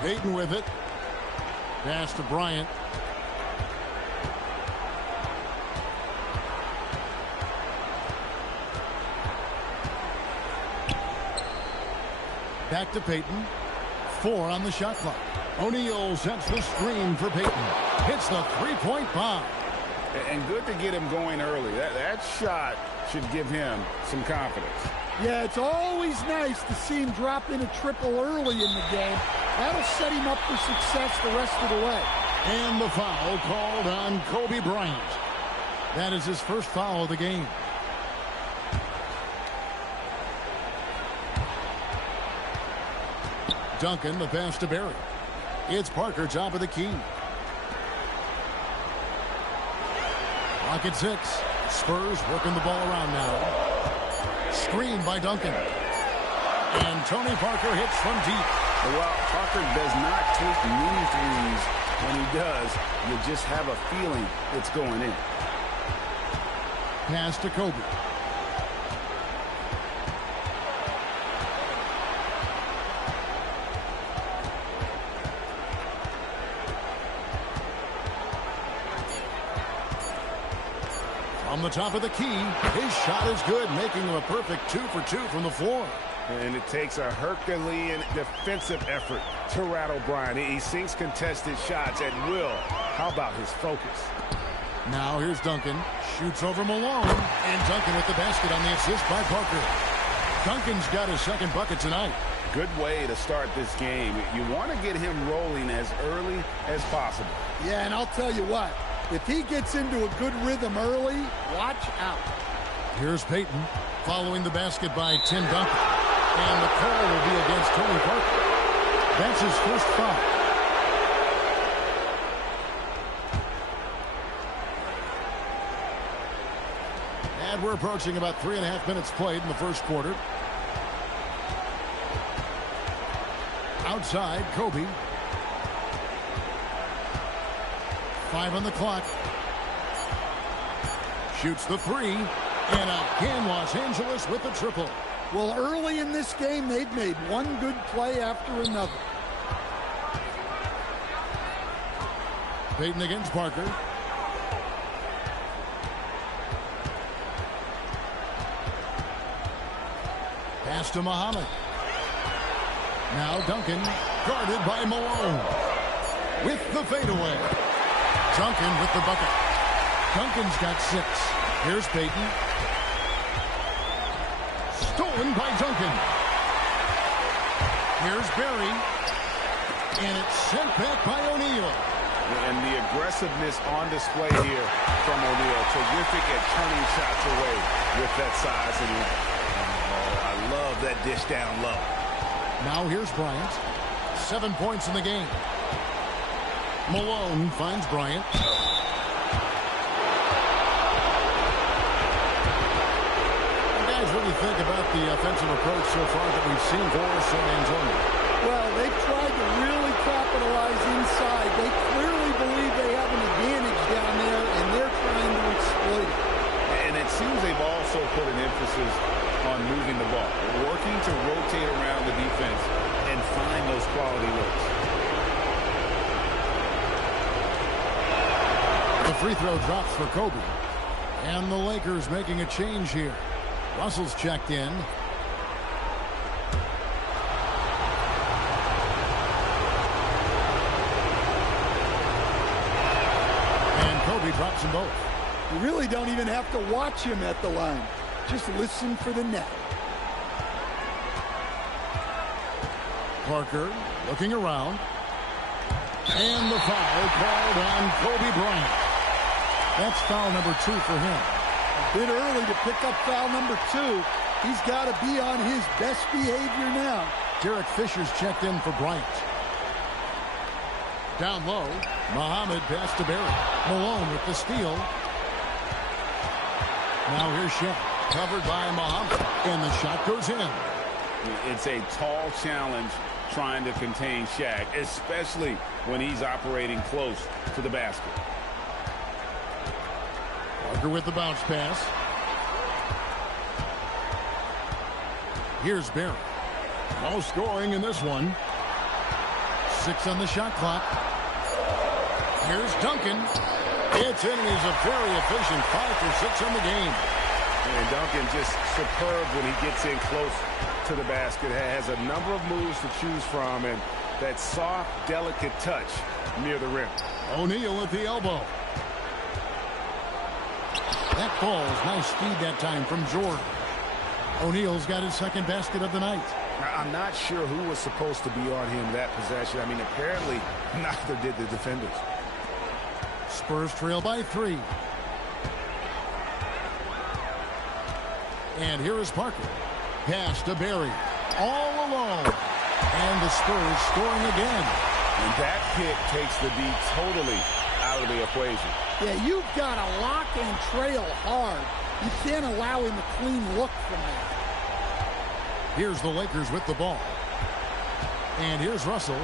Payton with it. Pass to Bryant. Back to Payton. 4 on the shot clock. O'Neal sets the screen for Payton. Hits the three-point bomb. And good to get him going early. That shot should give him some confidence. Yeah, it's always nice to see him drop in a triple early in the game. That'll set him up for success the rest of the way. And the foul called on Kobe Bryant. That is his first foul of the game. Duncan, the pass to Barry. It's Parker, top of the key. Clock at 6. Spurs working the ball around now. Screen by Duncan. And Tony Parker hits from deep. Well, Parker does not take many threes. When he does, you just have a feeling it's going in. Pass to Kobe. From the top of the key, his shot is good, making him a perfect 2 for 2 from the floor. And it takes a Herculean defensive effort to rattle Bryant. He sinks contested shots at will. How about his focus? Now here's Duncan. Shoots over Malone. And Duncan with the basket on the assist by Parker. Duncan's got his second bucket tonight. Good way to start this game. You want to get him rolling as early as possible. Yeah, and I'll tell you what. If he gets into a good rhythm early, watch out. Here's Payton following the basket by Tim Duncan. And the call will be against Tony Parker. That's his first foul. And we're approaching about 3.5 minutes played in the first quarter. Outside, Kobe. 5 on the clock. Shoots the 3. And again, Los Angeles with the triple. Well, early in this game, they've made one good play after another. Payton against Parker. Pass to Muhammad. Now Duncan, guarded by Malone. With the fadeaway. Duncan with the bucket. Duncan's got 6. Here's Payton. Stolen by Duncan. Here's Barry. And it's sent back by O'Neal. And the aggressiveness on display here from O'Neal. Terrific at turning shots away with that size and length. Oh, I love that dish down low. Now here's Bryant. 7 points in the game. Malone finds Bryant. What do you think about the offensive approach so far that we've seen for San Antonio? Well, they've tried to really capitalize inside. They clearly believe they have an advantage down there, and they're trying to exploit it. And it seems they've also put an emphasis on moving the ball, working to rotate around the defense and find those quality looks. The free throw drops for Kobe. And the Lakers making a change here. Russell's checked in. And Kobe drops them both. You really don't even have to watch him at the line. Just listen for the net. Parker looking around. And the foul called on Kobe Bryant. That's foul number 2 for him. A bit early to pick up foul number 2. He's got to be on his best behavior now. Derek Fisher's checked in for Bryant. Down low, Muhammad pass to Barry. Malone with the steal. Now here's Shaq, covered by Muhammad, and the shot goes in. It's a tall challenge trying to contain Shaq, especially when he's operating close to the basket. Parker with the bounce pass. Here's Barry. No scoring in this one. 6 on the shot clock. Here's Duncan. It's in, and he's a very efficient 5 for 6 on the game. And Duncan just superb when he gets in close to the basket. Has a number of moves to choose from, and that soft, delicate touch near the rim. O'Neal at the elbow. That falls. Nice speed that time from George. O'Neal's got his second basket of the night. Now, I'm not sure who was supposed to be on him that possession. I mean, apparently neither did the defenders. Spurs trail by 3. And here is Parker. Pass to Barry. All alone. And the Spurs scoring again. And that pick takes the D totally out of the equation. Yeah, you've got to lock and trail hard. You can't allow him a clean look from that. Here's the Lakers with the ball. And here's Russell.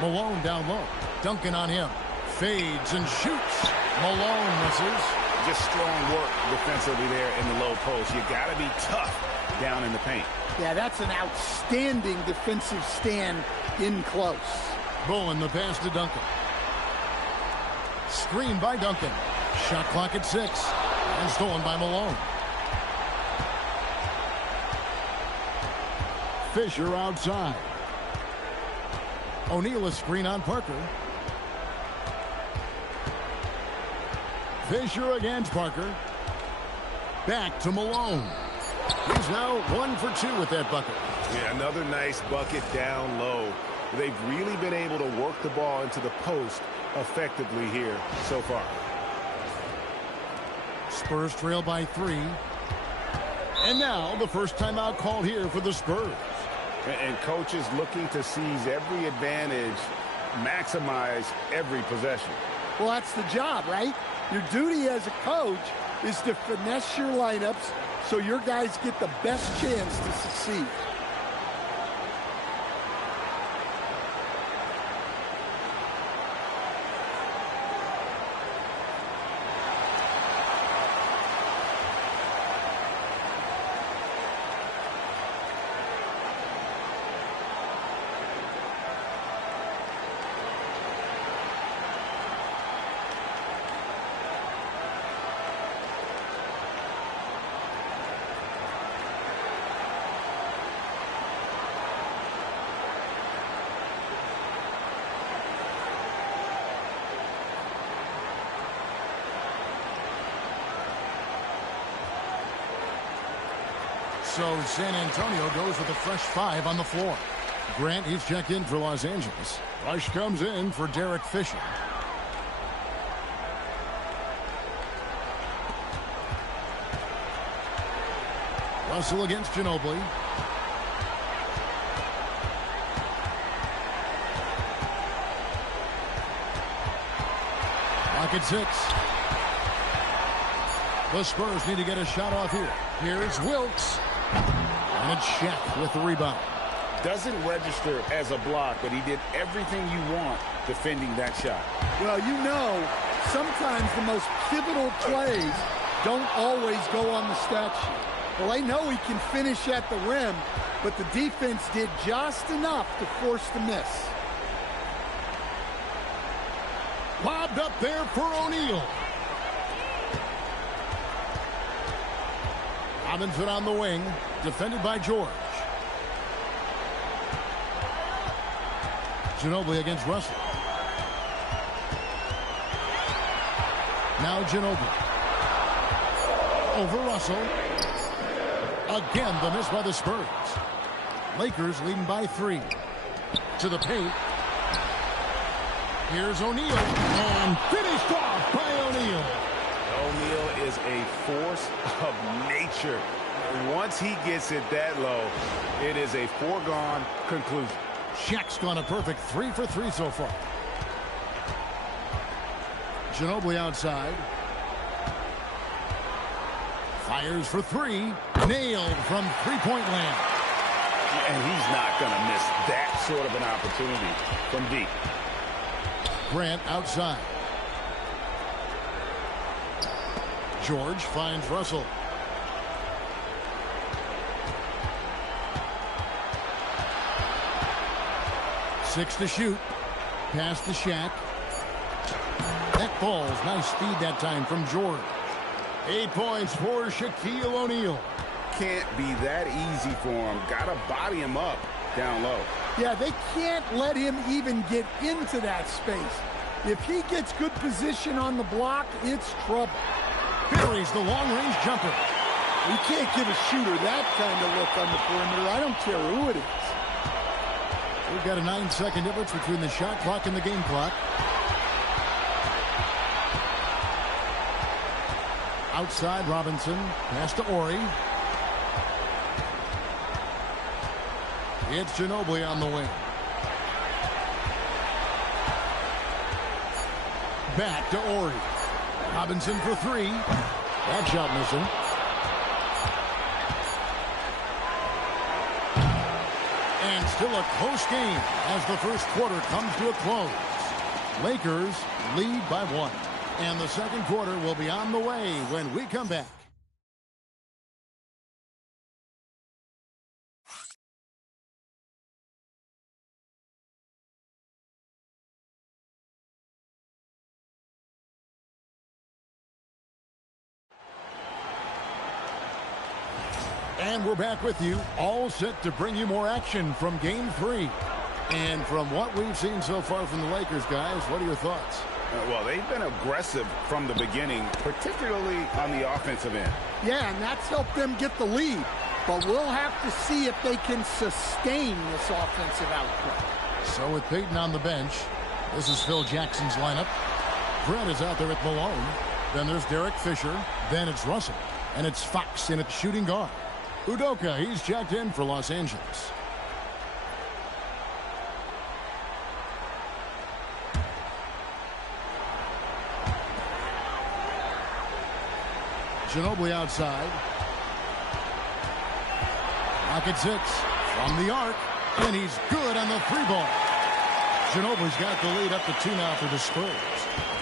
Malone down low. Duncan on him. Fades and shoots. Malone misses. Just strong work defensively there in the low post. You got to be tough down in the paint. Yeah, that's an outstanding defensive stand in close. Bowen the pass to Duncan. Screen by Duncan. Shot clock at 6. And stolen by Malone. Fisher outside. O'Neal a screen on Parker. Fisher against Parker. Back to Malone. He's now 1 for 2 with that bucket. Yeah, another nice bucket down low. They've really been able to work the ball into the post effectively here so far. Spurs trail by 3. And now the first timeout called here for the Spurs. And coaches looking to seize every advantage, maximize every possession. Well, that's the job, right? Your duty as a coach is to finesse your lineups so your guys get the best chance to succeed. So San Antonio goes with a fresh 5 on the floor. Grant, he's checked in for Los Angeles. Rush comes in for Derek Fisher. Russell against Ginobili. Clock at 6. The Spurs need to get a shot off here. Here's Wilkes. And it's Shaq with the rebound. Doesn't register as a block, but he did everything you want defending that shot. Well, you know, sometimes the most pivotal plays don't always go on the stat sheet. Well, I know he can finish at the rim, but the defense did just enough to force the miss. Lobbed up there for O'Neal. Robinson on the wing, defended by George. Ginobili against Russell. Now Ginobili. Over Russell. Again, the miss by the Spurs. Lakers leading by 3. To the paint. Here's O'Neal. And finished off by O'Neal. O'Neal is a force of nature. Once he gets it that low, it is a foregone conclusion. Shaq's gone a perfect 3 for 3 so far. Ginobili outside. Fires for 3. Nailed from three-point land. And he's not going to miss that sort of an opportunity from deep. Grant outside. George finds Russell. 6 to shoot. Pass to Shaq. That falls. Nice feed that time from George. 8 points for Shaquille O'Neal. Can't be that easy for him. Got to body him up down low. Yeah, they can't let him even get into that space. If he gets good position on the block, it's trouble. Buries the long-range jumper. You can't give a shooter that kind of look on the perimeter. I don't care who it is. We've got a 9-second difference between the shot clock and the game clock. Outside Robinson. Pass to Ori. It's Ginobili on the wing. Back to Ori. Robinson for 3. That shot missing. And still a close game as the first quarter comes to a close. Lakers lead by 1. And the second quarter will be on the way when we come back. And we're back with you, all set to bring you more action from Game 3. And from what we've seen so far from the Lakers, guys, what are your thoughts? Well, they've been aggressive from the beginning, particularly on the offensive end. Yeah, and that's helped them get the lead. But we'll have to see if they can sustain this offensive output. So with Peyton on the bench, this is Phil Jackson's lineup. Brett is out there with Malone. Then there's Derek Fisher. Then it's Russell. And it's Fox in at shooting guard. Udoka, he's checked in for Los Angeles. Ginobili outside. Rocket 6 from the arc. And he's good on the 3-ball. Ginobili's got the lead up to 2 now for the Spurs.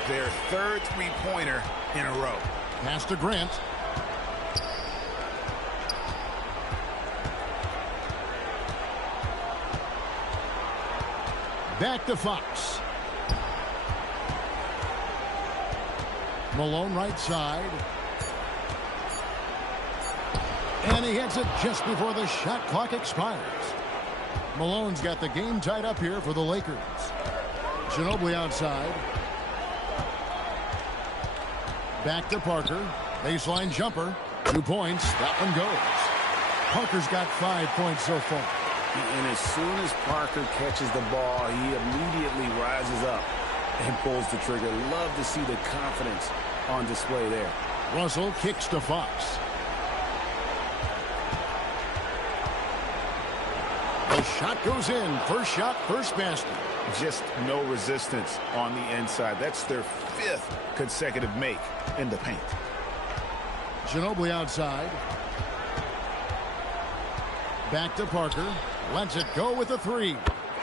Their third three-pointer in a row. Pass to Grant. Back to Fox. Malone right side. And he hits it just before the shot clock expires. Malone's got the game tied up here for the Lakers. Ginobili outside. Back to Parker. Baseline jumper. 2 points. That one goes. Parker's got 5 points so far. And as soon as Parker catches the ball, he immediately rises up and pulls the trigger. Love to see the confidence on display there. Russell kicks to Fox. The shot goes in. First shot, first basket. Just no resistance on the inside. That's their 5th consecutive make in the paint. Ginobili outside. Back to Parker. Lets it go with a 3.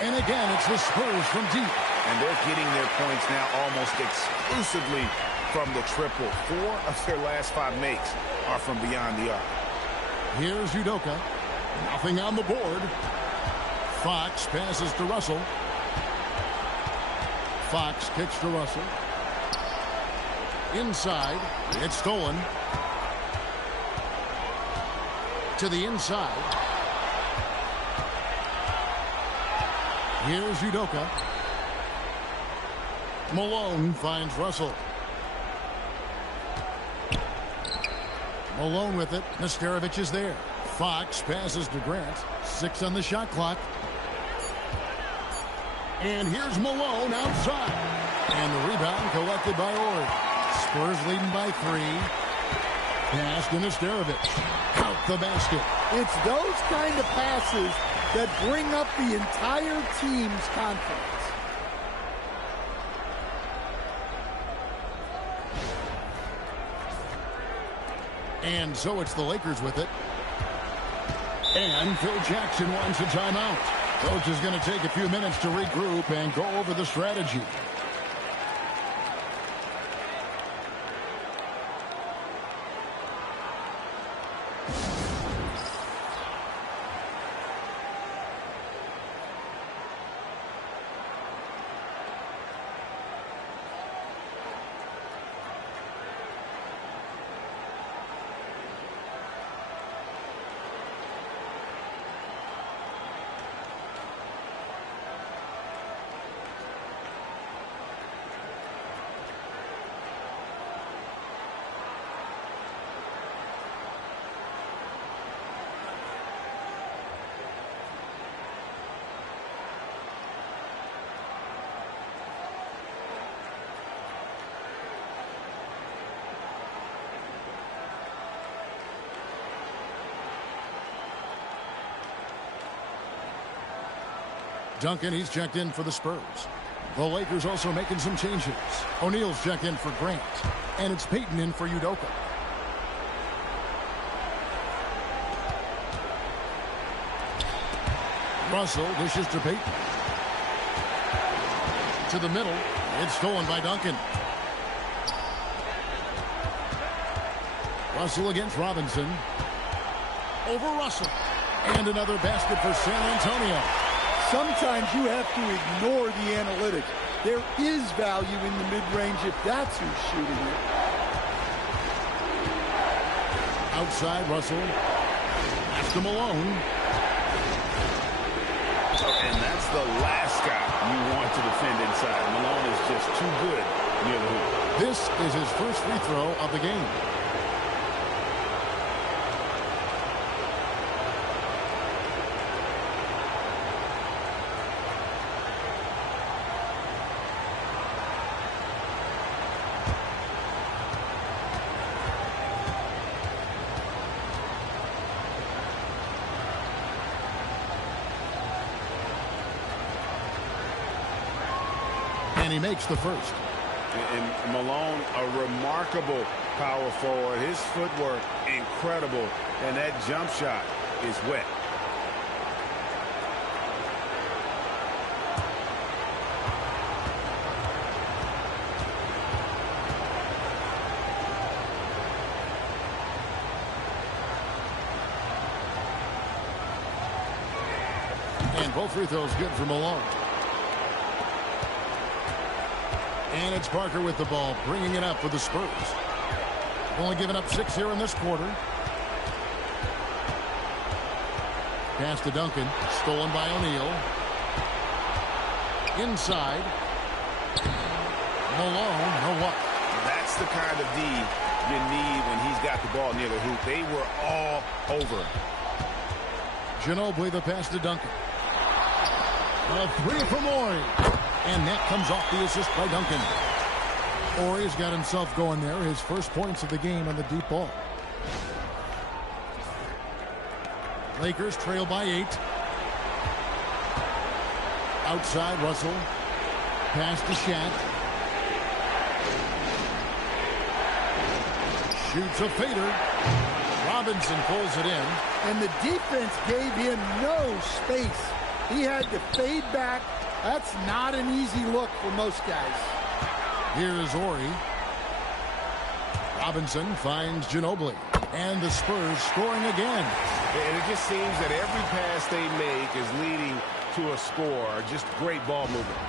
And again, it's the Spurs from deep. And they're getting their points now almost exclusively from the triple. 4 of their last 5 makes are from beyond the arc. Here's Udoka. Nothing on the board. Fox passes to Russell. Fox kicks to Russell. Inside. It's stolen. To the inside. Here's Udoka. Malone finds Russell. Malone with it. Nesterovic is there. Fox passes to Grant. 6 on the shot clock. And here's Malone outside. And the rebound collected by Ori. Spurs leading by 3. Pass to Nesterovic. Out the basket. It's those kind of passes that bring up the entire team's confidence. And so it's the Lakers with it. And Phil Jackson wants a timeout. Coach is going to take a few minutes to regroup and go over the strategy. Duncan, he's checked in for the Spurs. The Lakers also making some changes. O'Neal's checked in for Grant. And it's Payton in for Udoka. Russell dishes to Payton. To the middle. It's stolen by Duncan. Russell against Robinson. Over Russell. And another basket for San Antonio. Sometimes you have to ignore the analytics. There is value in the mid-range if that's who's shooting it. Outside, Russell. Pass to Malone. And that's the last guy you want to defend inside. Malone is just too good near the hoop. This is his first free throw of the game. And he makes the first. And Malone, a remarkable power forward. His footwork, incredible. And that jump shot is wet. And both free throws good for Malone. And it's Parker with the ball, bringing it up for the Spurs. Only giving up 6 here in this quarter. Pass to Duncan. Stolen by O'Neal. Inside. Malone, no what? That's the kind of D you need when he's got the ball near the hoop. They were all over. Ginobili, the pass to Duncan. A three from Ori. And that comes off the assist by Duncan. Ori's got himself going there. His first points of the game on the deep ball. Lakers trail by 8. Outside, Russell. Pass to Shat. Shoots a fader. Robinson pulls it in. And the defense gave him no space. He had to fade back. That's not an easy look for most guys. Here is Ori. Robinson finds Ginobili. And the Spurs scoring again. And it just seems that every pass they make is leading to a score. Just great ball movement.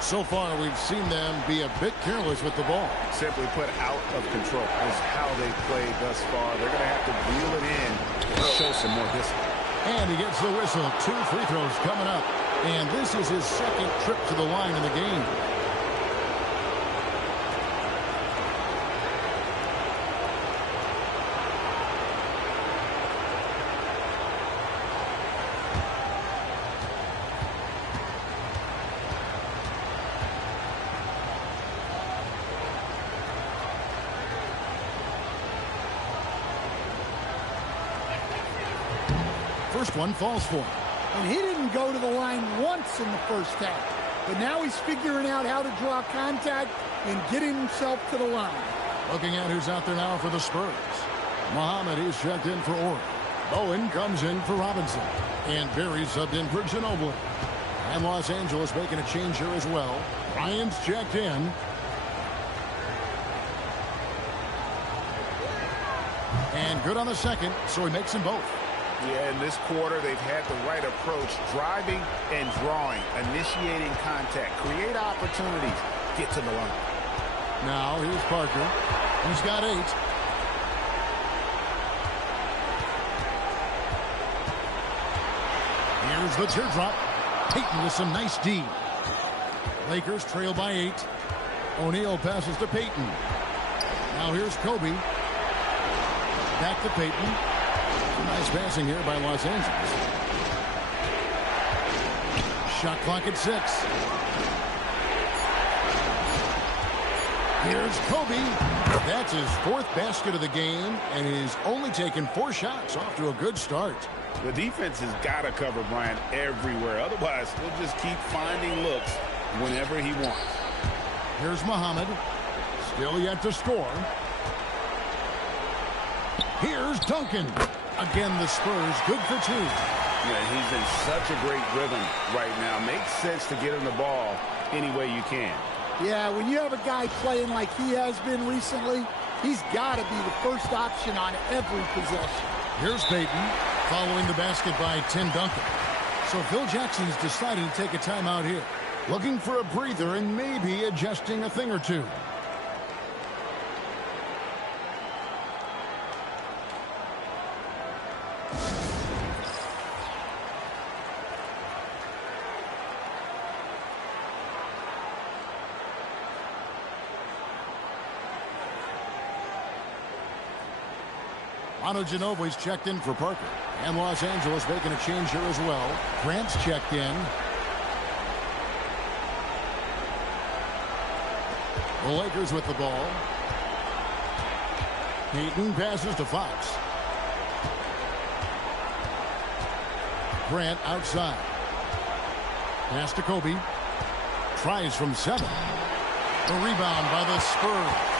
So far, we've seen them be a bit careless with the ball. Simply put, out of control is how they played thus far. They're going to have to reel it in and show some more discipline. And he gets the whistle. 2 free throws coming up. And this is his second trip to the line in the game. First one falls for him. And he didn't go to the line once in the first half. But now he's figuring out how to draw contact and getting himself to the line. Looking at who's out there now for the Spurs. Muhammad is checked in for Ori. Bowen comes in for Robinson. And Barry subbed in for Ginobili. And Los Angeles making a change here as well. Bryant's checked in. And good on the second, so he makes them both. Yeah, in this quarter, they've had the right approach, driving and drawing, initiating contact, create opportunities, get to the line. Now, here's Parker. He's got 8. Here's the teardrop. Payton with some nice D. Lakers trail by 8. O'Neal passes to Payton. Now here's Kobe. Back to Payton. Nice passing here by Los Angeles. Shot clock at 6. Here's Kobe. That's his 4th basket of the game, and he's only taken 4 shots. Off to a good start. The defense has got to cover Bryant everywhere. Otherwise, he'll just keep finding looks whenever he wants. Here's Muhammad. Still yet to score. Here's Duncan. Again, the Spurs good for 2. Yeah, he's in such a great rhythm right now. Makes sense to get him the ball any way you can. Yeah, when you have a guy playing like he has been recently, he's got to be the first option on every possession. Here's Payton following the basket by Tim Duncan. So Phil Jackson's decided to take a timeout here. Looking for a breather and maybe adjusting a thing or two. Ginobili's checked in for Parker. And Los Angeles making a change here as well. Grant's checked in. The Lakers with the ball. Payton passes to Fox. Grant outside. Pass to Kobe. Tries from 7. The rebound by the Spurs.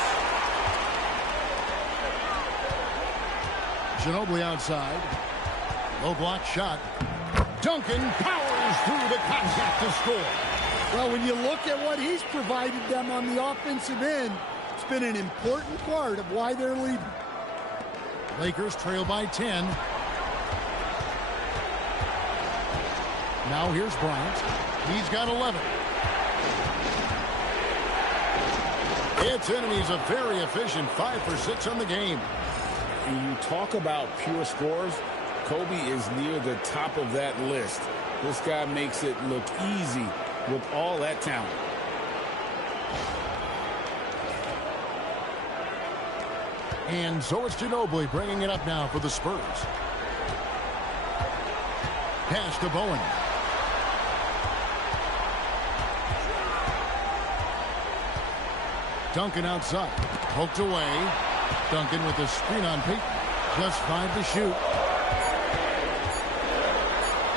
Ginobili outside. Low block shot. Duncan powers through the contact to score. Well, when you look at what he's provided them on the offensive end, it's been an important part of why they're leading. Lakers trail by 10. Now here's Bryant. He's got 11. It's in, and he's a very efficient 5 for 6 on the game. And you talk about pure scores, Kobe is near the top of that list. This guy makes it look easy with all that talent. And so it's Ginobili bringing it up now for the Spurs. Pass to Bowen. Duncan outside. Poked away. Duncan with the screen on Payton. Just 5 to shoot.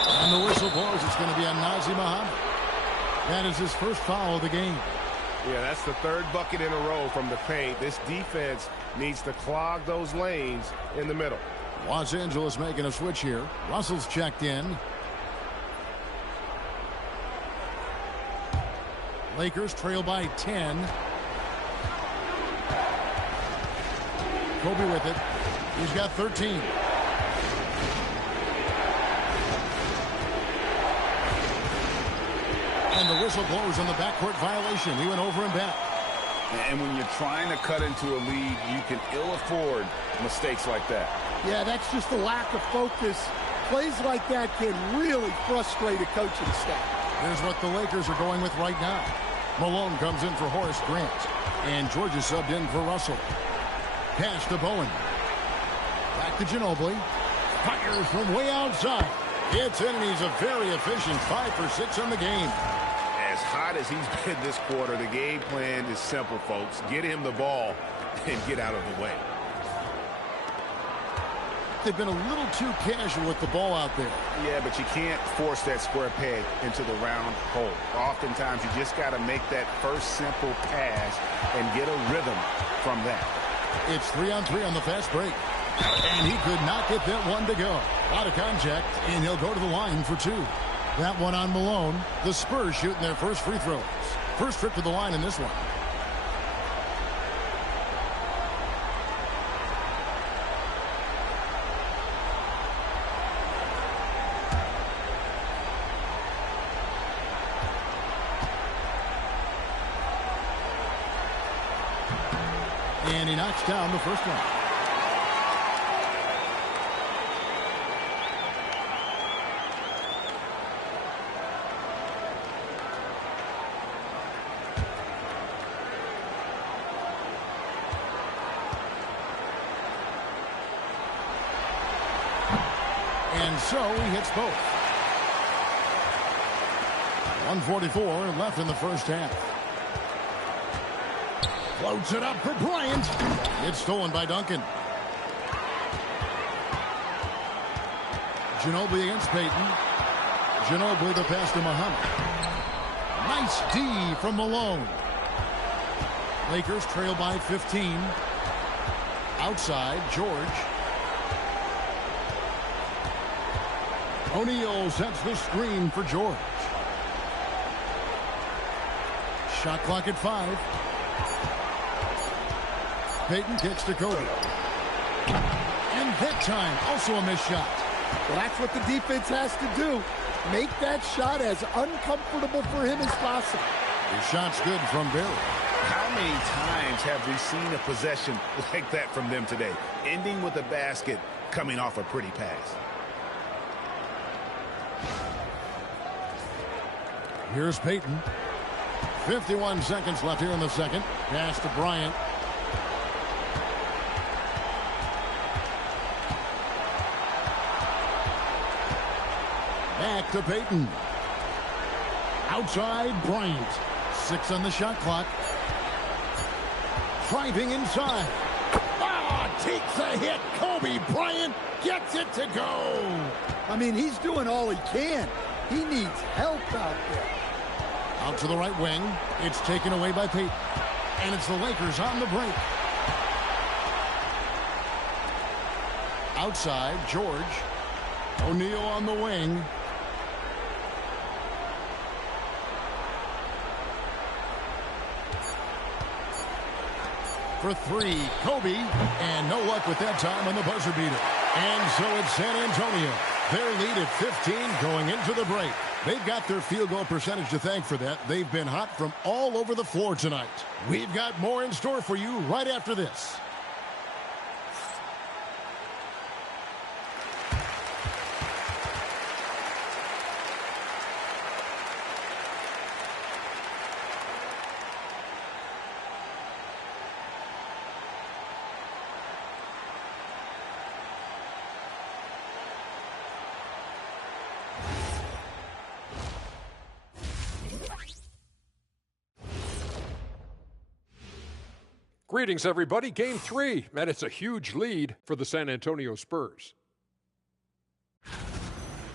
And the whistle blows. It's going to be on Nazr Muhammad. That is his first foul of the game. Yeah, that's the 3rd bucket in a row from the paint. This defense needs to clog those lanes in the middle. Los Angeles making a switch here. Russell's checked in. Lakers trail by 10. Kobe with it. He's got 13. And the whistle blows on the backcourt violation. He went over and back. And when you're trying to cut into a lead, you can ill afford mistakes like that. Yeah, that's just a lack of focus. Plays like that can really frustrate a coaching staff. Here's what the Lakers are going with right now. Malone comes in for Horace Grant. And George is subbed in for Russell. Pass to Bowen. Back to Ginobili. Fires from way outside. It's in, and he's a very efficient 5 for 6 on the game. As hot as he's been this quarter, the game plan is simple, folks. Get him the ball and get out of the way. They've been a little too casual with the ball out there. Yeah, but you can't force that square peg into the round hole. Oftentimes, you just got to make that first simple pass and get a rhythm from that. It's 3-on-3 on the fast break. And he could not get that one to go. Out of contact, and he'll go to the line for 2. That one on Malone. The Spurs shooting their first free throws. First trip to the line in this one. And he knocks down the first one. And so he hits both. 1:44 left in the first half. Floats it up for Bryant. It's stolen by Duncan. Ginobili against Payton. Ginobili the pass to Muhammad. Nice D from Malone. Lakers trail by 15. Outside, George. O'Neal sets the screen for George. Shot clock at 5. Payton kicks to Kobe. And that time, also a missed shot. Well, that's what the defense has to do. Make that shot as uncomfortable for him as possible. The shot's good from Barry. How many times have we seen a possession like that from them today? Ending with a basket, coming off a pretty pass. Here's Payton. 51 seconds left here in the second. Pass to Bryant. Back to Payton. Outside, Bryant. 6 on the shot clock. Driving inside. Ah, takes a hit. Kobe Bryant gets it to go. I mean, he's doing all he can. He needs help out there. Out to the right wing. It's taken away by Payton. And it's the Lakers on the break. Outside, George. O'Neal on the wing. For 3, Kobe. And no luck with that time on the buzzer beater. And so it's San Antonio. Their lead at 15 going into the break. They've got their field goal percentage to thank for that. They've been hot from all over the floor tonight. We've got more in store for you right after this. Greetings, everybody. Game 3, and it's a huge lead for the San Antonio Spurs.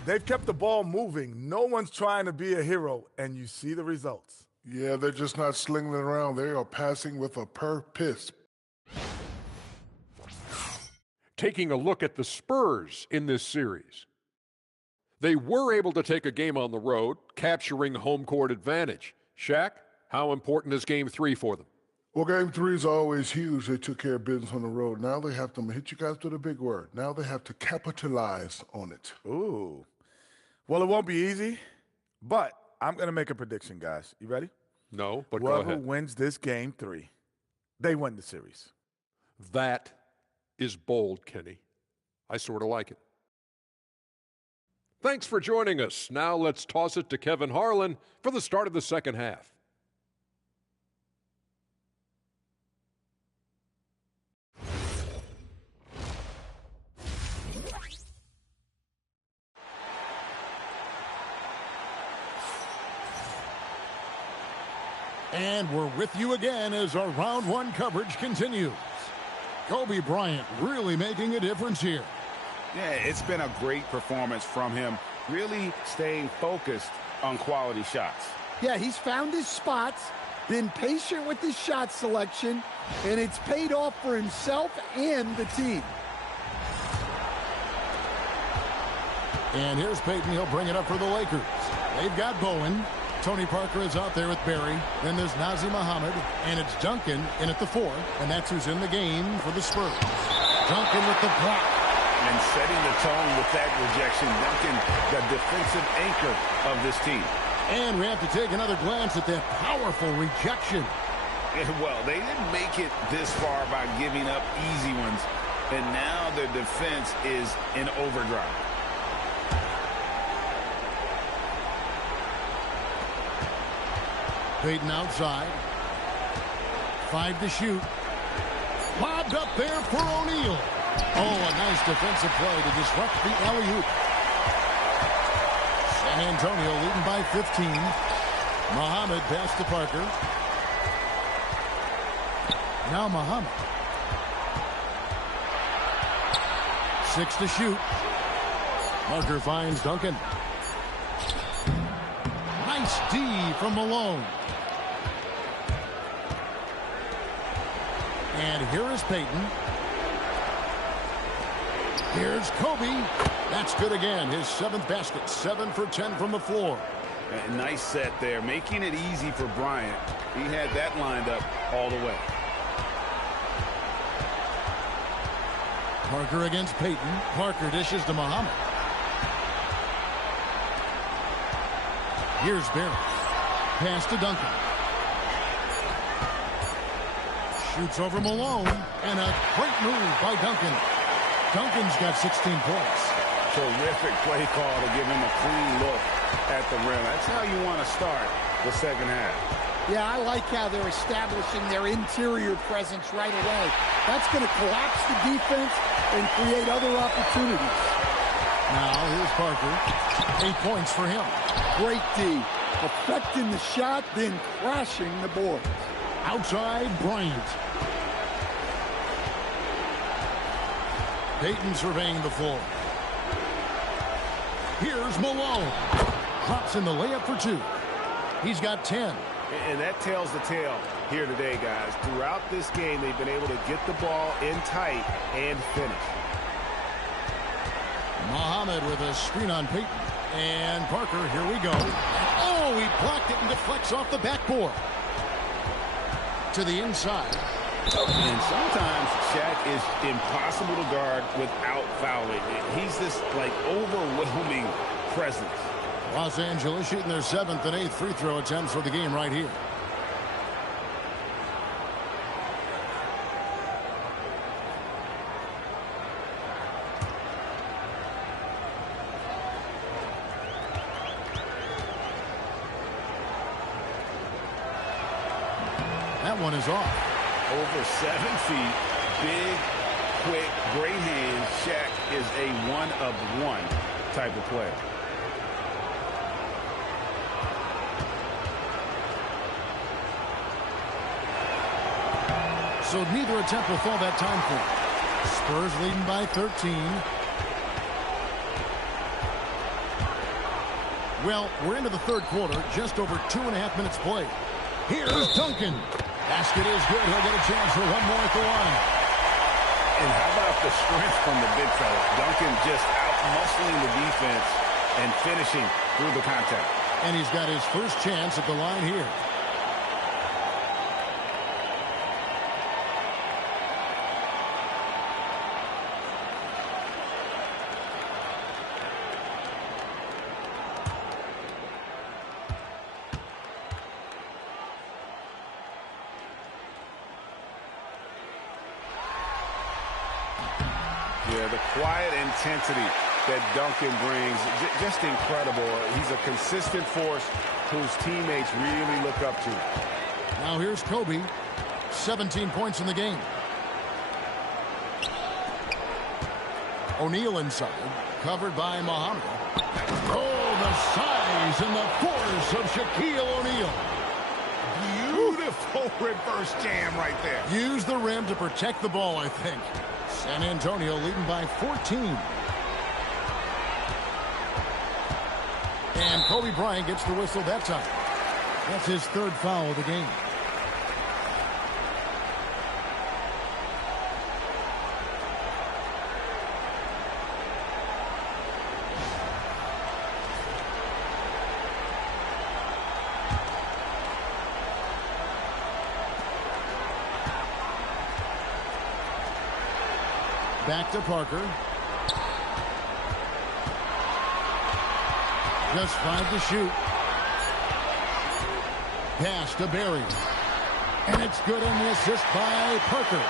They've kept the ball moving. No one's trying to be a hero, and you see the results. Yeah, they're just not slinging it around. They are passing with a purpose. Taking a look at the Spurs in this series. They were able to take a game on the road, capturing home court advantage. Shaq, how important is Game 3 for them? Well, Game 3 is always huge. They took care of business on the road. Now they have to hit you guys with a big word. Now they have to capitalize on it. Ooh. Well, it won't be easy, but I'm going to make a prediction, guys. You ready? No, but Whoever go ahead. wins this Game 3, they win the series. That is bold, Kenny. I sort of like it. Thanks for joining us. Now let's toss it to Kevin Harlan for the start of the second half. And we're with you again as our round 1 coverage continues. Kobe Bryant really making a difference here. Yeah, it's been a great performance from him, really staying focused on quality shots. Yeah, he's found his spots, been patient with his shot selection, and it's paid off for himself and the team. And here's Payton. He'll bring it up for the Lakers. They've got Bowen. Tony Parker is out there with Barry. Then there's Nazr Muhammad, and it's Duncan in at the 4, and that's who's in the game for the Spurs. Duncan with the block. And setting the tone with that rejection, Duncan, the defensive anchor of this team. And we have to take another glance at that powerful rejection. Yeah, well, they didn't make it this far by giving up easy ones, and now their defense is in overdrive. Payton outside. 5 to shoot. Lobbed up there for O'Neal. Oh, a nice defensive play to disrupt the alley-oop. San Antonio leading by 15. Muhammad pass to Parker. Now Muhammad. 6 to shoot. Parker finds Duncan. Nice D from Malone. And here is Payton. Here's Kobe. That's good again. His 7th basket. 7 for 10 from the floor. A nice set there, making it easy for Bryant. He had that lined up all the way. Parker against Payton. Parker dishes to Muhammad. Here's Barry. Pass to Duncan. Shoots over Malone. And a great move by Duncan. Duncan's got 16 points. Terrific play call to give him a clean look at the rim. That's how you want to start the second half. Yeah, I like how they're establishing their interior presence right away. That's going to collapse the defense and create other opportunities. Now here's Parker. 8 points for him. Great D. Affecting the shot, then crashing the boards. Outside Bryant. Payton surveying the floor. Here's Malone. Drops in the layup for 2. He's got 10. And that tells the tale here today, guys. Throughout this game, they've been able to get the ball in tight and finish. Muhammad with a screen on Payton. And Parker, here we go. Oh, he blocked it and deflects off the backboard. To the inside. And sometimes Shaq is impossible to guard without fouling. He's this, like, overwhelming presence. Los Angeles shooting their 7th and 8th free throw attempts for the game right here. That one is off. Over 7 feet, big, quick, great hands. Shaq is a one-of-one type of player. So neither attempt will fall that time for him. Spurs leading by 13. Well, we're into the 3rd quarter, just over 2.5 minutes played. Here's Duncan. Basket is good. He'll get a chance for one more at the line. And how about the strength from the big fella? Duncan just out-muscling the defense and finishing through the contact. And he's got his first chance at the line here. Yeah, the quiet intensity that Duncan brings, just incredible. He's a consistent force whose teammates really look up to. Now here's Kobe. 17 points in the game. O'Neal inside. Covered by Muhammad. Oh, the size and the force of Shaquille O'Neal. Beautiful reverse jam right there. Use the rim to protect the ball, I think. San Antonio leading by 14. And Kobe Bryant gets the whistle that time. That's his 3rd foul of the game. Back to Parker. Just 5 to shoot. Pass to Barry. And it's good on the assist by Parker.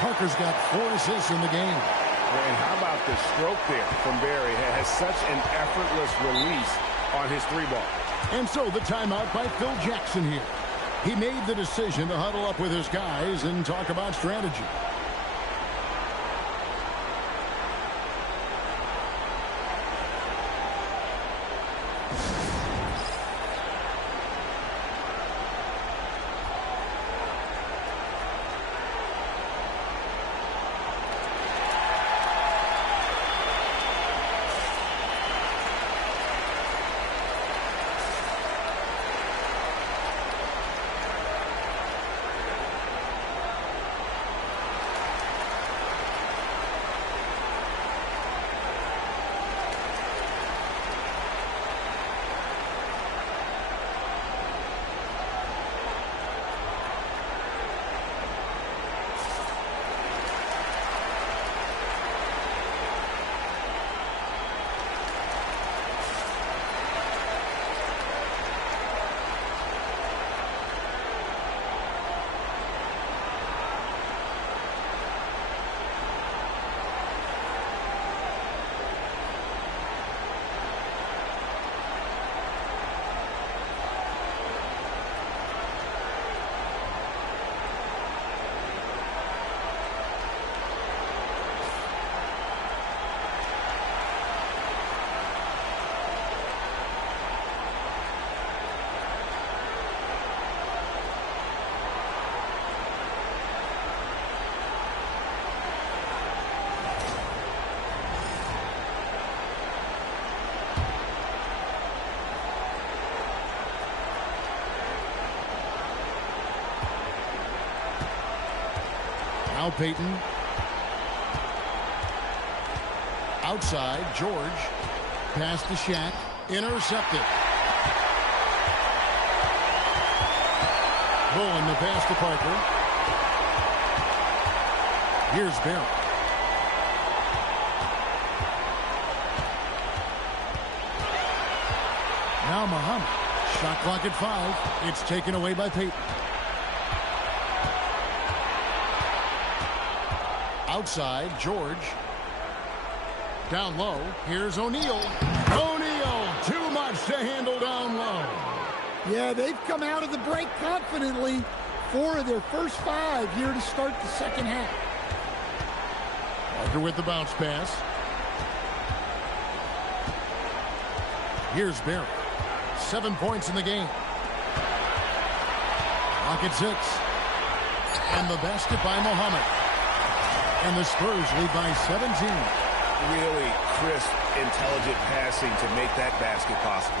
Parker's got 4 assists in the game. And how about the stroke there from Barry? Has such an effortless release on his 3-ball. And so the timeout by Phil Jackson here. He made the decision to huddle up with his guys and talk about strategy. Now Peyton. Outside, George. Pass to Shaq. Intercepted. Bowen the pass to Parker. Here's Barrett. Now Muhammad. Shot clock at 5. It's taken away by Peyton. Outside, George. Down low. Here's O'Neal. O'Neal, too much to handle down low. Yeah, they've come out of the break confidently. 4 of their first 5 here to start the second half. Parker with the bounce pass. Here's Barrett. 7 points in the game. Clock at 6. And the basket by Muhammad. And the Spurs lead by 17. Really crisp, intelligent passing to make that basket possible.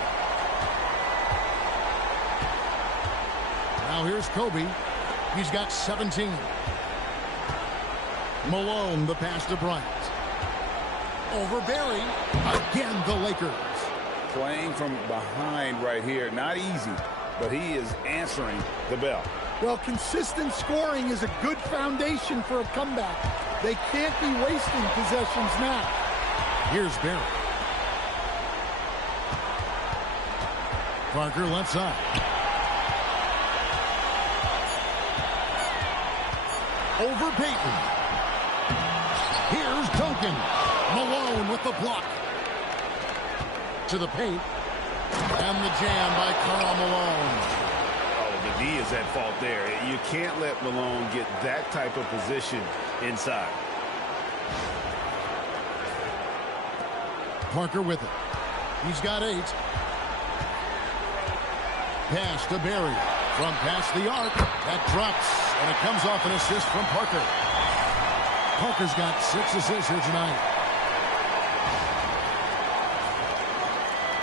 Now here's Kobe. He's got 17. Malone, the pass to Bryant. Over Barry. Again, the Lakers. Playing from behind right here. Not easy, but he is answering the bell. Well, consistent scoring is a good foundation for a comeback. They can't be wasting possessions now. Here's Barrett. Parker left side. Over Peyton. Here's Duncan. Malone with the block. To the paint. And the jam by Karl Malone. The D is at fault there. You can't let Malone get that type of position inside. Parker with it. He's got 8. Pass to Barry. From past the arc. That drops. And it comes off an assist from Parker. Parker's got 6 assists here tonight.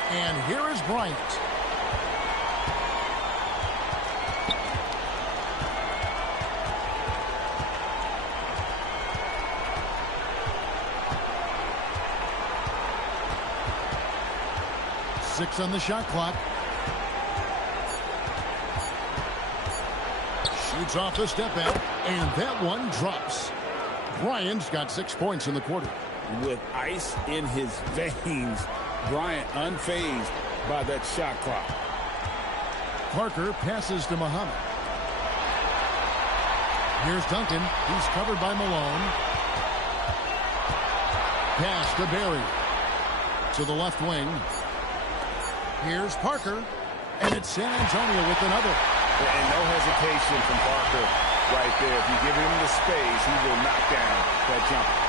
And here is Bryant. Six on the shot clock. Shoots off the step back, and that one drops. Bryant's got 6 points in the quarter. With ice in his veins, Bryant unfazed by that shot clock. Parker passes to Muhammad. Here's Duncan. He's covered by Malone. Pass to Barry. To the left wing. Here's Parker. And it's San Antonio with another. And no hesitation from Parker right there. If you give him the space, he will knock down that jumper.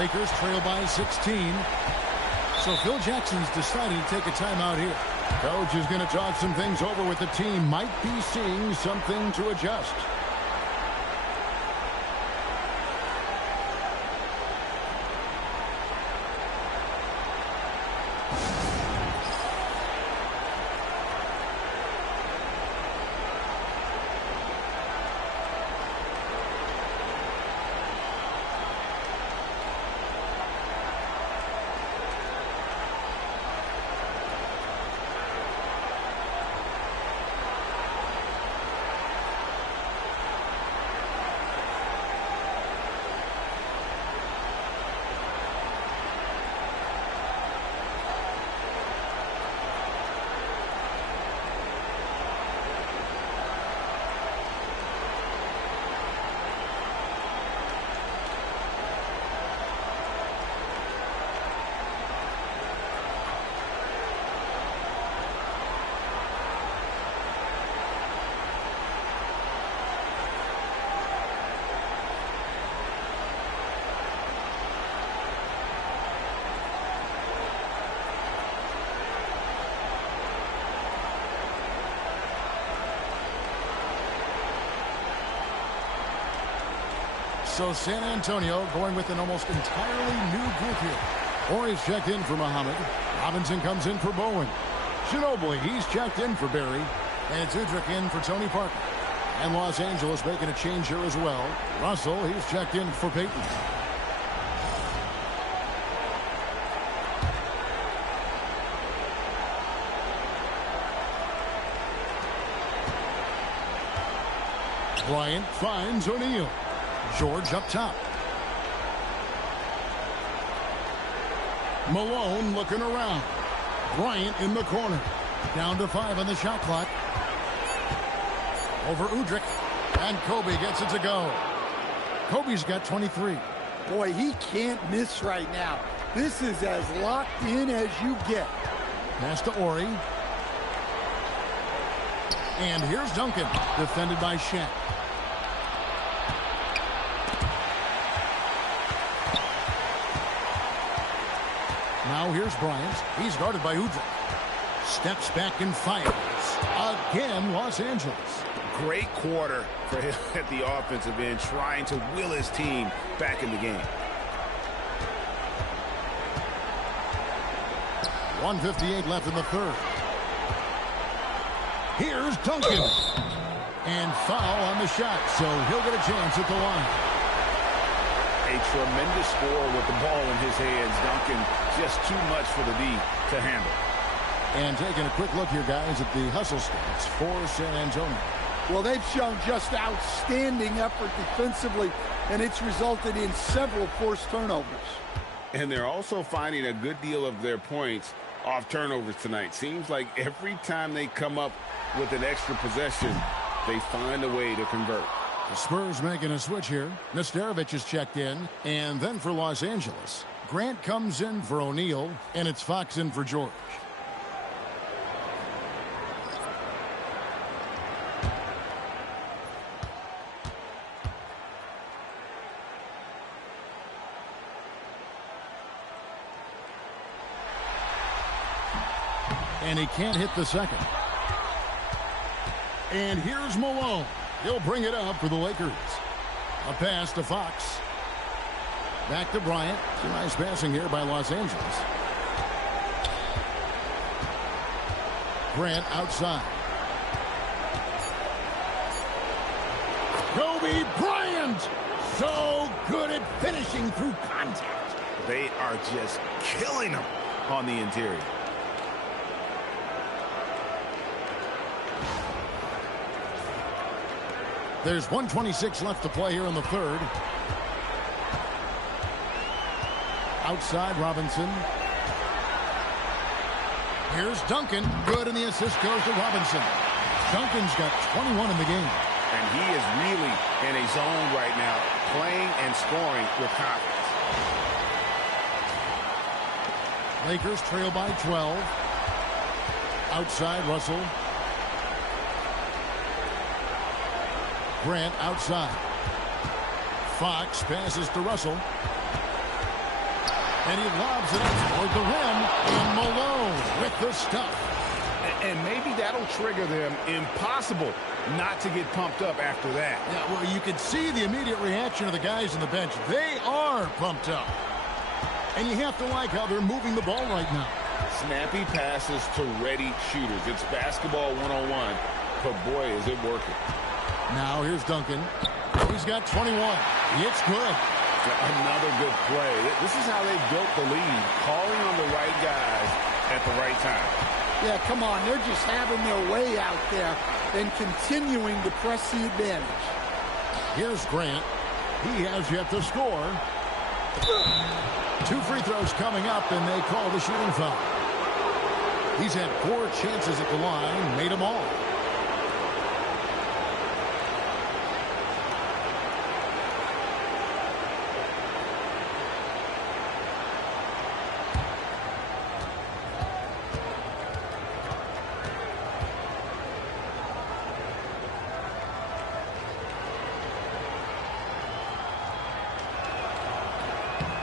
Lakers trail by 16. So Phil Jackson's decided to take a timeout here. Coach is going to talk some things over with the team. Might be seeing something to adjust. So San Antonio going with an almost entirely new group here. Horry's checked in for Muhammad. Robinson comes in for Bowen. Ginobili, he's checked in for Barry. And it's Udrich in for Tony Parker. And Los Angeles making a change here as well. Russell, he's checked in for Payton. Bryant finds O'Neal. George up top. Malone looking around. Bryant in the corner. Down to 5 on the shot clock. Over Udrich. And Kobe gets it to go. Kobe's got 23. Boy, he can't miss right now. This is as locked in as you get. Pass to Ori. And here's Duncan. Defended by Shaq. Now here's Bryant. He's guarded by Udrich. Steps back and fires. Again, Los Angeles. Great quarter for him at the offensive end, trying to will his team back in the game. 1:58 left in the third. Here's Duncan. And foul on the shot, so he'll get a chance at the line. A tremendous score with the ball in his hands. Duncan just too much for the D to handle. And taking a quick look here, guys, at the hustle stats for San Antonio. Well, they've shown just outstanding effort defensively, and it's resulted in several forced turnovers. And they're also finding a good deal of their points off turnovers tonight. Seems like every time they come up with an extra possession, they find a way to convert. The Spurs making a switch here. Nesterovic is checked in. And then for Los Angeles, Grant comes in for O'Neal, and it's Fox in for George. And he can't hit the second. And here's Malone. He'll bring it up for the Lakers. A pass to Fox. Back to Bryant. Some nice passing here by Los Angeles. Grant outside. Kobe Bryant! So good at finishing through contact. They are just killing them on the interior. There's 1:26 left to play here in the third. Outside Robinson. Here's Duncan. Good, and the assist goes to Robinson. Duncan's got 21 in the game. And he is really in a zone right now, playing and scoring with confidence. Lakers trail by 12. Outside Russell. Grant outside. Fox passes to Russell. And he lobs it up toward the rim. And Malone with the stuff. And maybe that'll trigger them. Impossible not to get pumped up after that. Yeah, well, you can see the immediate reaction of the guys on the bench. They are pumped up. And you have to like how they're moving the ball right now. Snappy passes to ready shooters. It's basketball 101. But boy, is it working. Now here's Duncan. He's got 21. It's good. Another good play. This is how they built the lead, calling on the right guys at the right time. Yeah, come on. They're just having their way out there and continuing to press the advantage. Here's Grant. He has yet to score. 2 free throws coming up, and they call the shooting foul. He's had 4 chances at the line, made them all.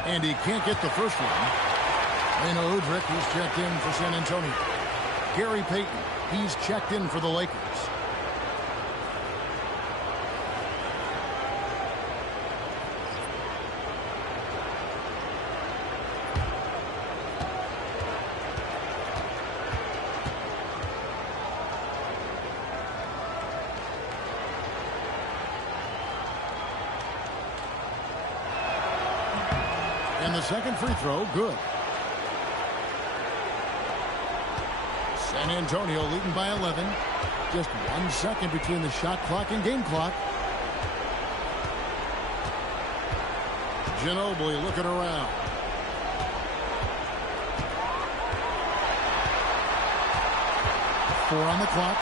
And he can't get the first one. Leno Udrich, he's checked in for San Antonio. Gary Payton, he's checked in for the Lakers. And the second free throw, good. San Antonio leading by 11. Just 1 second between the shot clock and game clock. Ginobili looking around. Four on the clock.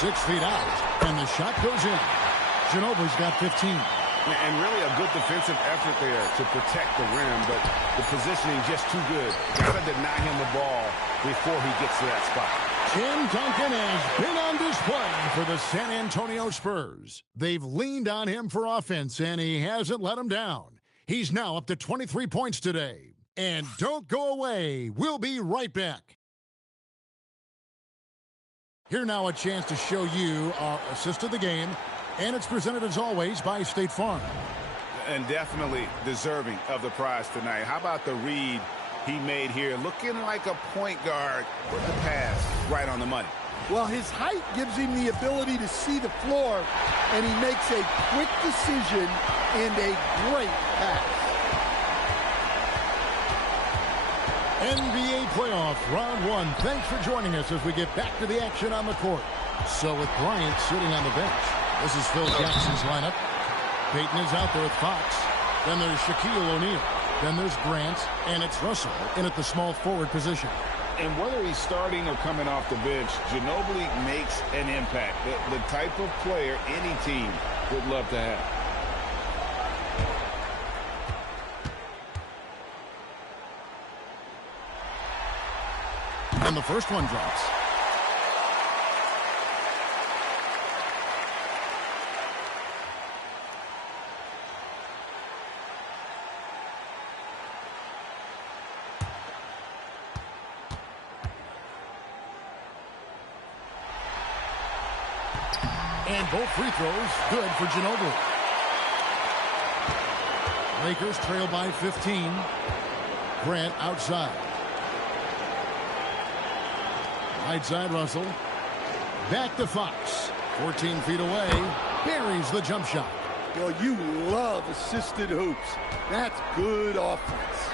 6 feet out. And the shot goes in. Ginobili's got 15. And really a good defensive effort there to protect the rim, but the positioning just too good. Got to deny him the ball before he gets to that spot. Tim Duncan has been on display for the San Antonio Spurs. They've leaned on him for offense, and he hasn't let them down. He's now up to 23 points today. And don't go away. We'll be right back. Here now a chance to show you our assist of the game. And it's presented, as always, by State Farm. And definitely deserving of the prize tonight. How about the read he made here? Looking like a point guard with the pass right on the money. Well, his height gives him the ability to see the floor, and he makes a quick decision and a great pass. NBA playoff round 1. Thanks for joining us as we get back to the action on the court. So with Bryant sitting on the bench, this is Phil Jackson's lineup. Payton is out there with Fox. Then there's Shaquille O'Neal. Then there's Grant, and it's Russell in at the small forward position. And whether he's starting or coming off the bench, Ginobili makes an impact. The type of player any team would love to have. And the first one drops. And both free throws good for Ginobili. Lakers trail by 15. Grant outside. Right side Russell. Back to Fox. 14 feet away. Buries the jump shot. Well, you love assisted hoops. That's good offense.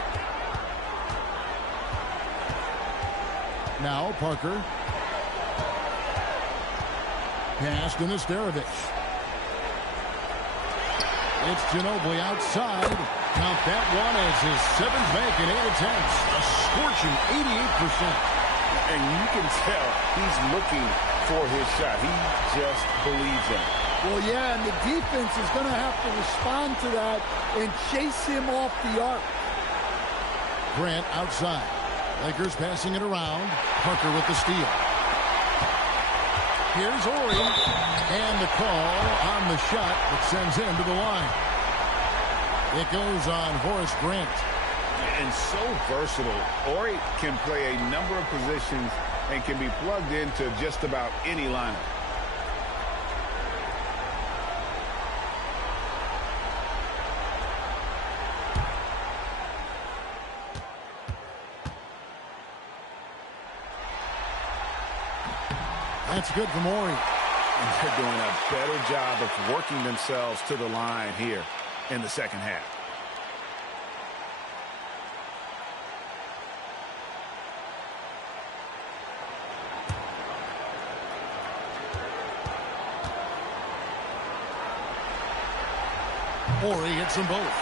Now Parker. Pass to Nesterovic. It's Ginobili outside. Count that one as his 7th bank in 8 attempts. A scorching 88%. And you can tell he's looking for his shot. He just believes in it. Well, yeah, and the defense is going to have to respond to that and chase him off the arc. Grant outside. Lakers passing it around. Parker with the steal. Here's Ori, and the call on the shot that sends him to the line. It goes on Horace Grant. And so versatile. Ori can play a number of positions and can be plugged into just about any lineup. That's good for Ori. And they're doing a better job of working themselves to the line here in the second half. Ori hits them both.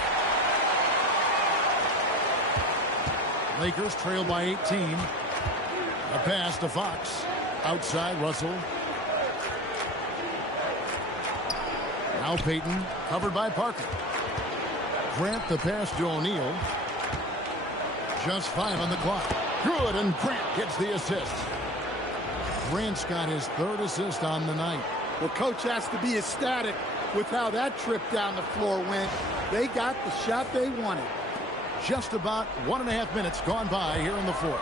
Lakers trail by 18. A pass to Fox. Outside Russell. Now Payton, covered by Parker. Grant the pass to O'Neal. Just 5 on the clock. Good, and Grant gets the assist. Grant's got his 3rd assist on the night. Well, coach has to be ecstatic with how that trip down the floor went. They got the shot they wanted. Just about 1.5 minutes gone by here in the 4th.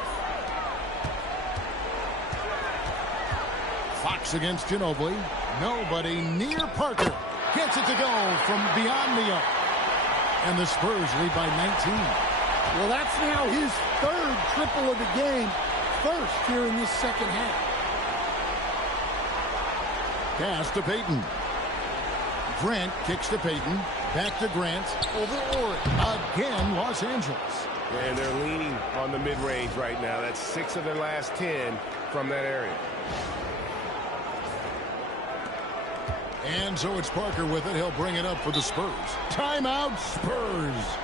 Fox against Ginobili. Nobody near Parker. Gets it to go from beyond the arc. And the Spurs lead by 19. Well, that's now his 3rd triple of the game. First here in this second half. Pass to Payton. Grant kicks to Peyton. Back to Grant. Over Ori. Again, Los Angeles. And they're leaning on the mid-range right now. That's 6 of their last 10 from that area. And so it's Parker with it. He'll bring it up for the Spurs. Timeout, Spurs.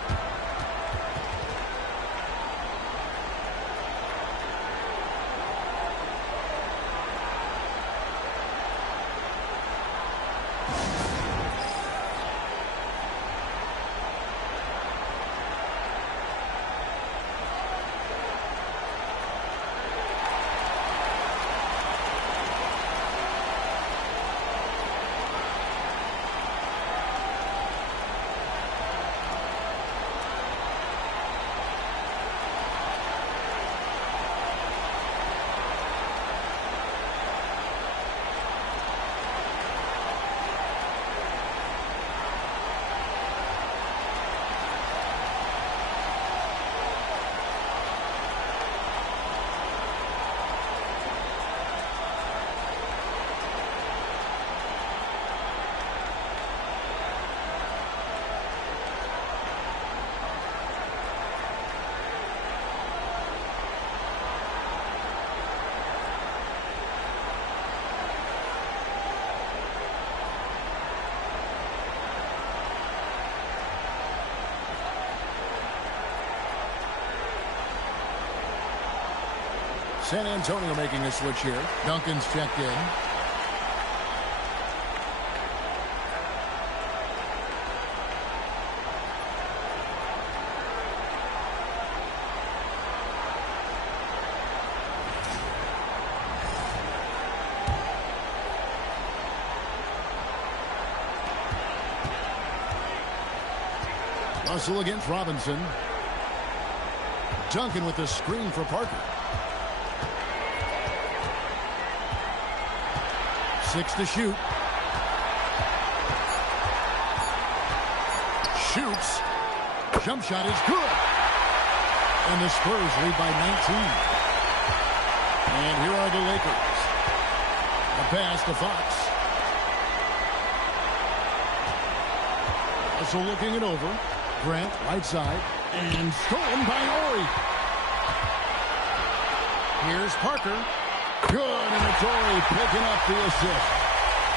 San Antonio making a switch here. Duncan's checked in. Russell against Robinson. Duncan with the screen for Parker. 6 to shoot. Shoots. Jump shot is good. And the Spurs lead by 19. And here are the Lakers. A pass to Fox. Also looking it over. Grant, right side. And stolen by Ori. Here's Parker. Good, and it's Ori picking up the assist.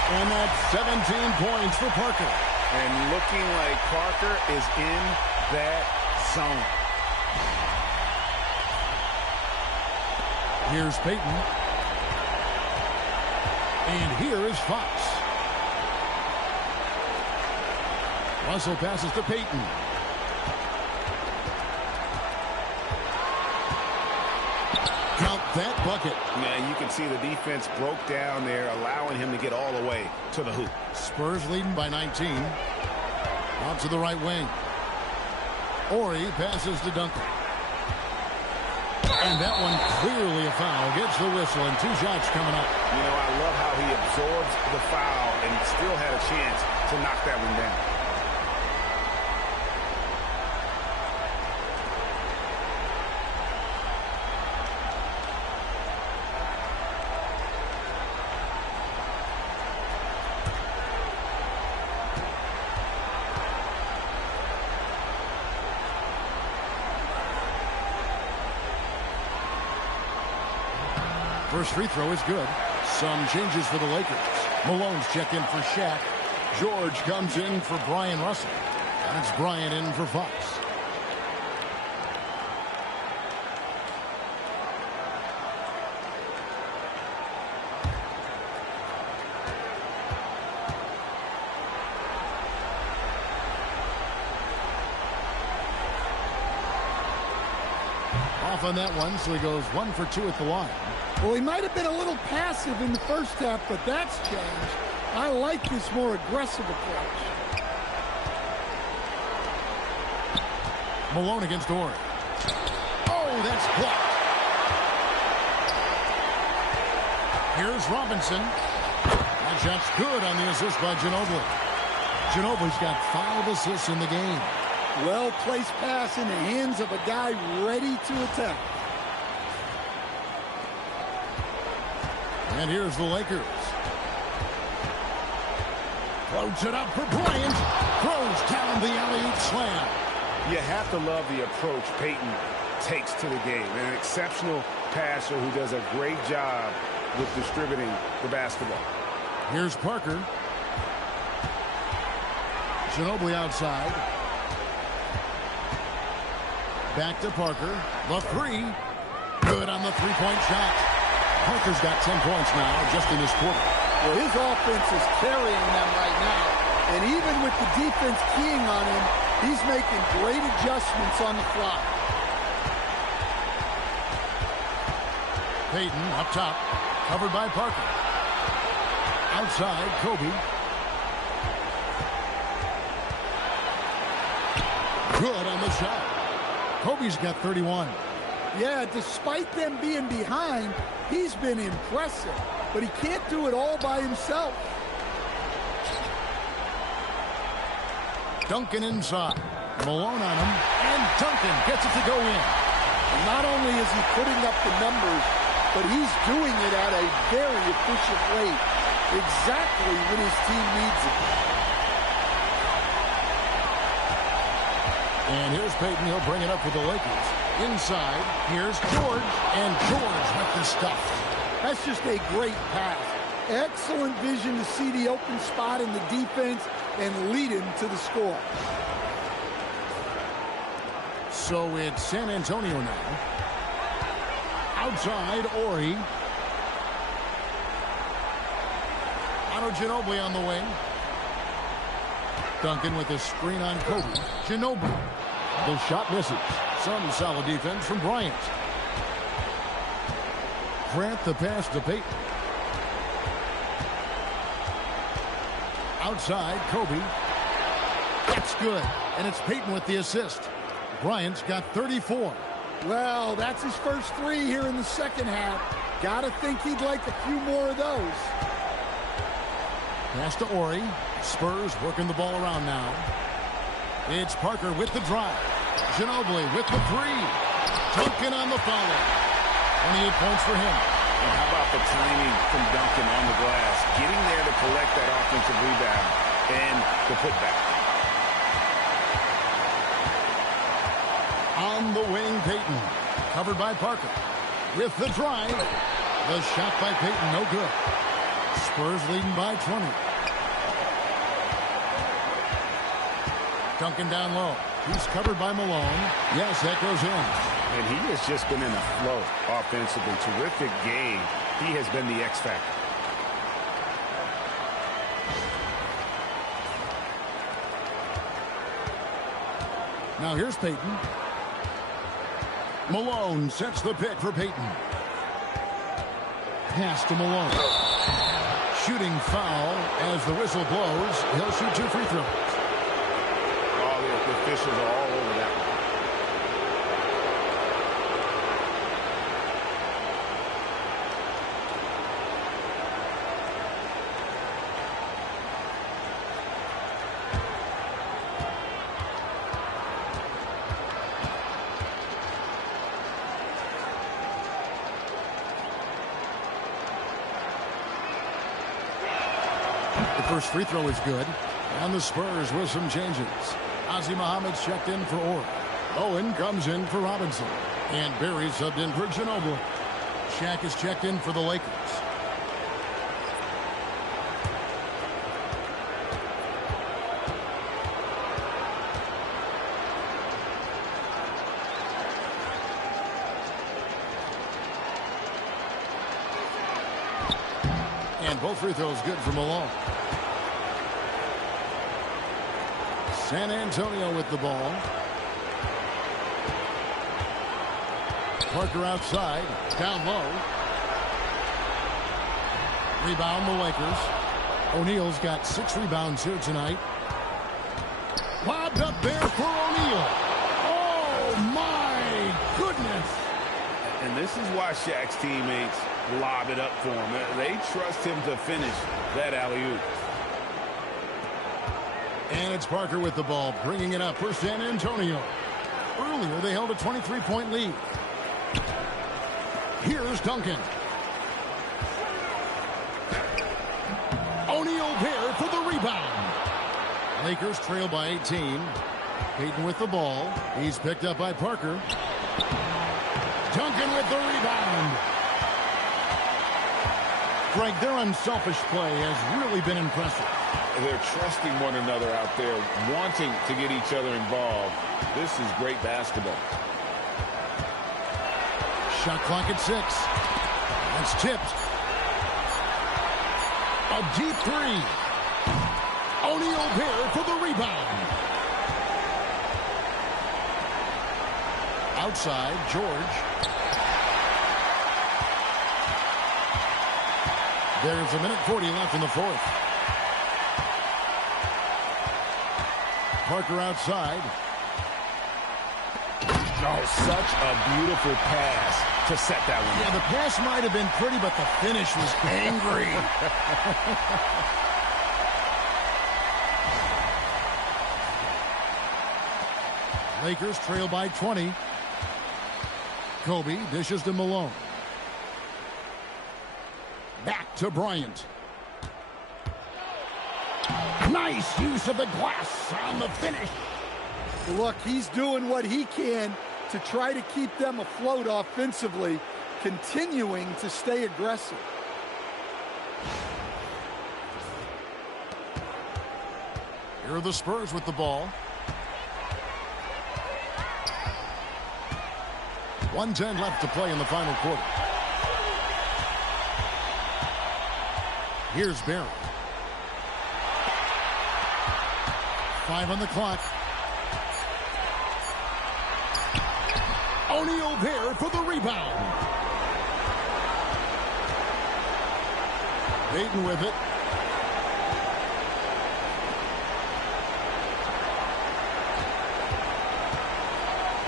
And that's 17 points for Parker. And looking like Parker is in that zone. Here's Peyton. And here is Fox. Russell passes to Peyton. Count that bucket. Yeah, you can see the defense broke down there, allowing him to get all the way to the hoop. Spurs leading by 19. Out to the right wing. Ori passes to Duncan. And that one clearly a foul. Gets the whistle and 2 shots coming up. You know, I love how he absorbs the foul and still had a chance to knock that one down. First free throw is good. Some changes for the Lakers. Malone's checked in for Shaq. George comes in for Brian Russell. And it's Brian in for Fox. Off on that one, so he goes 1 for 2 at the line. Well, he might have been a little passive in the first half, but that's changed. I like this more aggressive approach. Malone against Ori. Oh, that's blocked. Here's Robinson. That shot's good on the assist by Ginobili. Ginobili's got 5 assists in the game. Well-placed pass in the hands of a guy ready to attack. And here's the Lakers. Floats it up for Bryant. Throws down the alley-oop slam. You have to love the approach Peyton takes to the game. An exceptional passer who does a great job with distributing the basketball. Here's Parker. Ginobili outside. Back to Parker. The three. Good on the three-point shot. Parker's got 10 points now just in this quarter. Well, his offense is carrying them right now. And even with the defense keying on him, he's making great adjustments on the fly. Peyton up top. Covered by Parker. Outside, Kobe. Good on the shot. Kobe's got 31. Yeah, despite them being behind, he's been impressive. But he can't do it all by himself. Duncan inside. Malone on him. And Duncan gets it to go in. Not only is he putting up the numbers, but he's doing it at a very efficient rate. Exactly when his team needs it. And here's Peyton. He'll bring it up for the Lakers. Inside, here's George. And George with the stuff. That's just a great pass. Excellent vision to see the open spot in the defense and lead him to the score. So it's San Antonio now. Outside, Ori. Ginobili on the wing. Duncan with a screen on Kobe. Ginobili. The shot misses. Some solid defense from Bryant. Grant the pass to Peyton. Outside, Kobe. That's good. And it's Peyton with the assist. Bryant's got 34. Well, that's his first three here in the second half. Gotta think he'd like a few more of those. Pass to Ori. Spurs working the ball around now. It's Parker with the drive. Ginobili with the three. Duncan on the follow. 28 points for him. And how about the timing from Duncan on the glass? Getting there to collect that offensive rebound and the putback. On the wing, Peyton. Covered by Parker. With the drive. The shot by Peyton, no good. Spurs leading by 20. Duncan down low. He's covered by Malone. Yes, that goes in. And he has just been in a flow offensively. Terrific game. He has been the X factor. Now here's Peyton. Malone sets the pick for Peyton. Pass to Malone. Shooting foul as the whistle blows. He'll shoot 2 free throws. Oh, the officials are all over that one. The first free throw is good. And the Spurs with some changes. Ozzie Muhammad's checked in for Orr. Owen comes in for Robinson. And Barry subbed in for Ginobili. Shaq is checked in for the Lakers. And both free throws good for Malone. San Antonio with the ball. Parker outside, down low. Rebound the Lakers. O'Neal's got 6 rebounds here tonight. Lobbed up there for O'Neal. Oh my goodness. And this is why Shaq's teammates lob it up for him. They trust him to finish that alley-oop. And it's Parker with the ball, bringing it up for San Antonio. Earlier, they held a 23-point lead. Here's Duncan. O'Neal there for the rebound. rebound. Lakers trail by 18. Payton with the ball. He's picked up by Parker. Duncan with the rebound. Greg, their unselfish play has really been impressive. They're trusting one another out there, wanting to get each other involved. This is great basketball. Shot clock at 6. That's tipped. A deep three. O'Neal there for the rebound. Outside, George. There's 1:40 left in the fourth. Parker outside. Oh, such a beautiful pass to set that one. Yeah, the pass might have been pretty, but the finish was angry. Lakers trail by 20. Kobe dishes to Malone. Back to Bryant. Nice use of the glass on the finish. Look, he's doing what he can to try to keep them afloat offensively, continuing to stay aggressive. Here are the Spurs with the ball. 1:10 left to play in the final quarter. Here's Barry. 5 on the clock. O'Neal there for the rebound. Payton with it.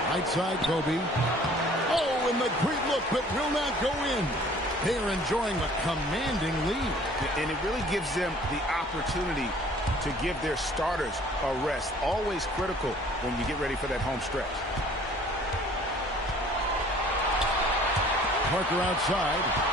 Right side, Kobe. Oh, and the great look, but will not go in. They are enjoying a commanding lead. And it really gives them the opportunity to give their starters a rest. Always critical when you get ready for that home stretch. Parker outside.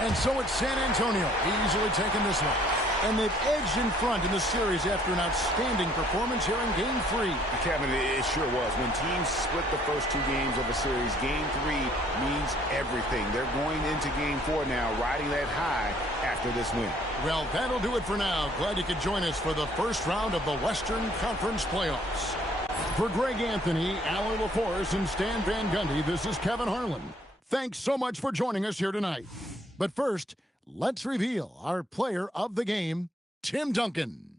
And so it's San Antonio, easily taking this one. And they've edged in front in the series after an outstanding performance here in Game 3. Kevin, it sure was. When teams split the first 2 games of a series, Game 3 means everything. They're going into Game 4 now, riding that high after this win. Well, that'll do it for now. Glad you could join us for the first round of the Western Conference Playoffs. For Greg Anthony, Alan LaForce, and Stan Van Gundy, this is Kevin Harlan. Thanks so much for joining us here tonight. But first, let's reveal our player of the game, Tim Duncan.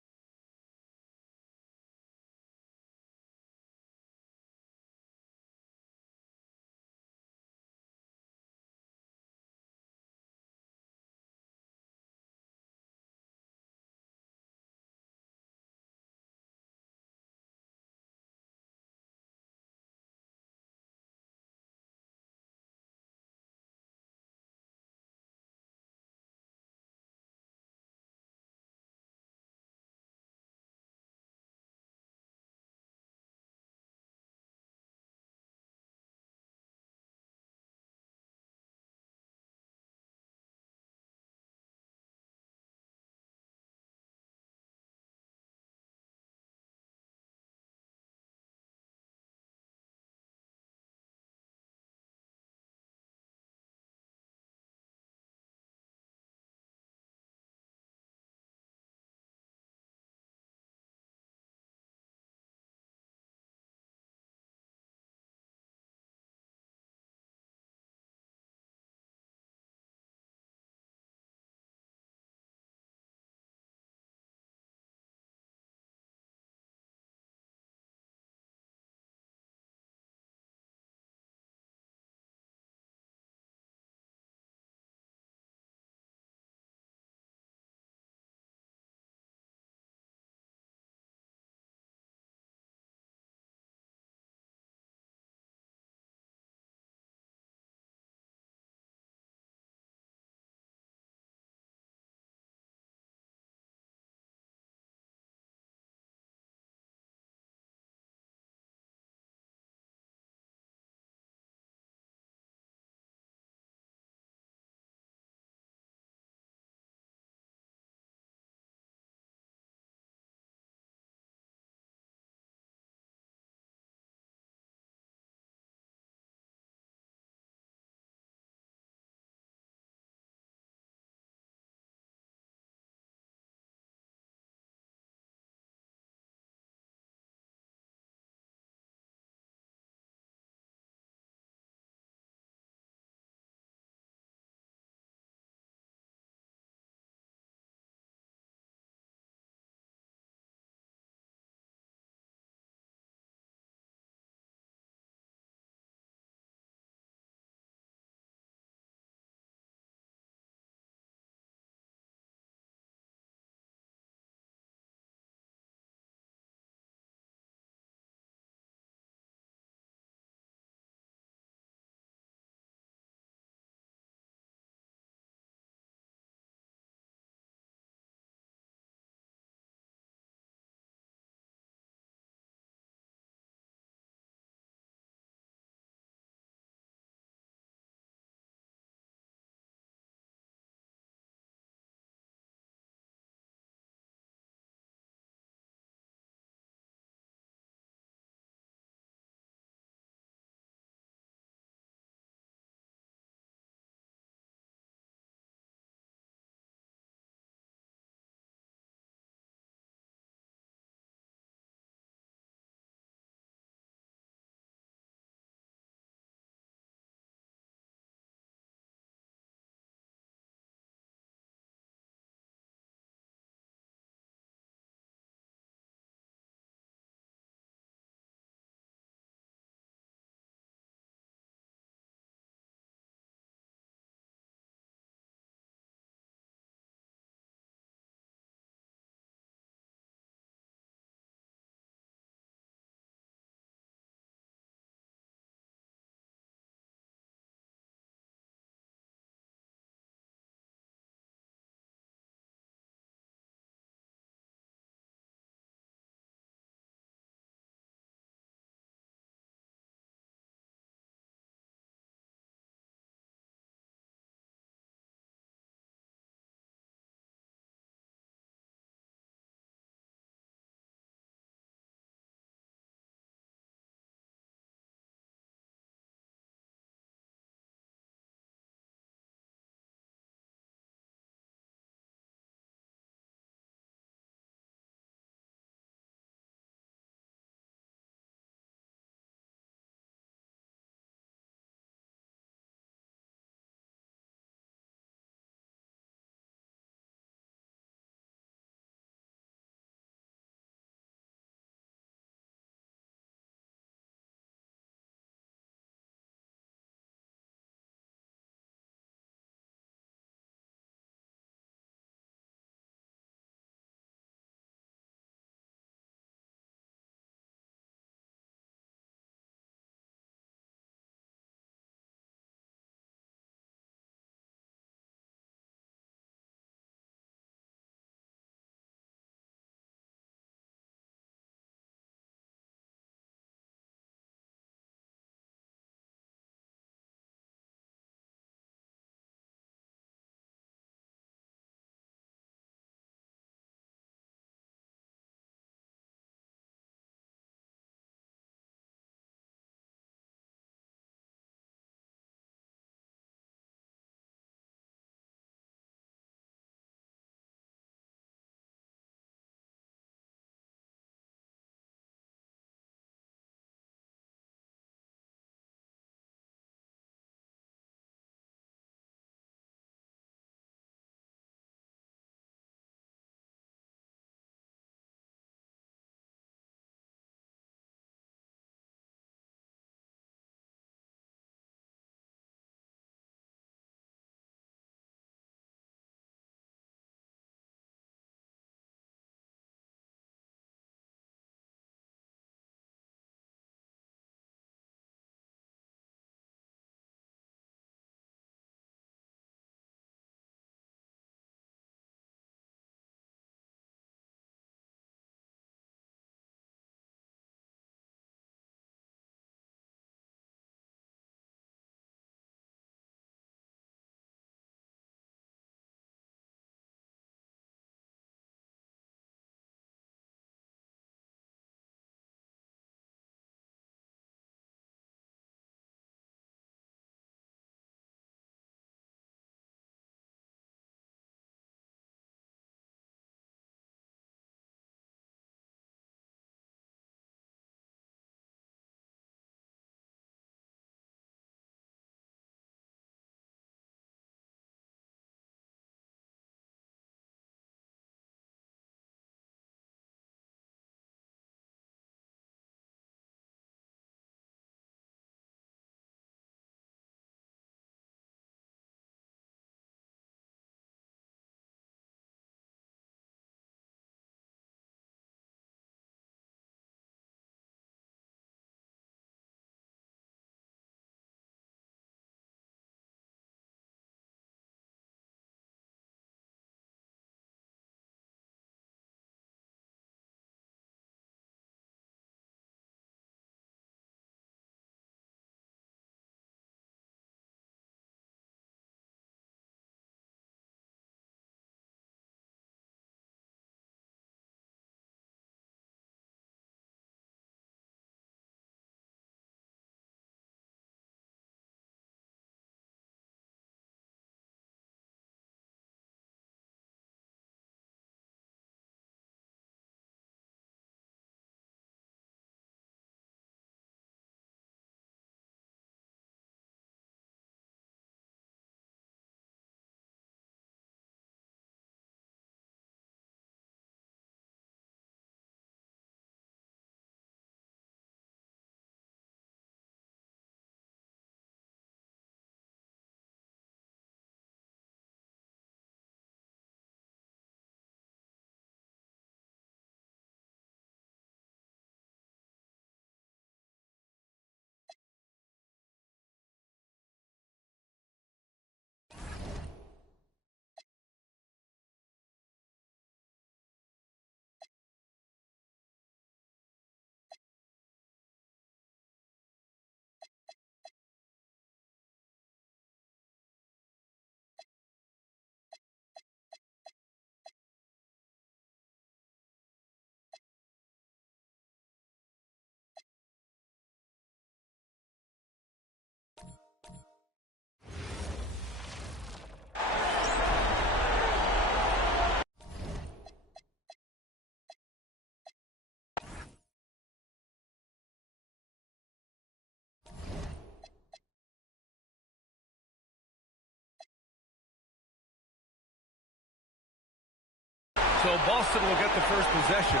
So Boston will get the first possession.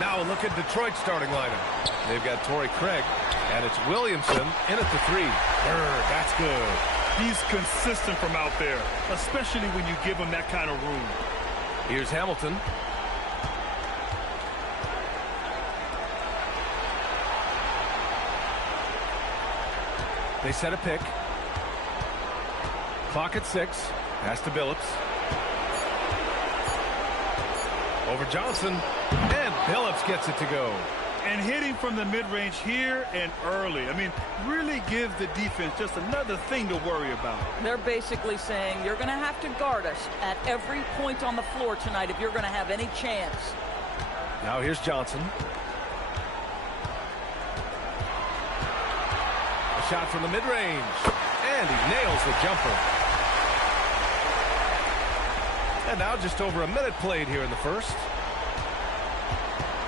Now look at Detroit's starting lineup. They've got Torrey Craig, and it's Williamson in at the 3. That's good. He's consistent from out there, especially when you give him that kind of room. Here's Hamilton. They set a pick. Clock at 6. Pass to Billups. Over Johnson. And Billups gets it to go. And hitting from the mid-range here and early. I mean, really gives the defense just another thing to worry about. They're basically saying you're going to have to guard us at every point on the floor tonight if you're going to have any chance. Now here's Johnson. A shot from the mid-range. And he nails the jumper. And now just over a minute played here in the first.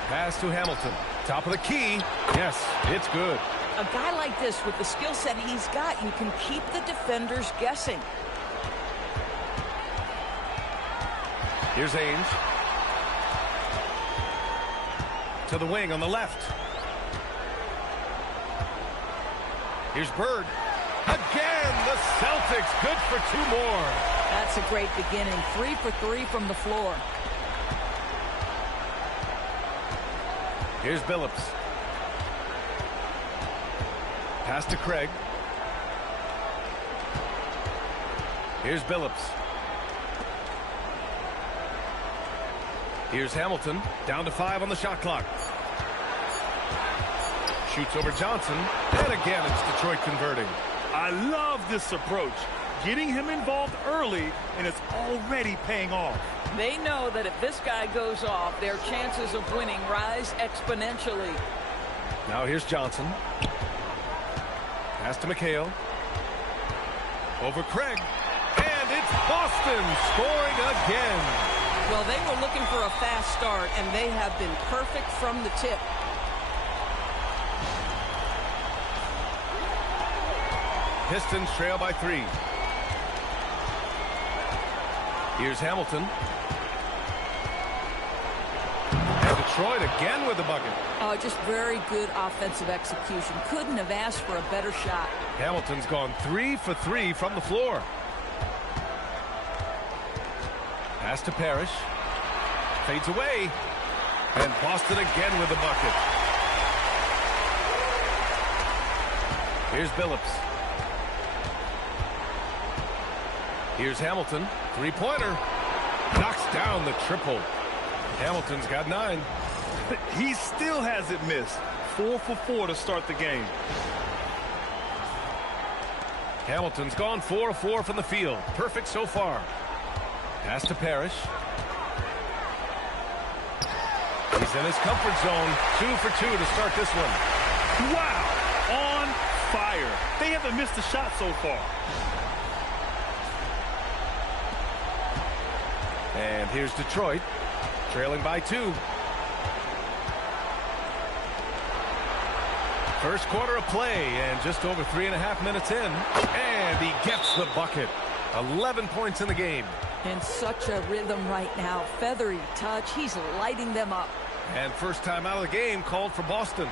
Pass to Hamilton. Top of the key. Yes, it's good. A guy like this with the skill set he's got, you can keep the defenders guessing. Here's Ainge. To the wing on the left. Here's Bird. Again, the Celtics good for 2 more. That's a great beginning. 3 for 3 from the floor. Here's Billups. Pass to Craig. Here's Billups. Here's Hamilton. Down to 5 on the shot clock. Shoots over Johnson. And again, it's Detroit converting. I love this approach. Getting him involved early, and it's already paying off. They know that if this guy goes off, their chances of winning rise exponentially. Now here's Johnson. Pass to McHale. Over Craig. And it's Boston scoring again. Well, they were looking for a fast start, and they have been perfect from the tip. Pistons trail by 3. Here's Hamilton. And Detroit again with the bucket. Oh, just very good offensive execution. Couldn't have asked for a better shot. Hamilton's gone 3 for 3 from the floor. Pass to Parrish. Fades away. And Boston again with the bucket. Here's Billups. Here's Hamilton. 3-pointer. Knocks down the triple. Hamilton's got 9. He still hasn't missed. 4 for 4 to start the game. Hamilton's gone 4 of 4 from the field. Perfect so far. Pass to Parrish. He's in his comfort zone. 2 for 2 to start this one. Wow! On fire. They haven't missed a shot so far. And here's Detroit, trailing by 2. First quarter of play, and just over 3.5 minutes in. And he gets the bucket. 11 points in the game. In such a rhythm right now. Feathery touch. He's lighting them up. And first time out of the game called for Boston.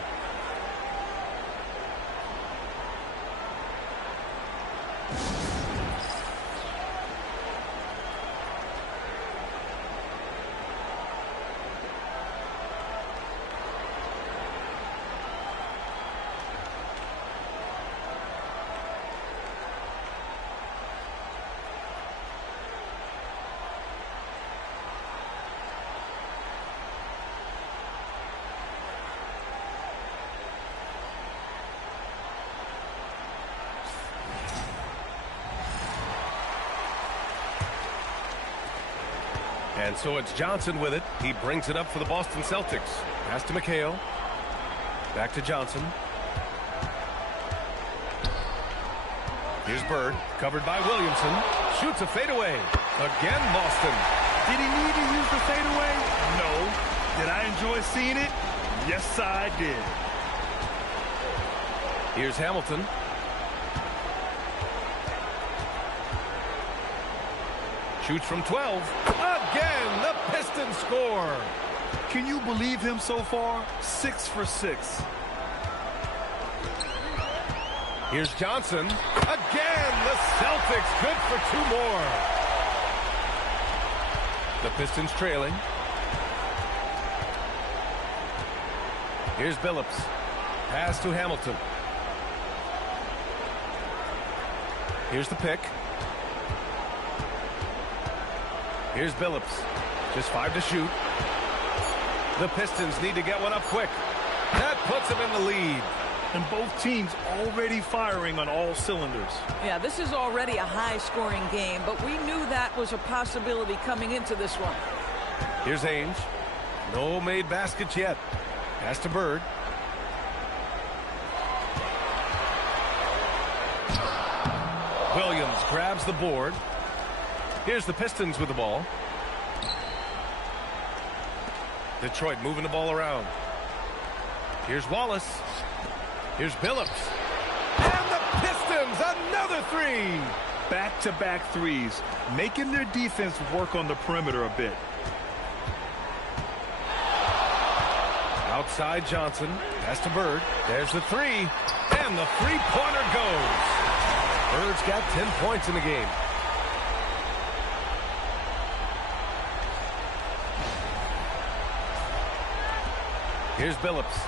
And so it's Johnson with it. He brings it up for the Boston Celtics. Pass to McHale. Back to Johnson. Here's Bird, covered by Williamson. shoots a fadeaway. Again, Boston. Did he need to use the fadeaway? No. Did I enjoy seeing it? Yes, I did. Here's Hamilton. Shoots from 12. Again, the Pistons score. Can you believe him so far? 6 for 6. Here's Johnson. Again, the Celtics good for 2 more. The Pistons trailing. Here's Billups. Pass to Hamilton. Here's the pick. Here's Billups. Just 5 to shoot. The Pistons need to get one up quick. That puts them in the lead. And both teams already firing on all cylinders. Yeah, this is already a high-scoring game, but we knew that was a possibility coming into this one. Here's Ainge. No made baskets yet. Pass to Bird. Williams grabs the board. Here's the Pistons with the ball. Detroit moving the ball around. Here's Wallace. Here's Billups. And the Pistons, another 3. Back-to-back threes, making their defense work on the perimeter a bit. Outside Johnson. Pass to Bird. There's the 3. And the three-pointer goes. Bird's got 10 points in the game. Here's Billups.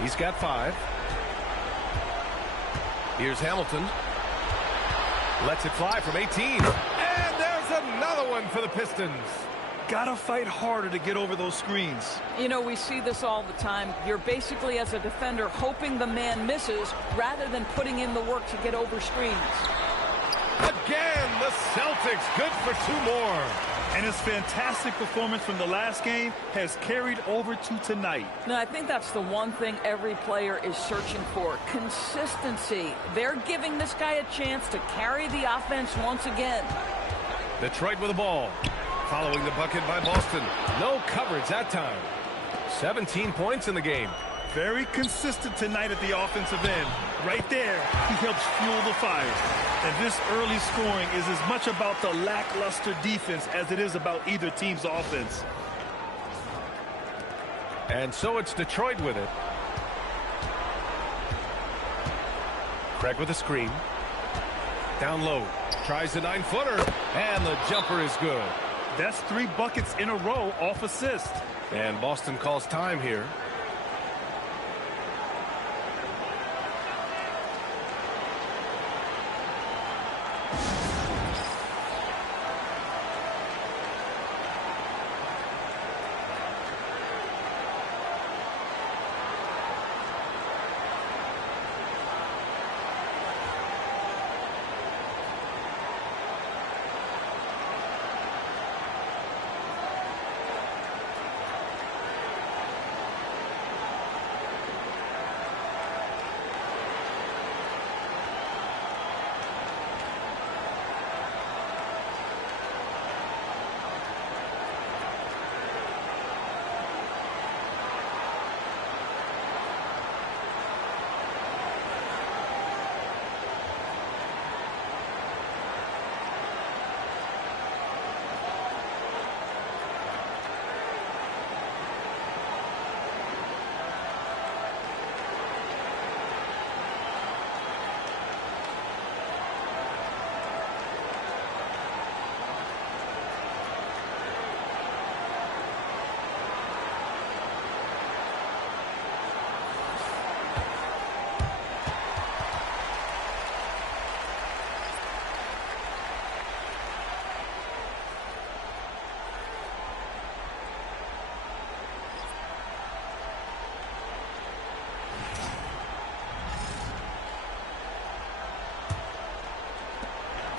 He's got 5. Here's Hamilton. Lets it fly from 18. And there's another one for the Pistons. Gotta fight harder to get over those screens. You know, we see this all the time. You're basically, as a defender, hoping the man misses rather than putting in the work to get over screens. Again, the Celtics good for 2 more. And his fantastic performance from the last game has carried over to tonight. No, I think that's the one thing every player is searching for. Consistency. They're giving this guy a chance to carry the offense once again. Detroit with the ball. Following the bucket by Boston. No coverage that time. 17 points in the game. Very consistent tonight at the offensive end. Right there, he helps fuel the fire. And this early scoring is as much about the lackluster defense as it is about either team's offense. And so it's Detroit with it. Craig with a screen. Down low. Tries the 9-footer. And the jumper is good. That's 3 buckets in a row off assist. And Boston calls time here.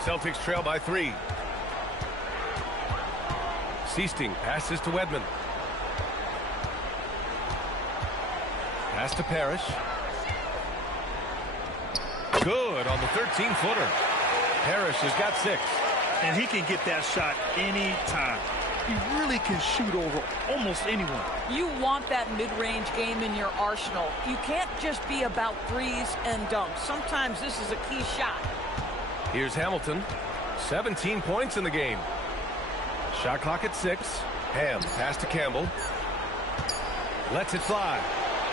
Celtics trail by 3. Seasting passes to Wedman. Pass to Parrish. Good on the 13-footer. Parrish has got 6. And he can get that shot anytime. He really can shoot over almost anyone. You want that mid-range game in your arsenal. You can't just be about threes and dunks. Sometimes this is a key shot. Here's Hamilton. 17 points in the game. Shot clock at 6. Ham, pass to Campbell. Lets it fly.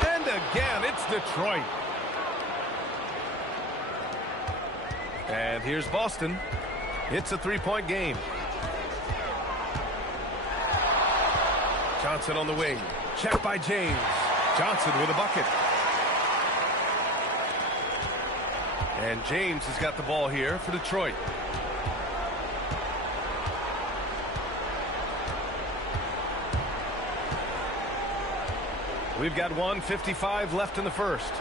And again, it's Detroit. And here's Boston. It's a three-point game. Johnson on the wing. Check by James. Johnson with a bucket. And James has got the ball here for Detroit. We've got 1:55 left in the first.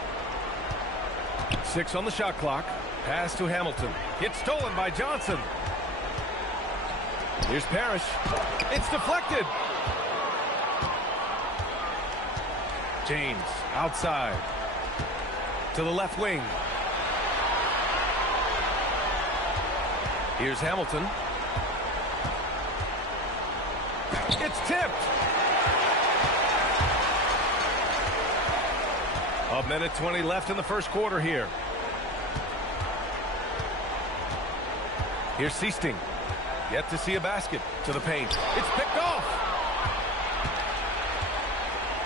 6 on the shot clock. Pass to Hamilton. It's stolen by Johnson. Here's Parrish. It's deflected. James outside to the left wing. Here's Hamilton. It's tipped. A minute 20 left in the first quarter here. Here's Seasting. Yet to see a basket to the paint. It's picked off.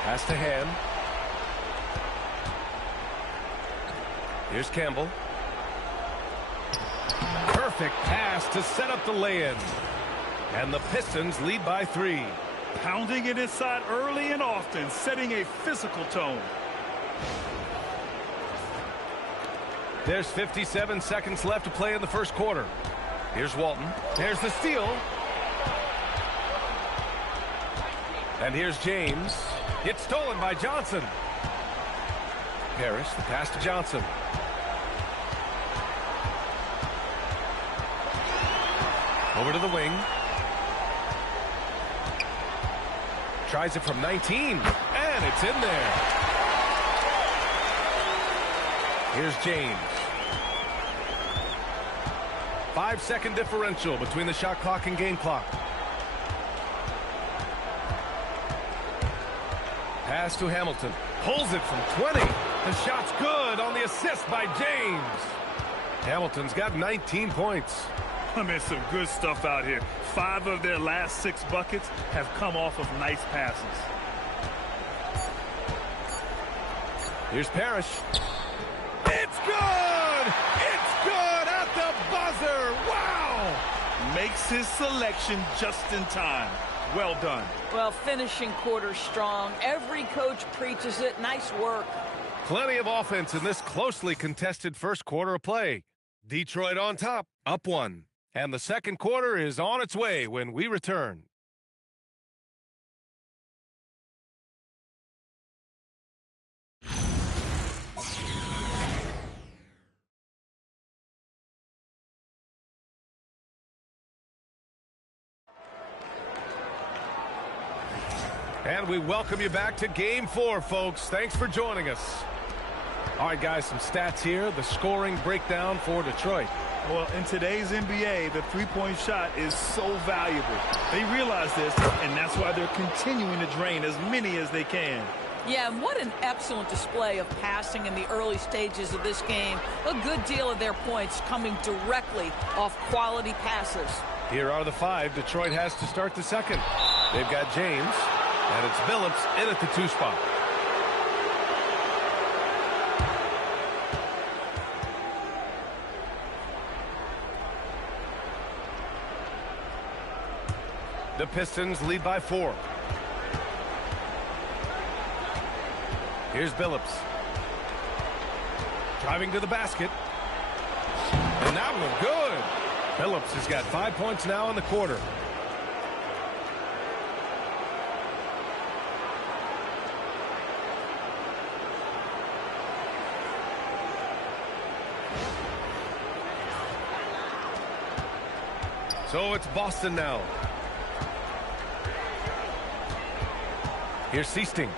Pass to Ham. Here's Campbell. Perfect pass to set up the lay-in. And the Pistons lead by 3. Pounding it inside early and often, setting a physical tone. There's 57 seconds left to play in the first quarter. Here's Walton. There's the steal. And here's James. It's stolen by Johnson. Parrish, the pass to Johnson. Over to the wing. Tries it from 19. And it's in there. Here's James. 5-second differential between the shot clock and game clock. Pass to Hamilton. Pulls it from 20. The shot's good on the assist by James. Hamilton's got 19 points. I mean, some good stuff out here. 5 of their last 6 buckets have come off of nice passes. Here's Parrish. It's good! It's good at the buzzer! Wow! Makes his selection just in time. Well done. Well, finishing quarter strong. Every coach preaches it. Nice work. Plenty of offense in this closely contested first quarter of play. Detroit on top, up 1. And the second quarter is on its way when we return. And we welcome you back to Game 4, folks. Thanks for joining us. All right, guys, some stats here. The scoring breakdown for Detroit. Well, in today's NBA, the three-point shot is so valuable. They realize this, and that's why they're continuing to drain as many as they can. Yeah, and what an excellent display of passing in the early stages of this game. A good deal of their points coming directly off quality passes. Here are the 5 Detroit has to start the second. They've got James, and it's Billups in at the 2 spot. The Pistons lead by 4. Here's Billups. Driving to the basket. And that one good. Billups has got 5 points now in the quarter. So it's Boston now. Here's Seasting.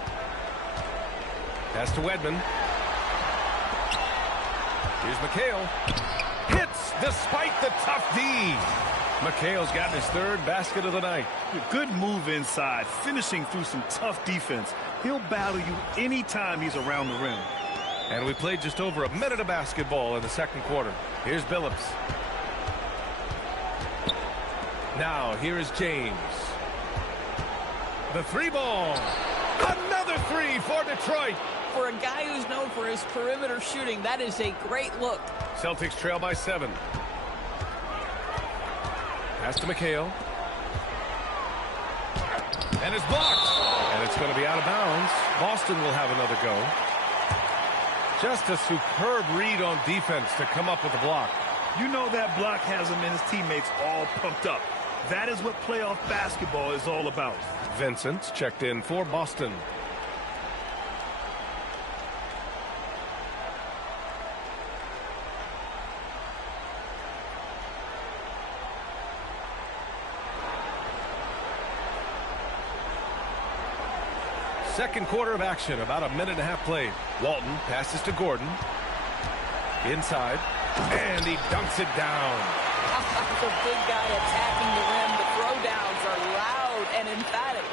Pass to Wedman. Here's McHale. Hits despite the tough D. McHale's gotten his third basket of the night. Good move inside, finishing through some tough defense. He'll battle you anytime he's around the rim. And we played just over a minute of basketball in the second quarter. Here's Billups. Now, here is James. The three ball. Another three for Detroit. For a guy who's known for his perimeter shooting, that is a great look. Celtics trail by 7. Pass to McHale. And it's blocked. And it's going to be out of bounds. Boston will have another go. Just a superb read on defense to come up with the block. You know that block has him and his teammates all pumped up. That is what playoff basketball is all about. Vincent checked in for Boston. Second quarter of action, about a minute and a half played. Walton passes to Gordon. Inside, and he dunks it down. The big guy attacking the rim. The throwdowns are loud and emphatic.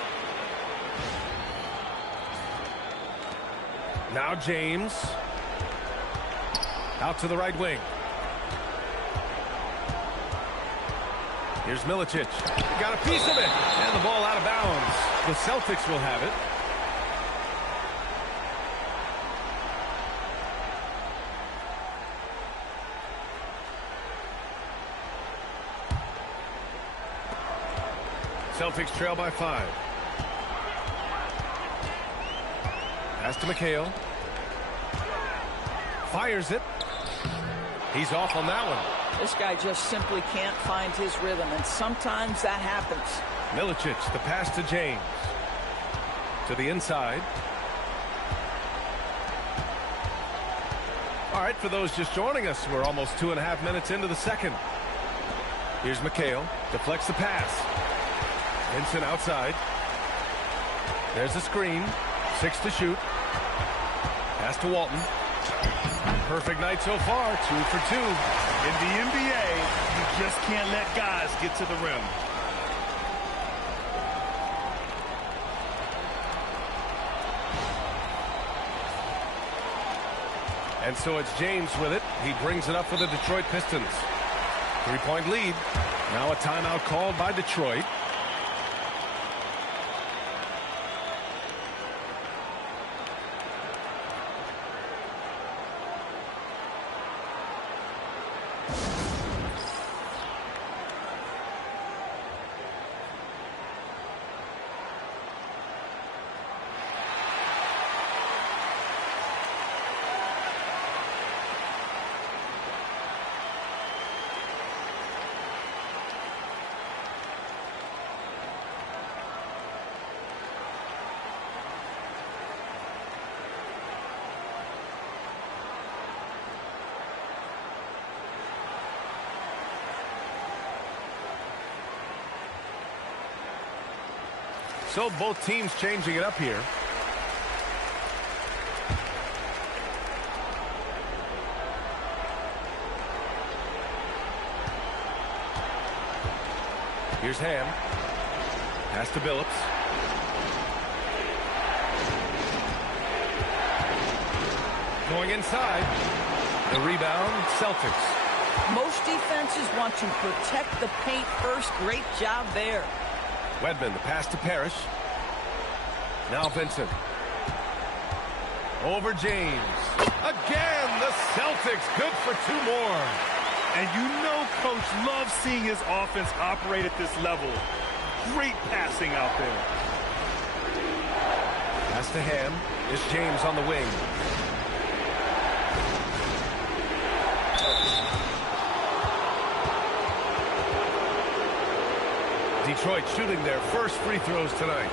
Now James. Out to the right wing. Here's Milicic. Got a piece of it. And the ball out of bounds. The Celtics will have it. Celtics trail by 5. Pass to McHale. Fires it. He's off on that one. This guy just simply can't find his rhythm, and sometimes that happens. Milicic, the pass to James. To the inside. All right, for those just joining us, we're almost 2.5 minutes into the second. Here's McHale. Deflects the pass. Vincent outside. There's a screen. 6 to shoot. Pass to Walton. Perfect night so far. 2 for 2. In the NBA, you just can't let guys get to the rim. And so it's James with it. He brings it up for the Detroit Pistons. 3-point lead. Now a timeout called by Detroit. So both teams changing it up here. Here's Ham. Pass to Billups. Going inside. The rebound, Celtics. Most defenses want to protect the paint first. Great job there. Wedman, the pass to Parrish. Now Vincent. Over James. Again, the Celtics good for 2 more. And you know Coach loves seeing his offense operate at this level. Great passing out there. Pass to Ham. Is James on the wing. Detroit shooting their first free throws tonight.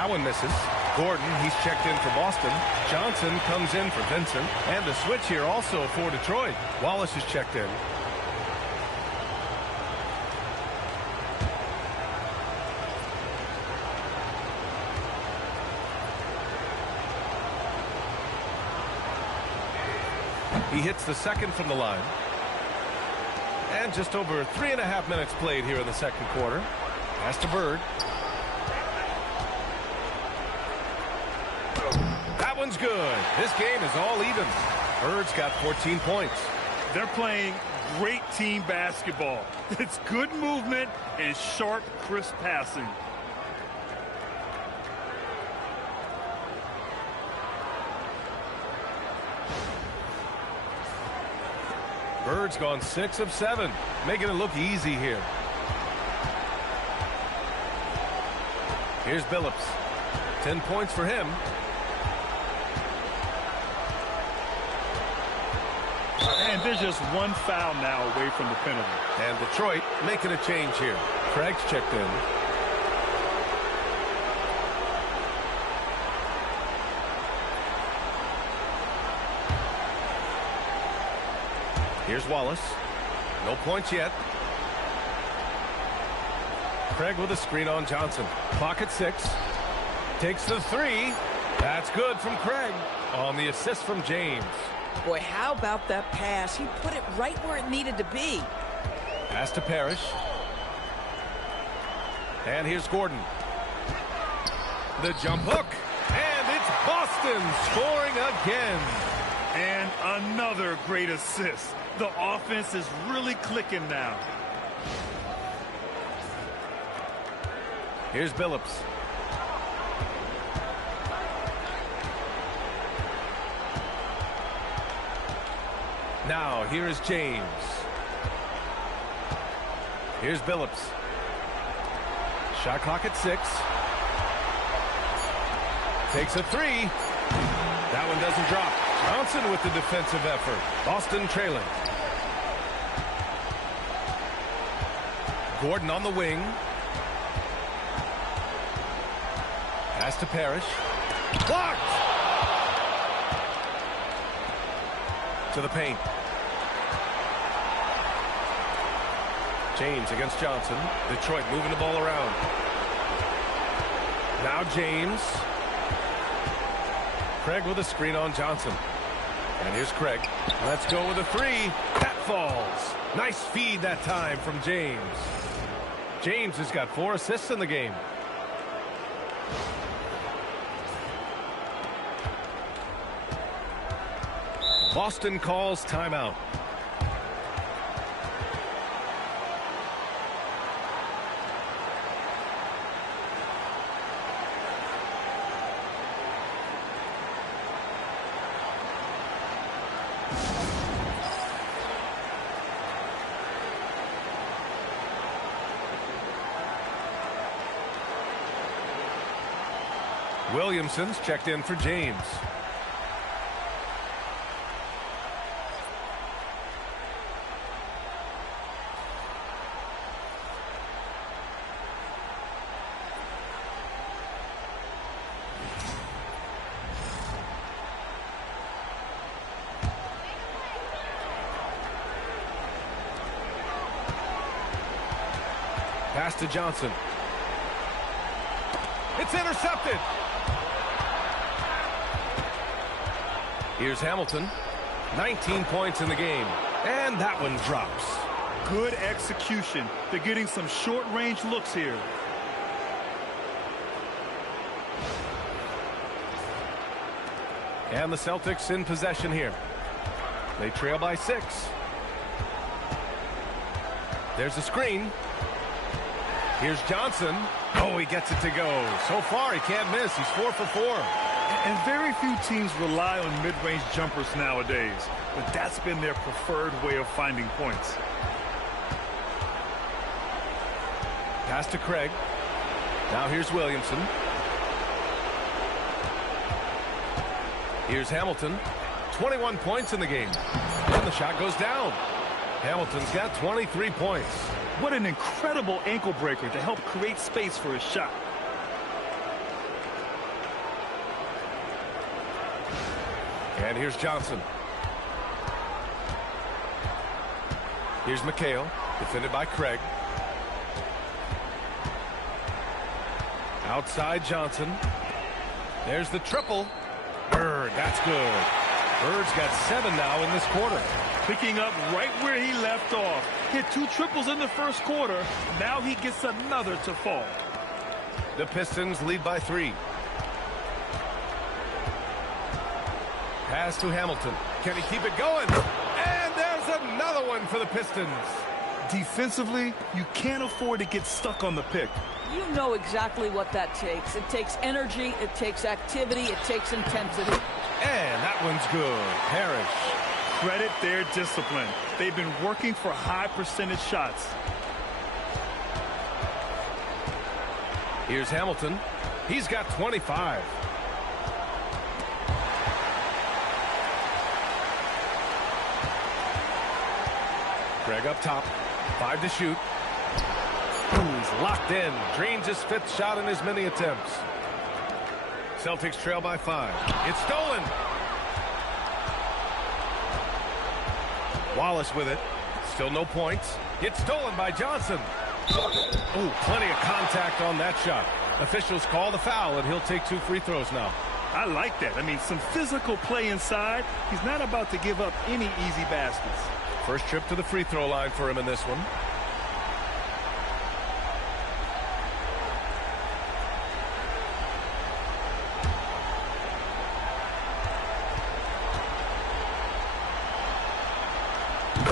That one misses. Gordon, he's checked in for Boston. Johnson comes in for Vincent. And the switch here also for Detroit. Wallace is checked in. He hits the second from the line. And just over 3.5 minutes played here in the second quarter. Pass to Bird. That one's good. This game is all even. Bird's got 14 points. They're playing great team basketball. It's good movement and sharp, crisp passing. Bird's gone 6 of 7, making it look easy here. Here's Billups. 10 points for him. And there's just one foul now away from the penalty. And Detroit making a change here. Craig's checked in. Here's Wallace. No points yet. Craig with a screen on Johnson. Clock at 6. Takes the 3. That's good from Craig on the assist from James. Boy, how about that pass? He put it right where it needed to be. Pass to Parrish. And here's Gordon. The jump hook. And it's Boston scoring again. And another great assist. The offense is really clicking now. Here's Billups. Now, here is James. Here's Billups. Shot clock at 6. Takes a 3. That one doesn't drop. Johnson with the defensive effort. Boston trailing. Gordon on the wing. Pass to Parrish. Blocked! To the paint. James against Johnson. Detroit moving the ball around. Now James. Craig with a screen on Johnson. And here's Craig. Let's go with a 3. That falls. Nice feed that time from James. James has got 4 assists in the game. Boston calls timeout. Williamson's checked in for James. Pass to Johnson. It's intercepted. Here's Hamilton. 19 points in the game. And that one drops. Good execution. They're getting some short-range looks here. And the Celtics in possession here. They trail by 6. There's a screen. Here's Johnson. Oh, he gets it to go. So far, he can't miss. He's 4 for 4. And very few teams rely on mid-range jumpers nowadays, but that's been their preferred way of finding points. Pass to Craig. Now here's Williamson. Here's Hamilton. 21 points in the game. And the shot goes down. Hamilton's got 23 points. What an incredible ankle breaker to help create space for his shot. And here's Johnson. Here's McHale, defended by Craig. Outside Johnson. There's the triple. Bird, that's good. Bird's got 7 now in this quarter. Picking up right where he left off. Hit 2 triples in the first quarter. Now he gets another to fall. The Pistons lead by 3. Pass to Hamilton. Can he keep it going? And there's another one for the Pistons. Defensively, you can't afford to get stuck on the pick. You know exactly what that takes. It takes energy, it takes activity, it takes intensity. And that one's good. Parrish. Credit their discipline. They've been working for high percentage shots. Here's Hamilton. He's got 25. Craig up top. 5 to shoot. He's locked in. Drains his 5th shot in as many attempts. Celtics trail by 5. It's stolen. Wallace with it. Still no points. It's stolen by Johnson. Oh, plenty of contact on that shot. Officials call the foul, and he'll take 2 free throws now. I like that. I mean, some physical play inside. He's not about to give up any easy baskets. First trip to the free throw line for him in this one.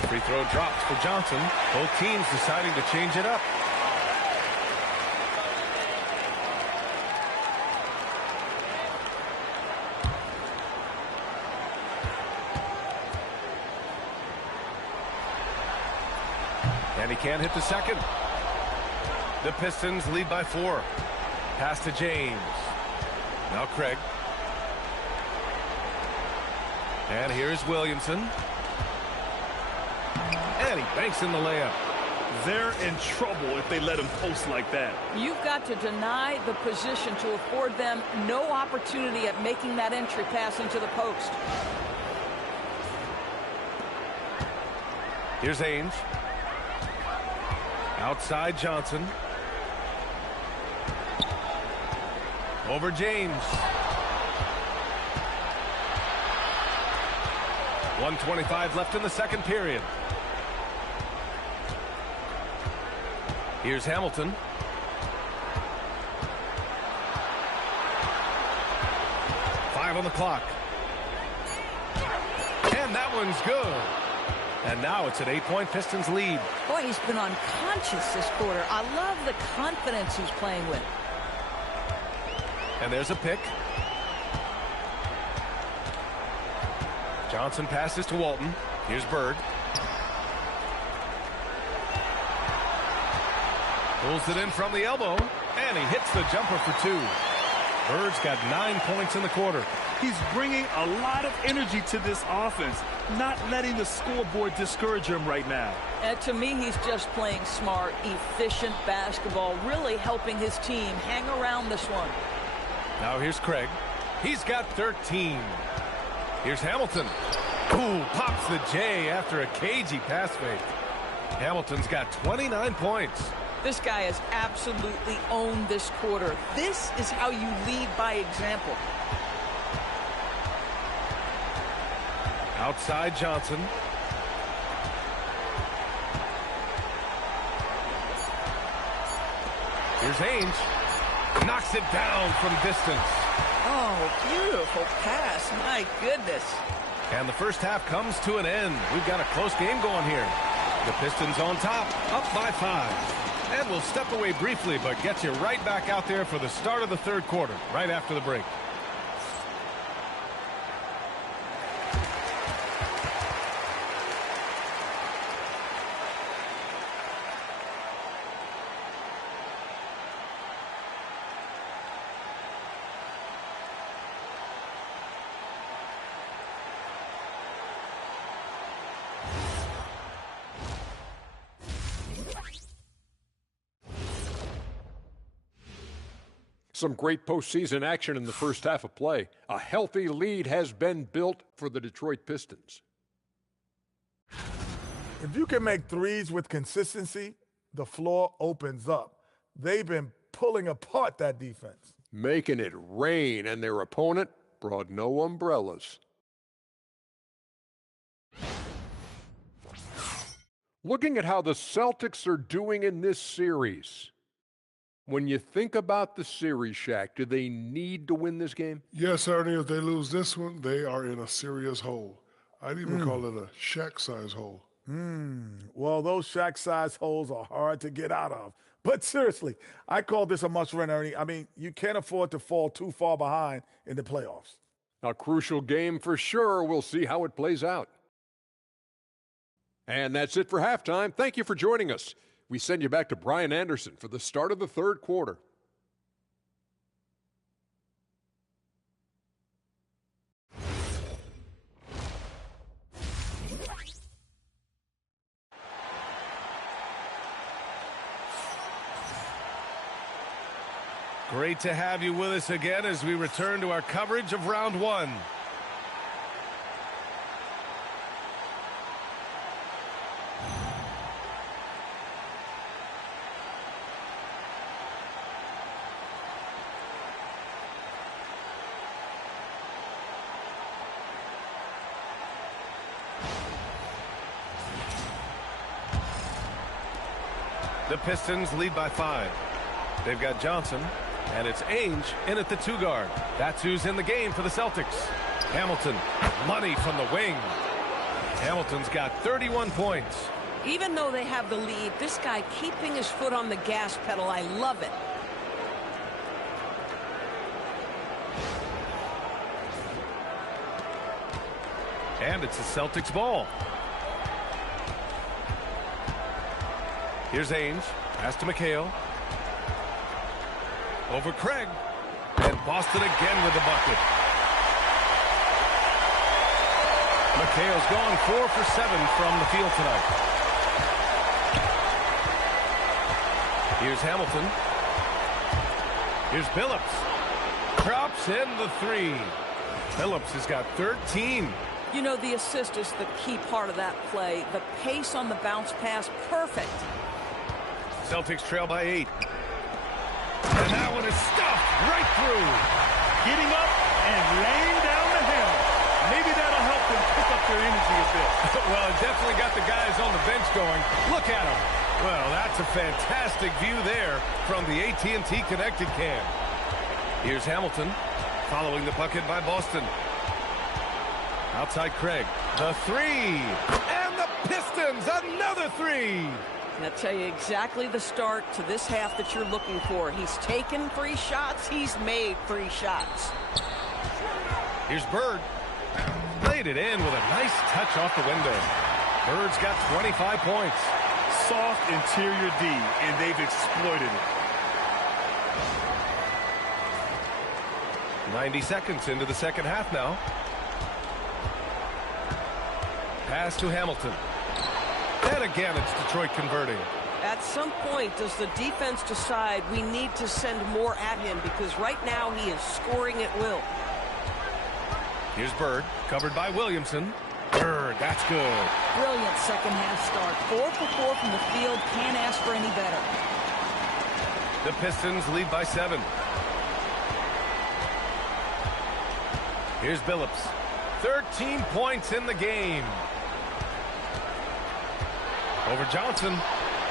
Free throw drops for Johnson. Both teams deciding to change it up. And he can't hit the second. The Pistons lead by 4. Pass to James. Now Craig. And here's Williamson. And he banks in the layup. They're in trouble if they let him post like that. You've got to deny the position to afford them no opportunity at making that entry pass into the post. Here's Ainge. Outside Johnson. Over James. 1:25 left in the second period. Here's Hamilton. Five on the clock. And that one's good. And now it's an 8-point Pistons lead. Boy, he's been unconscious this quarter. I love the confidence he's playing with. And there's a pick. Johnson passes to Walton. Here's Bird. Pulls it in from the elbow, and he hits the jumper for 2. Bird's got 9 points in the quarter. He's bringing a lot of energy to this offense, not letting the scoreboard discourage him right now. And to me, he's just playing smart, efficient basketball, really helping his team hang around this one. Now here's Craig. He's got 13. Here's Hamilton. Ooh, pops the J after a cagey pass fake. Hamilton's got 29 points. This guy has absolutely owned this quarter. This is how you lead by example. Outside Johnson. Here's Ainge. Knocks it down from distance. Oh, beautiful pass. My goodness. And the first half comes to an end. We've got a close game going here. The Pistons on top, up by 5. And we'll step away briefly, but get you right back out there for the start of the third quarter, right after the break. Some great postseason action in the first half of play. A healthy lead has been built for the Detroit Pistons. If you can make threes with consistency, the floor opens up. They've been pulling apart that defense. Making it rain, and their opponent brought no umbrellas. Looking at how the Celtics are doing in this series, when you think about the series, Shaq, do they need to win this game? Yes, Ernie, if they lose this one, they are in a serious hole. I'd even call it a Shaq-size hole. Well, those Shaq-size holes are hard to get out of. But seriously, I call this a must-win, Ernie. I mean, you can't afford to fall too far behind in the playoffs. A crucial game for sure. We'll see how it plays out. And that's it for halftime. Thank you for joining us. We send you back to Brian Anderson for the start of the third quarter. Great to have you with us again as we return to our coverage of round one. The Pistons lead by 5. They've got Johnson, and it's Ainge in at the 2 guard. That's who's in the game for the Celtics. Hamilton, money from the wing. Hamilton's got 31 points. Even though they have the lead, this guy keeping his foot on the gas pedal, I love it. And it's the Celtics ball. Here's Ainge. Pass to McHale. Over Craig. And Boston again with the bucket. McHale's gone 4 for 7 from the field tonight. Here's Hamilton. Here's Billups. Drops in the 3. Billups has got 13. You know, the assist is the key part of that play. The pace on the bounce pass, perfect. Celtics trail by 8. And that one is stuffed right through. Getting up and laying down the hammer. Maybe that'll help them pick up their energy a bit. Well, it definitely got the guys on the bench going. Look at them. Well, that's a fantastic view there from the AT&T Connected Cam. Here's Hamilton following the bucket by Boston. Outside Craig. The 3. And the Pistons, another 3. And I'll tell you exactly the start to this half that you're looking for. He's taken 3 shots. He's made 3 shots. Here's Bird. Laid it in with a nice touch off the window. Bird's got 25 points. Soft interior D, and they've exploited it. 90 seconds into the second half now. Pass to Hamilton. And again, it's Detroit converting. At some point, does the defense decide we need to send more at him? Because right now he is scoring at will. Here's Bird, covered by Williamson. Bird, that's good. Brilliant second half start. 4 for 4 from the field. Can't ask for any better. The Pistons lead by 7. Here's Billups. 13 points in the game. Over Johnson.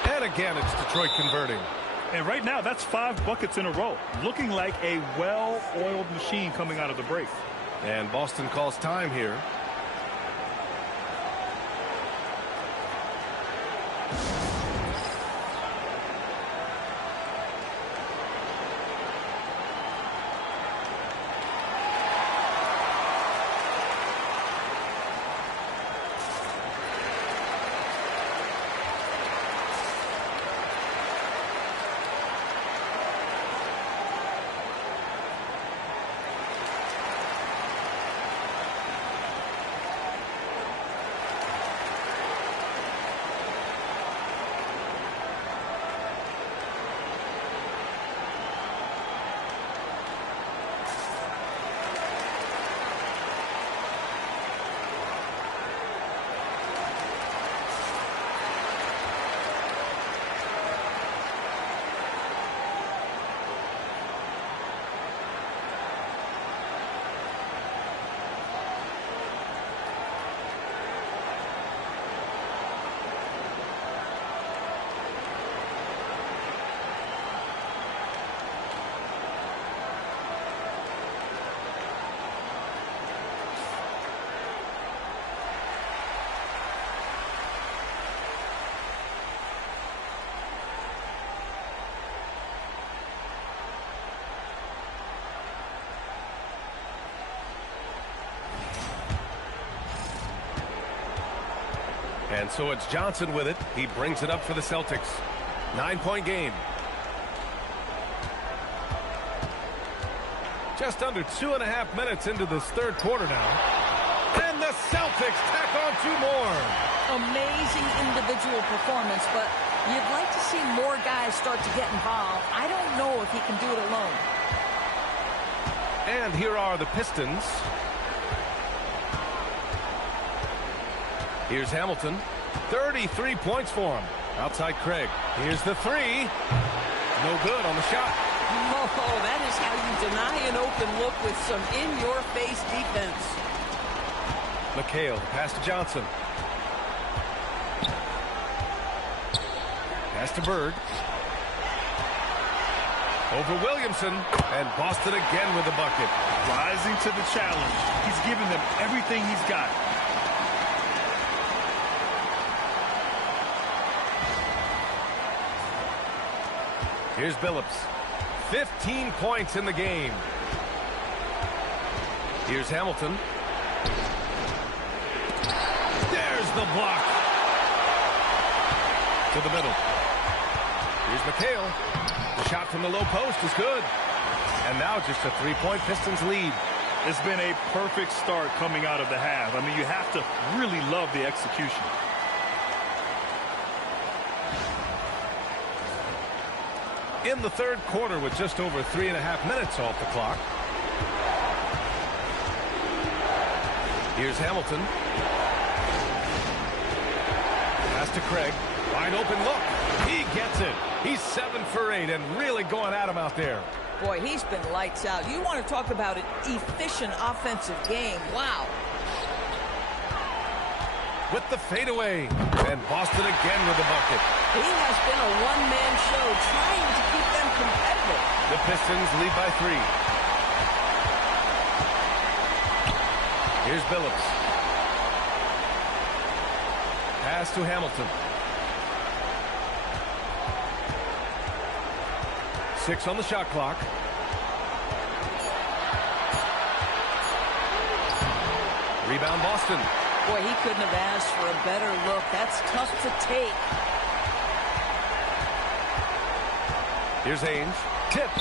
And again, it's Detroit converting. And right now, that's 5 buckets in a row. Looking like a well-oiled machine coming out of the break. And Boston calls time here. And so it's Johnson with it. He brings it up for the Celtics. 9-point game. Just under 2.5 minutes into this third quarter now. And the Celtics tack on 2 more. Amazing individual performance, but you'd like to see more guys start to get involved. I don't know if he can do it alone. And here are the Pistons. Here's Hamilton. 33 points for him. Outside Craig. Here's the 3. No good on the shot. Oh, that is how you deny an open look with some in-your-face defense. McHale, pass to Johnson. Pass to Bird. Over Williamson. And Boston again with the bucket. Rising to the challenge. He's giving them everything he's got. Here's Billups. 15 points in the game. Here's Hamilton. There's the block. To the middle. Here's McHale. The shot from the low post is good. And now just a 3-point Pistons lead. It's been a perfect start coming out of the half. I mean, you have to really love the execution. In the third quarter with just over 3.5 minutes off the clock. Here's Hamilton. Pass to Craig. Wide open look. He gets it. He's 7 for 8 and really going at him out there. Boy, he's been lights out. You want to talk about an efficient offensive game. Wow. With the fadeaway. And Boston again with the bucket. He has been a one-man show trying to keep them competitive. The Pistons lead by 3. Here's Billups. Pass to Hamilton. 6 on the shot clock. Rebound Boston. Boy, he couldn't have asked for a better look. That's tough to take. Here's Haynes. Tipped.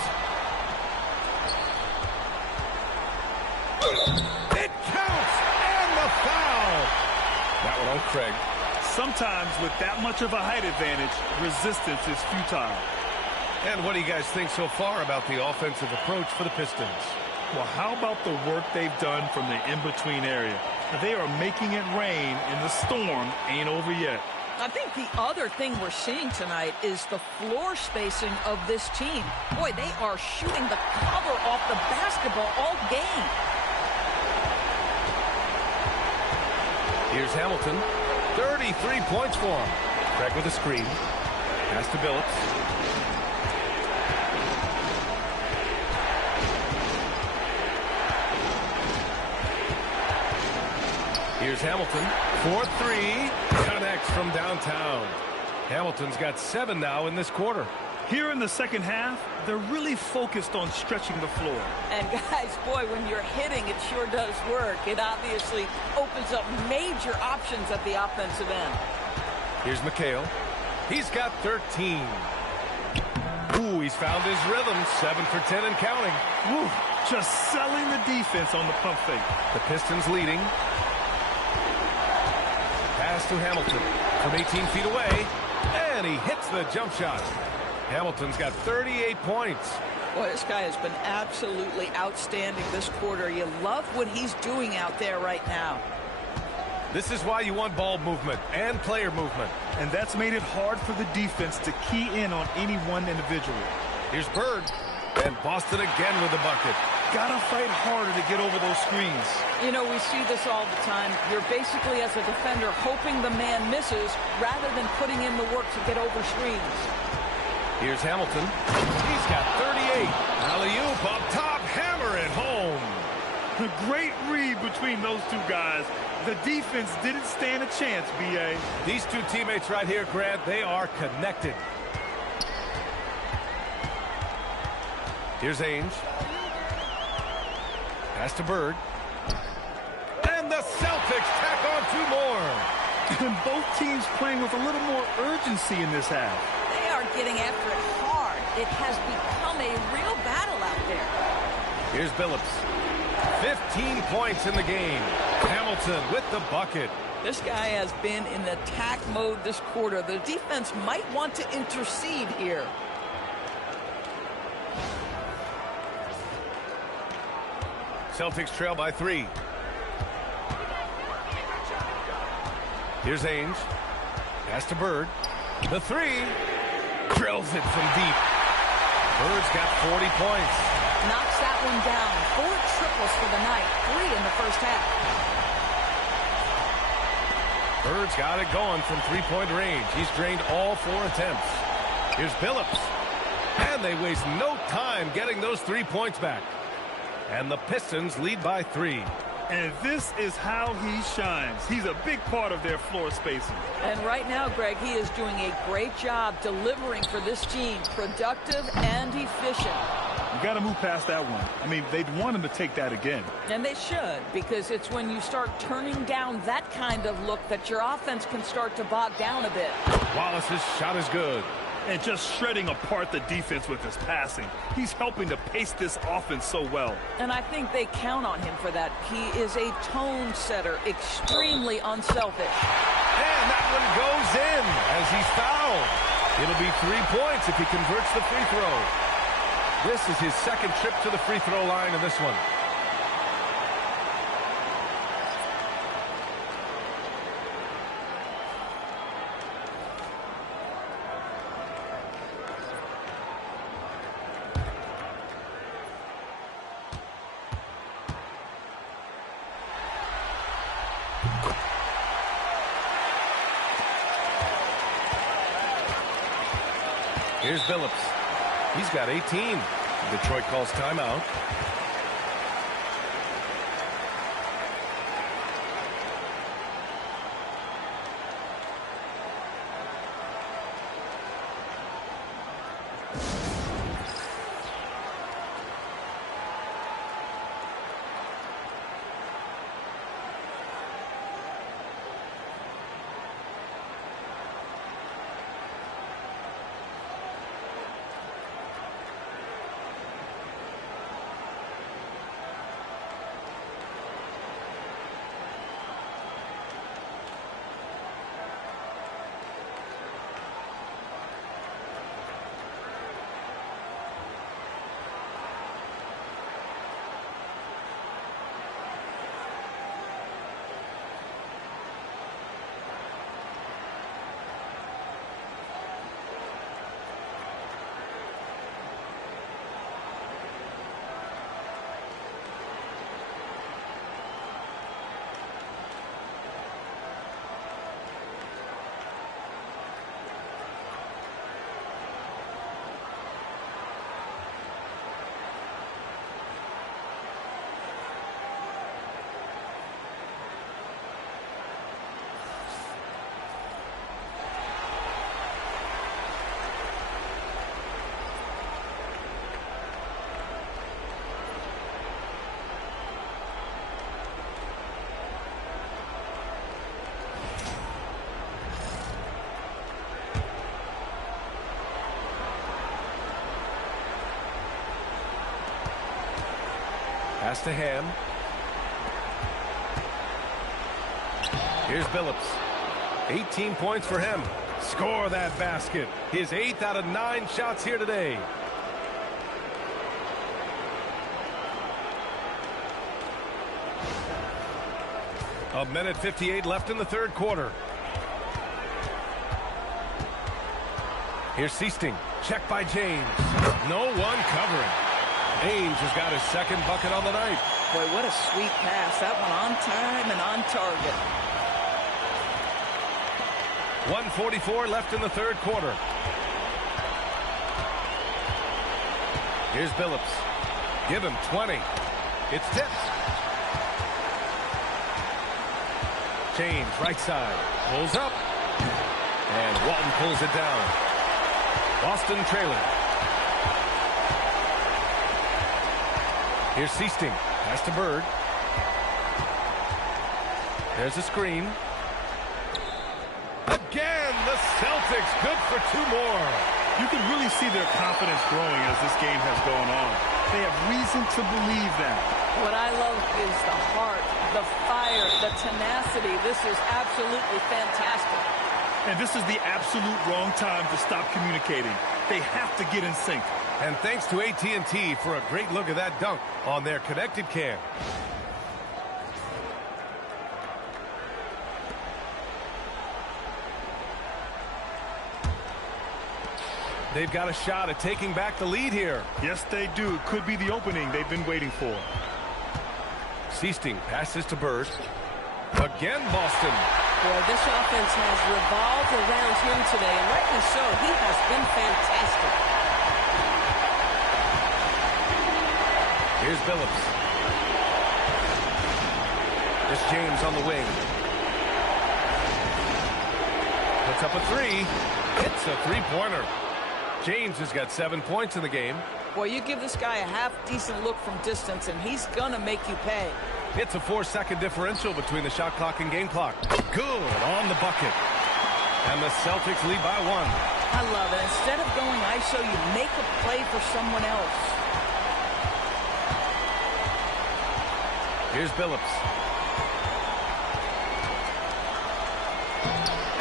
It counts! And the foul! That one on Craig. Sometimes with that much of a height advantage, resistance is futile. And what do you guys think so far about the offensive approach for the Pistons? Well, how about the work they've done from the in-between area? They are making it rain, and the storm ain't over yet. I think the other thing we're seeing tonight is the floor spacing of this team. Boy, they are shooting the cover off the basketball all game. Here's Hamilton. 33 points for him. Craig with a screen. Pass to Billups. Here's Hamilton. 4-3. Connects from downtown. Hamilton's got 7 now in this quarter. Here in the second half, they're really focused on stretching the floor. And guys, boy, when you're hitting, it sure does work. It obviously opens up major options at the offensive end. Here's McHale. He's got 13. Ooh, he's found his rhythm. 7 for 10 and counting. Woo, just selling the defense on the pump fake. The Pistons leading. Pass to Hamilton from 18 feet away, and he hits the jump shot. Hamilton's got 38 points. Boy, this guy has been absolutely outstanding this quarter. You love what he's doing out there right now. This is why you want ball movement and player movement. And that's made it hard for the defense to key in on any one individual. Here's Bird, and Boston again with the bucket. Gotta fight harder to get over those screens. You know, we see this all the time. You're basically, as a defender, hoping the man misses rather than putting in the work to get over screens. Here's Hamilton. He's got 38. Alley-oop up top. Hammer it home. A great read between those two guys. The defense didn't stand a chance, B.A. These two teammates right here, Grant, they are connected. Here's Ainge. Pass to Bird. And the Celtics tack on 2 more. And both teams playing with a little more urgency in this half. They are getting after it hard. It has become a real battle out there. Here's Billups. 15 points in the game. Hamilton with the bucket. This guy has been in attack mode this quarter. The defense might want to intercede here. Celtics trail by 3. Here's Ainge. Pass to Bird. The 3. Drills it from deep. Bird's got 40 points. Knocks that one down. 4 triples for the night. 3 in the first half. Bird's got it going from three-point range. He's drained all 4 attempts. Here's Billups. And they waste no time getting those 3 points back. And the Pistons lead by 3. And this is how he shines. He's a big part of their floor spacing. And right now, Greg, he is doing a great job delivering for this team. Productive and efficient. You got to move past that one. I mean, they'd want him to take that again. And they should, because it's when you start turning down that kind of look that your offense can start to bog down a bit. Wallace's shot is good. And just shredding apart the defense with his passing. He's helping to pace this offense so well. And I think they count on him for that. He is a tone setter, extremely unselfish. And that one goes in as he's fouled. It'll be 3 points if he converts the free throw. This is his second trip to the free throw line in this one. Here's Billups. He's got 18. Detroit calls timeout. Pass to Ham. Here's Billups. 18 points for him. Score that basket. His 8th out of 9 shots here today. A minute 58 left in the third quarter. Here's Seasting. Check by James. No one covering. Ainge has got his second bucket on the night. Boy, what a sweet pass. That one on time and on target. 1:44 left in the third quarter. Here's Billups. Give him 20. It's tipped. James, right side. Pulls up. And Walton pulls it down. Boston trailing. Here's Seasting. Pass to Bird. There's a screen. again. The Celtics good for 2 more. You can really see their confidence growing as this game has gone on. They have reason to believe that. What I love is the heart, the fire, the tenacity. This is absolutely fantastic. And this is the absolute wrong time to stop communicating. They have to get in sync. And thanks to AT&T for a great look at that dunk on their connected cam. They've got a shot at taking back the lead here. Yes, they do. Could be the opening they've been waiting for. Seasting passes to Bird. Again, Boston. Boy, this offense has revolved around him today, and rightly so. He has been fantastic. Here's Billups. This James on the wing. Puts up a 3. It's a 3-pointer. James has got 7 points in the game. Boy, you give this guy a half-decent look from distance, and he's going to make you pay. It's a 4-second differential between the shot clock and game clock. Good on the bucket. And the Celtics lead by 1. I love it. Instead of going ISO, you make a play for someone else. Here's Billups.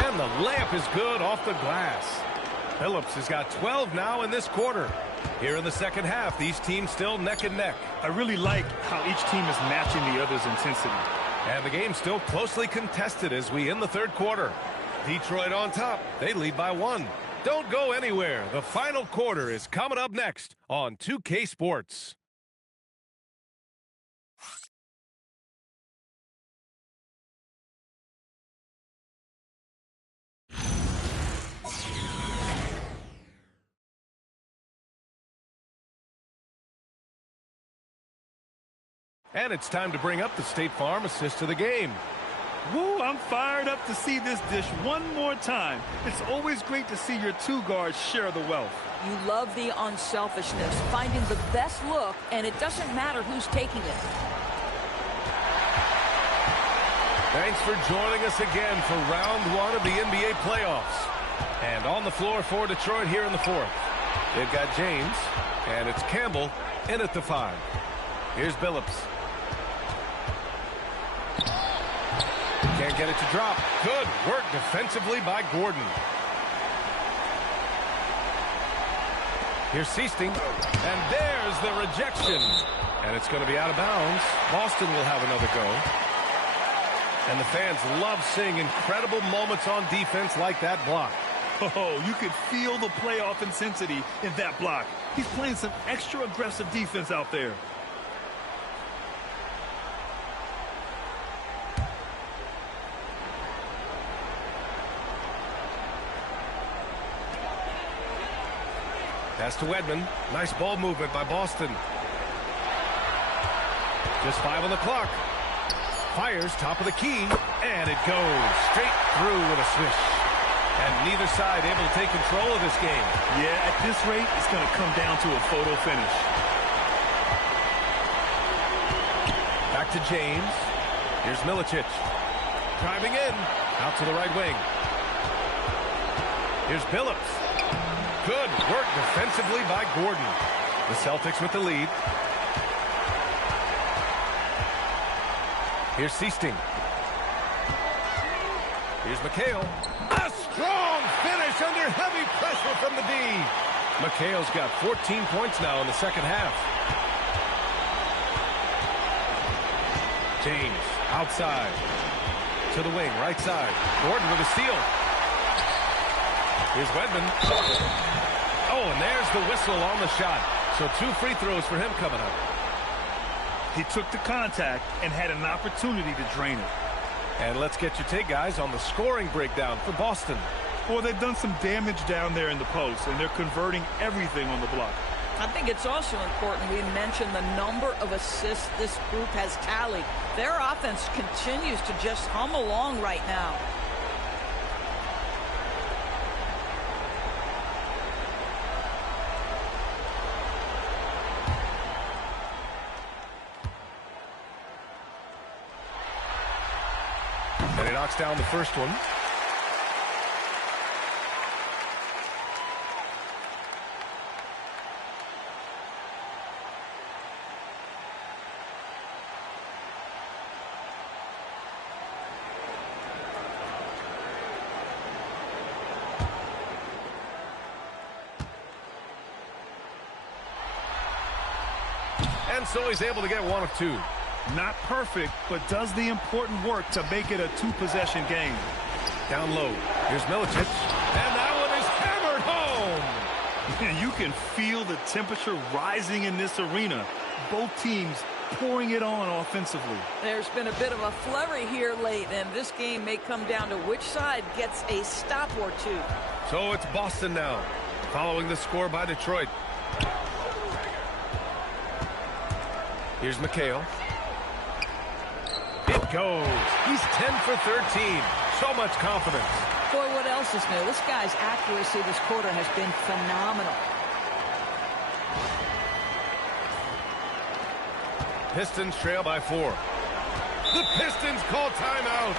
And the layup is good off the glass. Billups has got 12 now in this quarter. Here in the second half, these teams still neck and neck. I really like how each team is matching the other's intensity. And the game's still closely contested as we end the third quarter. Detroit on top. They lead by 1. Don't go anywhere. The final quarter is coming up next on 2K Sports. And it's time to bring up the State Farm assist of the game. Woo, I'm fired up to see this dish one more time. It's always great to see your 2 guards share the wealth. You love the unselfishness, finding the best look, and it doesn't matter who's taking it. Thanks for joining us again for round 1 of the NBA playoffs. And on the floor for Detroit here in the 4th. They've got James, and it's Campbell in at the 5. Here's Billups. Can't get it to drop. Good work defensively by Gordon. Here's Seasting. And there's the rejection. And it's going to be out of bounds. Boston will have another go. And the fans love seeing incredible moments on defense like that block. Oh, you could feel the playoff intensity in that block. He's playing some extra aggressive defense out there. Pass to Wedman. Nice ball movement by Boston. Just 5 on the clock. Fires top of the key. And it goes straight through with a swish. And neither side able to take control of this game. Yeah, at this rate, it's going to come down to a photo finish. Back to James. Here's Milicic. Driving in. Out to the right wing. Here's Billups. Good work defensively by Gordon. The Celtics with the lead. Here's Seasting. Here's McHale. A strong finish under heavy pressure from the D. McHale's got 14 points now in the second half. James outside. To the wing, right side. Gordon with a steal. Here's Wedman. Oh, and there's the whistle on the shot. So 2 free throws for him coming up. He took the contact and had an opportunity to drain it. And let's get your take, guys, on the scoring breakdown for Boston. Well, they've done some damage down there in the post, and they're converting everything on the block. I think it's also important we mention the number of assists this group has tallied. Their offense continues to just hum along right now. And he knocks down the first one. And so he's able to get one of two. Not perfect, but does the important work to make it a two-possession game. Down low. Here's Milicic. And that one is hammered home. You can feel the temperature rising in this arena. Both teams pouring it on offensively. There's been a bit of a flurry here late, and this game may come down to which side gets a stop or two. So it's Boston now, following the score by Detroit. Here's McHale. It goes. He's 10 for 13. So much confidence. Boy, what else is new? This guy's accuracy this quarter has been phenomenal. Pistons trail by 4. The Pistons call timeout.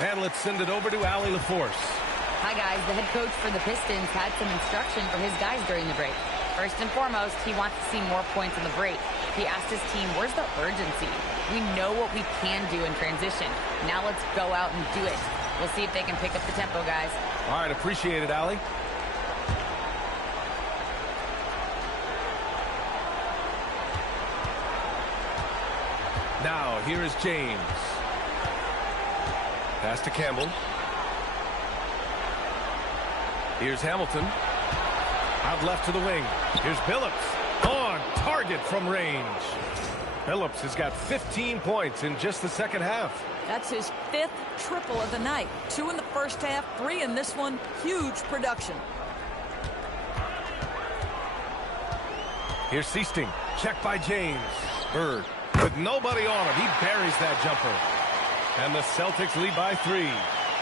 And let's send it over to Allie LaForce. Hi, guys. The head coach for the Pistons had some instruction for his guys during the break. First and foremost, he wants to see more points in the break. He asked his team, where's the urgency? We know what we can do in transition. Now let's go out and do it. We'll see if they can pick up the tempo, guys. All right, appreciate it, Allie. Now, here is James. Pass to Campbell. Here's Hamilton. Out left to the wing. Here's Billups. On target from range. Billups has got 15 points in just the second half. That's his 5th triple of the night. 2 in the first half, 3 in this one. Huge production. Here's Seasting. Check by James. Bird with nobody on him. He buries that jumper. And the Celtics lead by 3.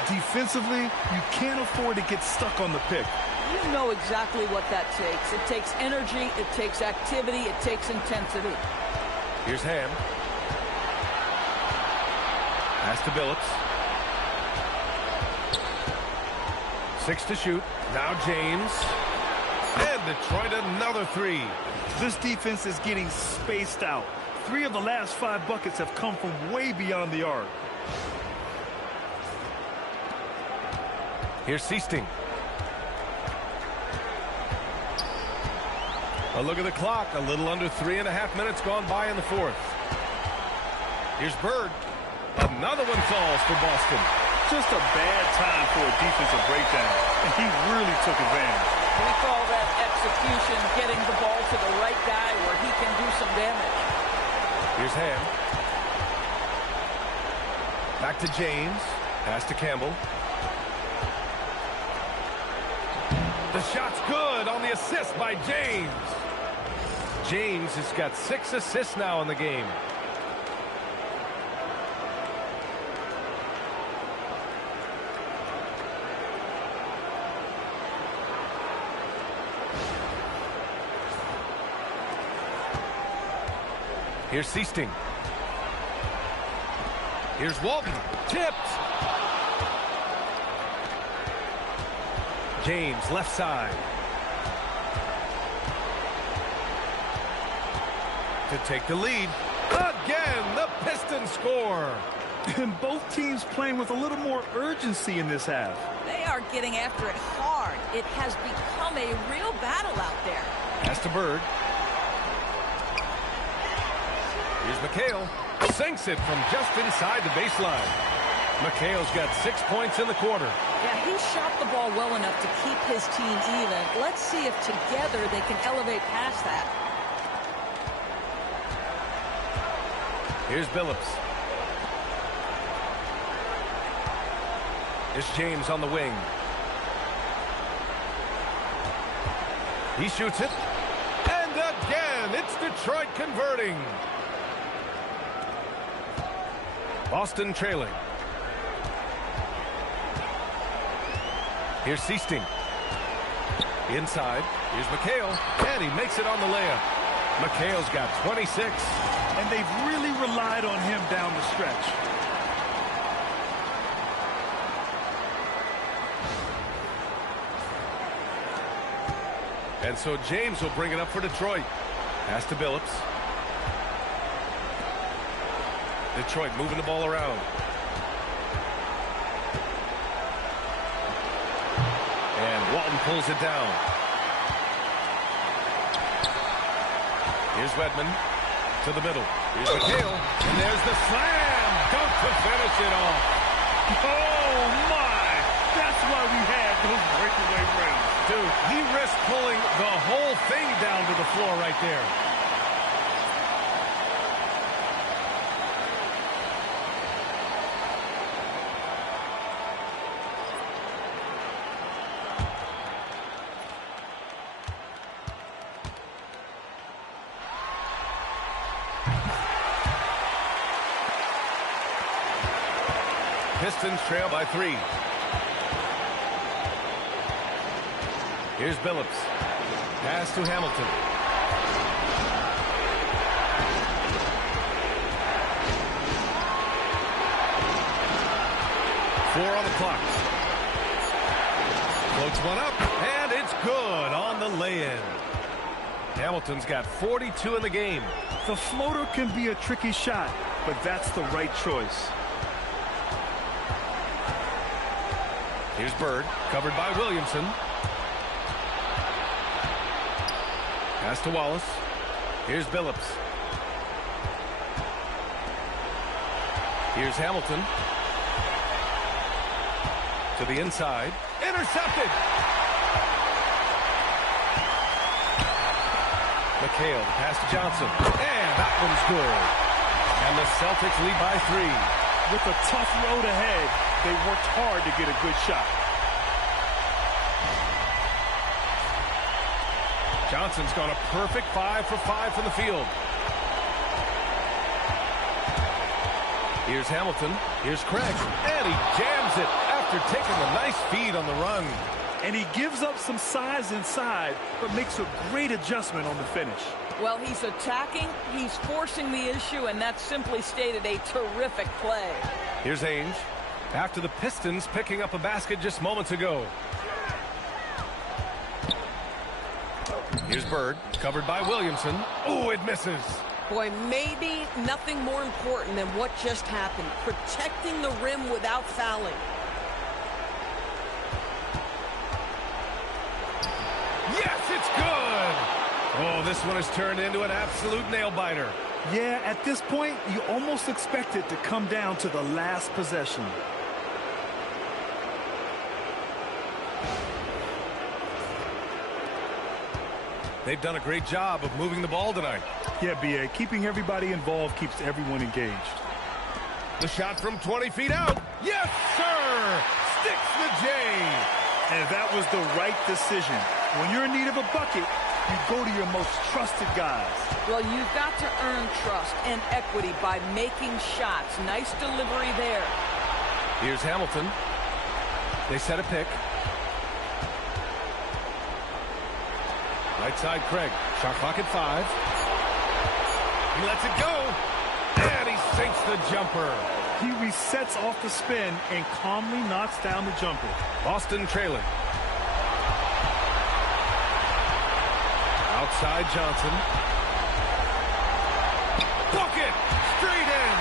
Defensively, you can't afford to get stuck on the pick. You know exactly what that takes. It takes energy, it takes activity, it takes intensity. Here's Ham. Pass to Billups. 6 to shoot. Now James. And Detroit another 3. This defense is getting spaced out. 3 of the last 5 buckets have come from way beyond the arc. Here's Seasting. A look at the clock. A little under 3.5 minutes gone by in the 4th. Here's Bird. Another one falls for Boston. Just a bad time for a defensive breakdown, and he really took advantage. We call that execution, getting the ball to the right guy where he can do some damage. Here's Ham. Back to James. Pass to Campbell. The shot's good on the assist by James. James has got 6 assists now in the game. Here's Seasting. Here's Walton. Tipped. James, left side. To take the lead. Again, the Pistons score. And both teams playing with a little more urgency in this half. They are getting after it hard. It has become a real battle out there. Pass to Bird. McHale. Sinks it from just inside the baseline. McHale's got 6 points in the quarter. Yeah, he shot the ball well enough to keep his team even. Let's see if together they can elevate past that. Here's Billups. It's James on the wing. He shoots it. And again, it's Detroit converting. Boston trailing. Here's Seasting. Inside. Here's McHale. And he makes it on the layup. McHale's got 26. And they've really relied on him down the stretch. And so James will bring it up for Detroit. Pass to Billups. Detroit moving the ball around. And Walton pulls it down. Here's Wedman to the middle. Here's McHale. And there's the slam. Dunk to finish it off. Oh, my. That's why we had those breakaway runs. Dude, he risked pulling the whole thing down to the floor right there. Pistons trail by 3. Here's Billups. Pass to Hamilton. Four on the clock. Floats one up, and it's good on the lay-in. Hamilton's got 42 in the game. The floater can be a tricky shot, but that's the right choice. Here's Bird, covered by Williamson. Pass to Wallace. Here's Billups. Here's Hamilton. To the inside. Intercepted! McHale, pass to Johnson. And that one's good. And the Celtics lead by 3. With a tough road ahead, they worked hard to get a good shot. Johnson's gone a perfect 5 for 5 from the field. Here's Hamilton. Here's Craig. And he jams it after taking a nice feed on the run. And he gives up some size inside, but makes a great adjustment on the finish. Well, he's attacking, he's forcing the issue, and that's simply stated a terrific play. Here's Ainge. After the Pistons picking up a basket just moments ago. Here's Bird, covered by Williamson. Oh, it misses. Boy, maybe nothing more important than what just happened. Protecting the rim without fouling. Yes, it's good! Oh, this one has turned into an absolute nail-biter. Yeah, at this point, you almost expect it to come down to the last possession. They've done a great job of moving the ball tonight. Yeah, B.A., keeping everybody involved keeps everyone engaged. The shot from 20 feet out. Yes, sir! Sticks the J. And that was the right decision. When you're in need of a bucket, you go to your most trusted guys. Well, you've got to earn trust and equity by making shots. Nice delivery there. Here's Hamilton. They set a pick. Right side, Craig. Shot clock at 5. He lets it go. And he sinks the jumper. He resets off the spin and calmly knocks down the jumper. Boston trailing. Outside Johnson. Bucket! Straight in!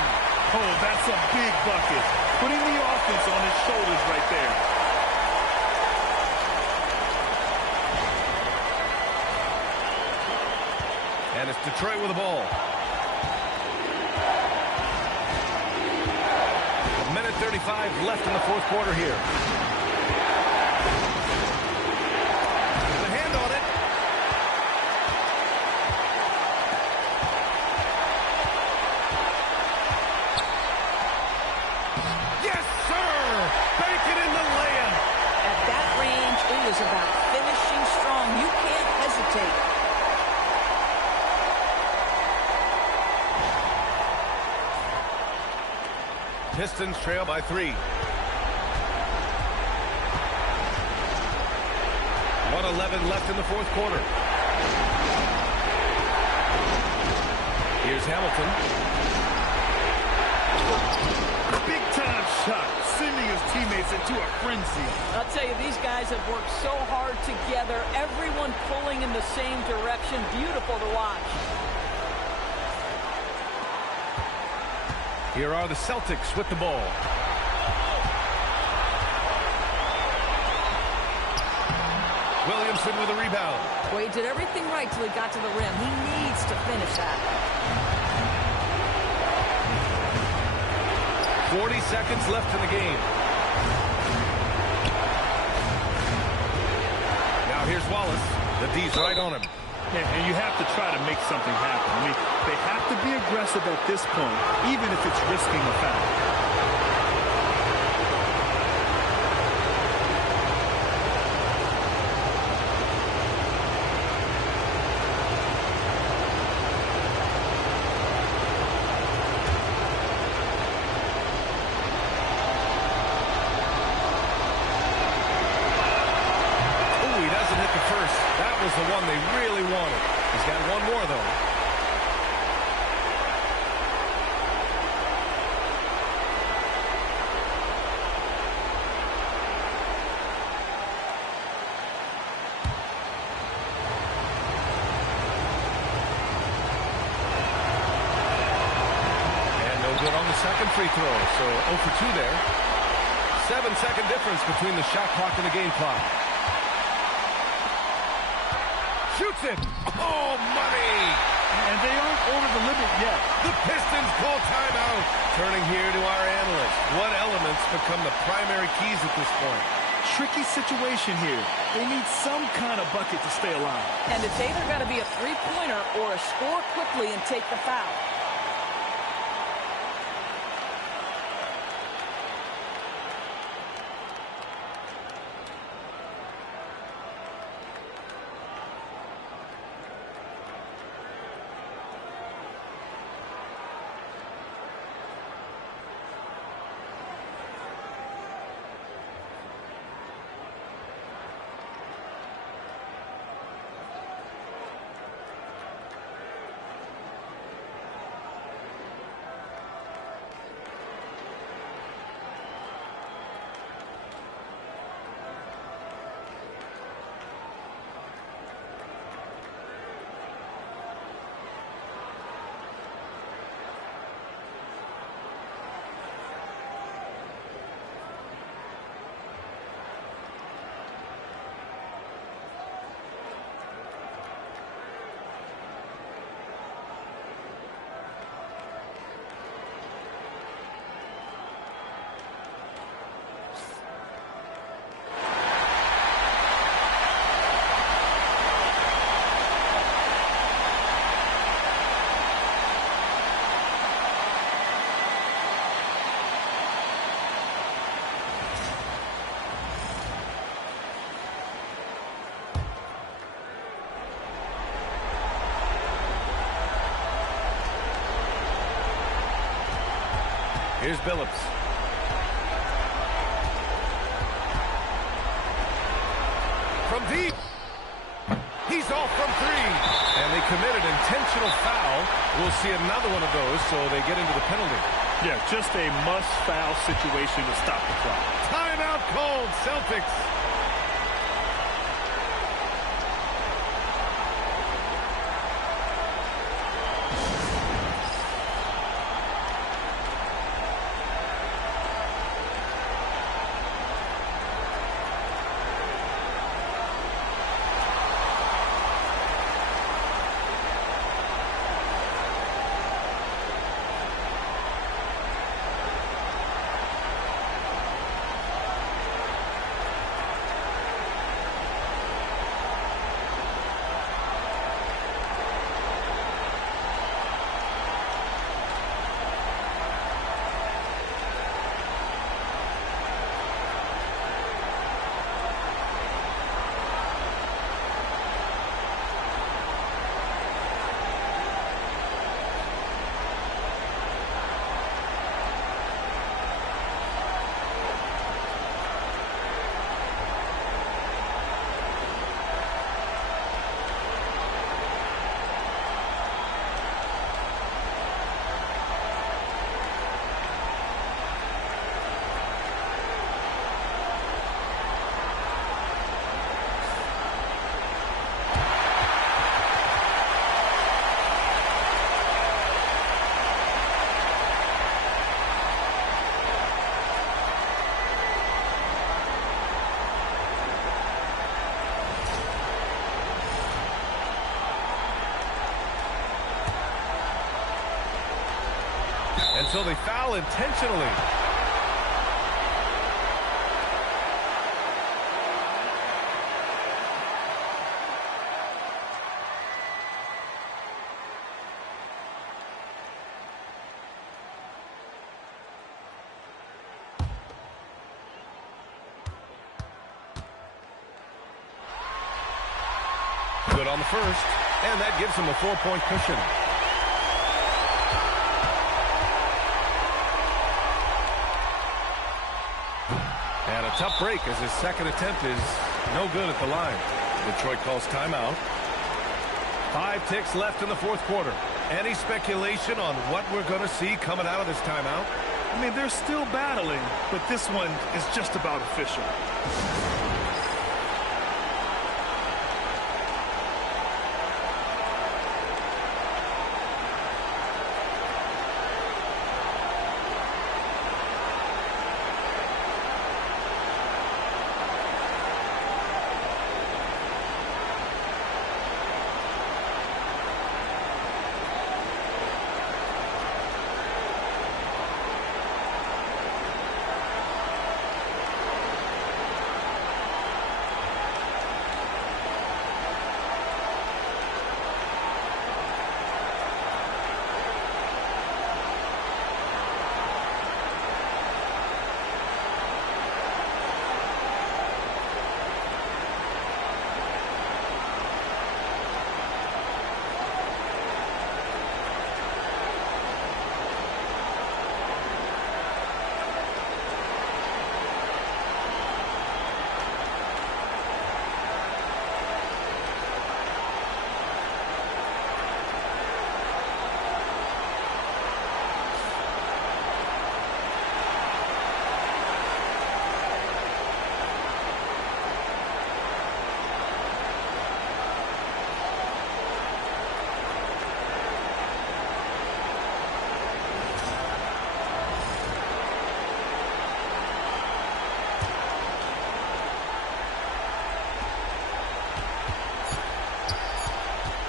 Oh, that's a big bucket. Putting the offense on his shoulders right there. And it's Detroit with the ball. 3:35 left in the fourth quarter here. The hand on it. Yes, sir! Bank it in the layup. At that range, it is about finishing strong. You can't hesitate. Pistons trail by 3. 1:11 left in the fourth quarter. Here's Hamilton. Big time shot, sending his teammates into a frenzy. I'll tell you, these guys have worked so hard together. Everyone pulling in the same direction. Beautiful to watch. Here are the Celtics with the ball. Williamson with a rebound. Well, he did everything right till he got to the rim. He needs to finish that. 40 seconds left in the game. Now here's Wallace. The D's right on him. Yeah, and you have to try to make something happen. I mean, they have to be aggressive at this point, even if it's risking a foul. Was the one they really wanted. He's got one more, though. And no good on the second free throw, so 0 for 2 there. 7-second difference between the shot clock and the game clock. Shoots it. Oh, money. And they aren't over the limit yet. The Pistons call timeout. Turning here to our analyst. What elements become the primary keys at this point? Tricky situation here. They need some kind of bucket to stay alive. And it's either got to be a three-pointer or a score quickly and take the foul. Here's Billups. From deep. He's off from 3. And they committed intentional foul. We'll see another one of those, so they get into the penalty. Yeah, just a must-foul situation to stop the clock. Timeout called, Celtics. so they foul intentionally. Good on the first, and that gives him a 4-point cushion. And a tough break as his second attempt is no good at the line. Detroit calls timeout. 5 ticks left in the fourth quarter. Any speculation on what we're going to see coming out of this timeout? I mean, they're still battling, but this one is just about official.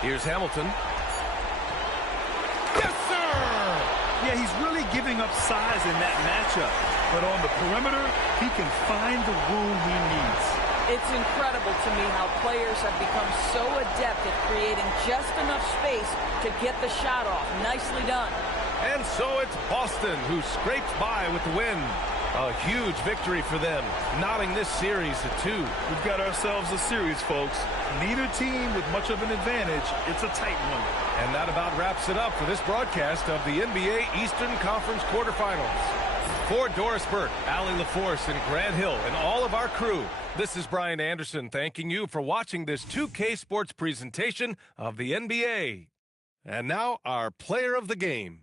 Here's Hamilton. Yes, sir! Yeah, he's really giving up size in that matchup. But on the perimeter, he can find the room he needs. It's incredible to me how players have become so adept at creating just enough space to get the shot off. Nicely done. And so it's Boston who scrapes by with the win. A huge victory for them, knotting this series at 2. We've got ourselves a series, folks. Neither team with much of an advantage. It's a tight one. And that about wraps it up for this broadcast of the NBA Eastern Conference quarterfinals. For Doris Burke, Allie LaForce, and Grant Hill, and all of our crew, this is Brian Anderson thanking you for watching this 2K Sports presentation of the NBA. And now, our player of the game.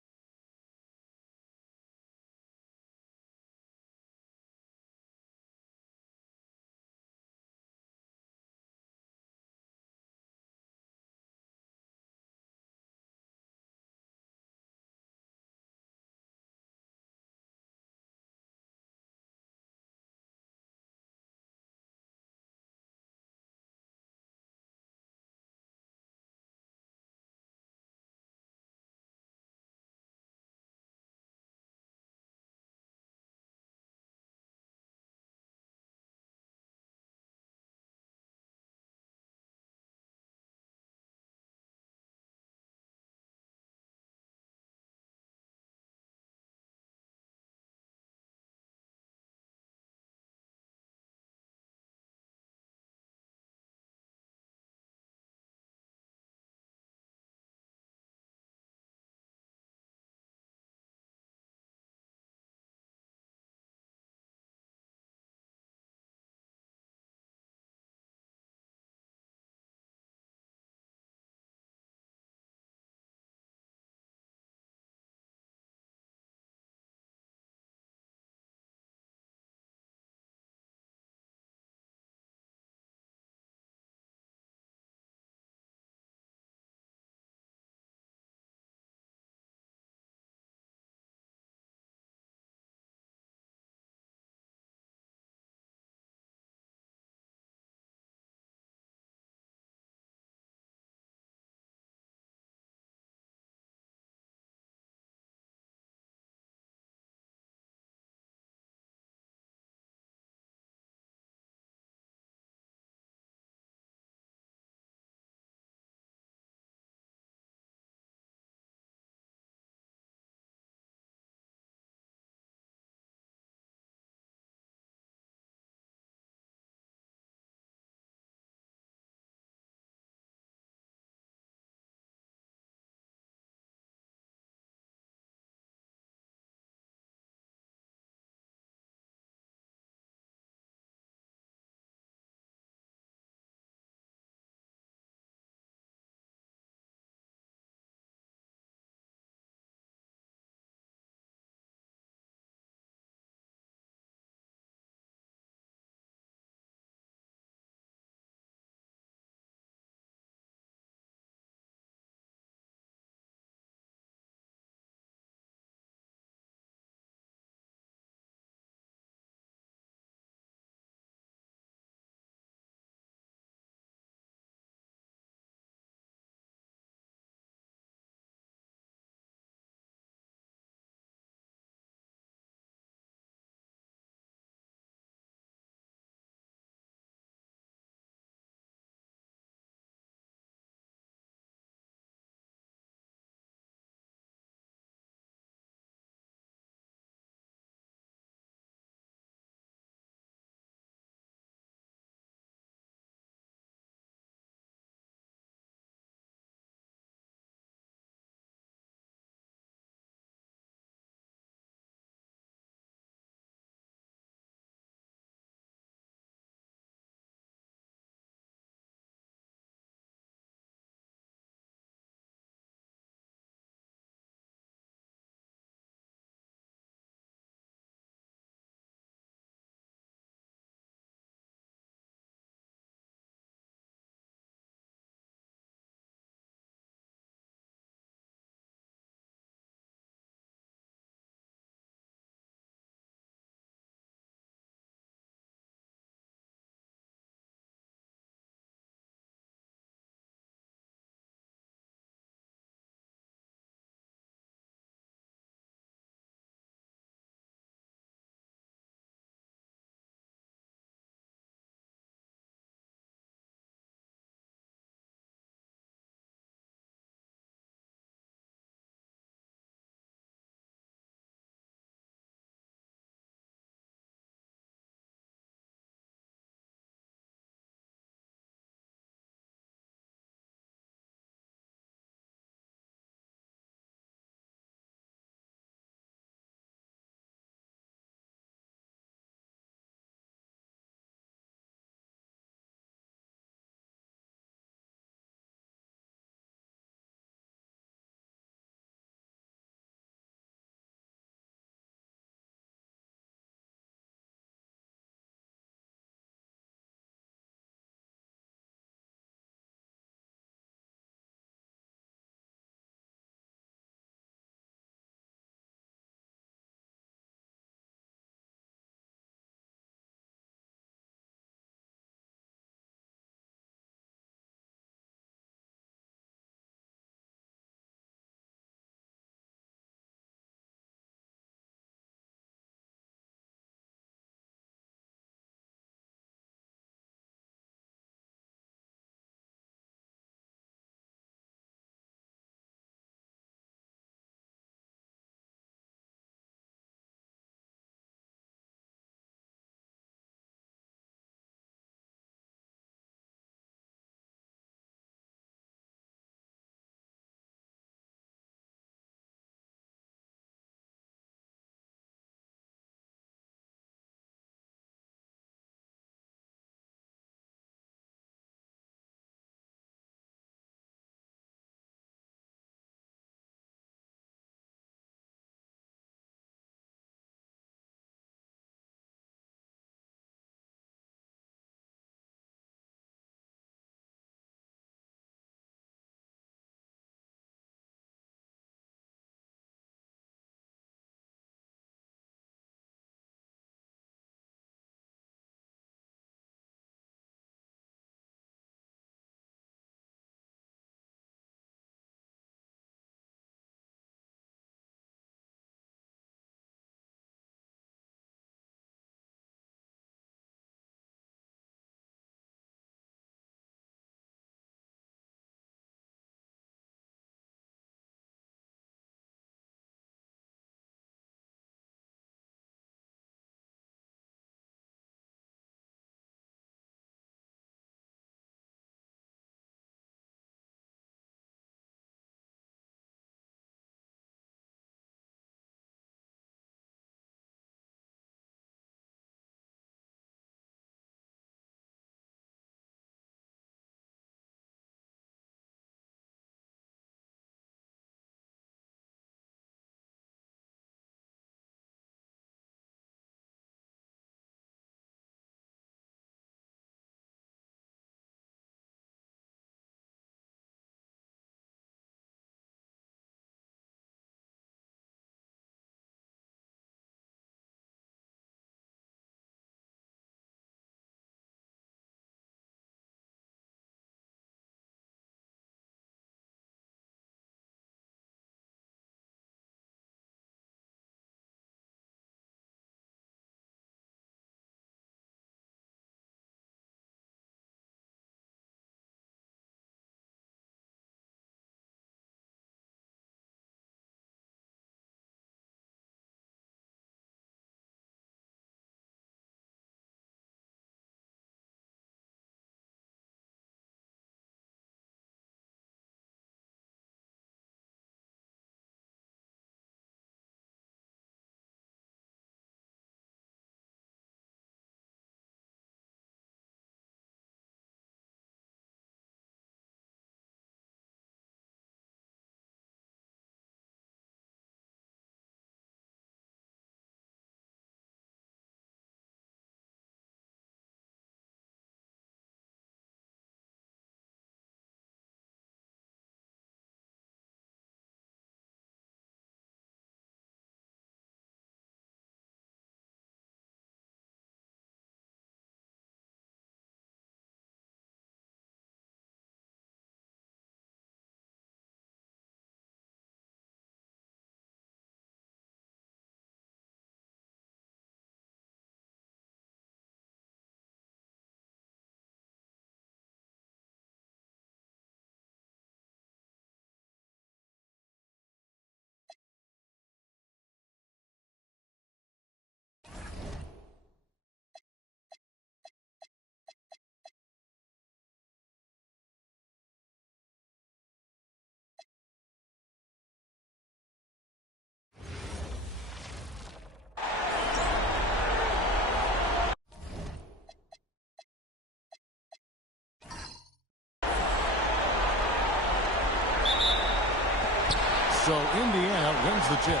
So Indiana wins the tip.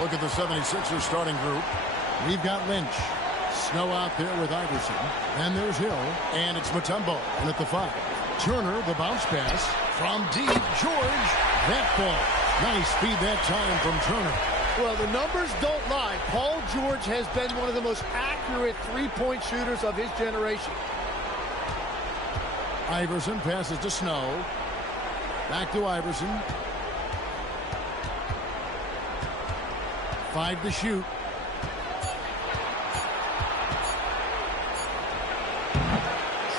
Look at the 76ers starting group. We've got Lynch. Snow out there with Iverson. Then there's Hill. And it's Mutombo. And at the 5. Turner, the bounce pass. From deep, George. That ball. Nice speed that time from Turner. Well, the numbers don't lie. Paul George has been one of the most accurate three-point shooters of his generation. Iverson passes to Snow. Back to Iverson. 5 to shoot.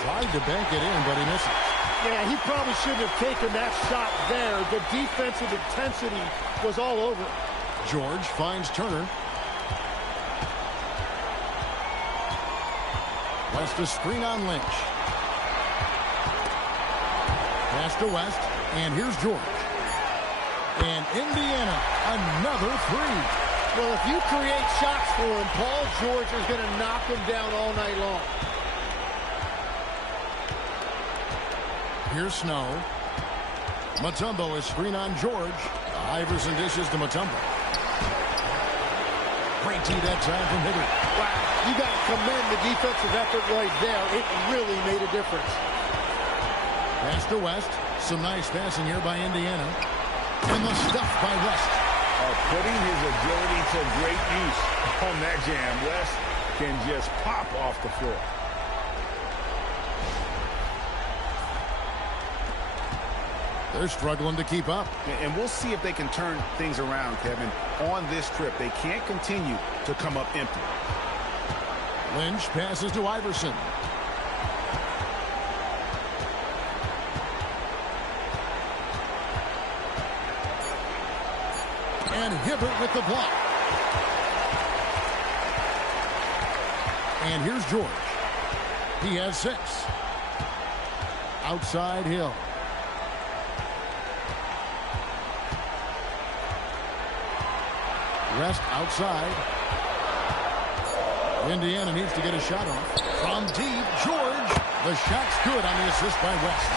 Tried to bank it in, but he misses. Yeah, he probably shouldn't have taken that shot there. The defensive intensity was all over it. George finds Turner. West to screen on Lynch. Pass to West, and here's George. And Indiana, another 3. Well, if you create shots for him, Paul George is going to knock him down all night long. Here's Snow. Mutombo is screen on George. Iverson dishes to Mutombo. Great tee that time from Hibbert. Wow, you got to commend the defensive effort right there. It really made a difference. Pass to West. Some nice passing here by Indiana. And the stuff by West. Putting his agility to great use on that jam. West can just pop off the floor. They're struggling to keep up. And we'll see if they can turn things around, Kevin. On this trip, they can't continue to come up empty. Lynch passes to Iverson. And Hibbert with the block. And here's George. He has 6. Outside Hill. West outside. Indiana needs to get a shot off. From deep, George. The shot's good on the assist by West.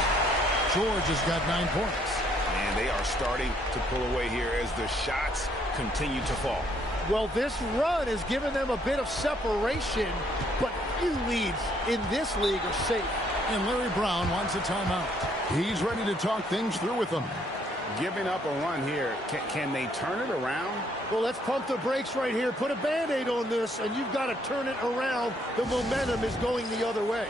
George has got 9 points. And they are starting to pull away here as the shots continue to fall. Well, this run has given them a bit of separation, but few leads in this league are safe. And Larry Brown wants a timeout. He's ready to talk things through with them. Giving up a run here. Can they turn it around? Well, let's pump the brakes right here. Put a Band-Aid on this, and you've got to turn it around. The momentum is going the other way.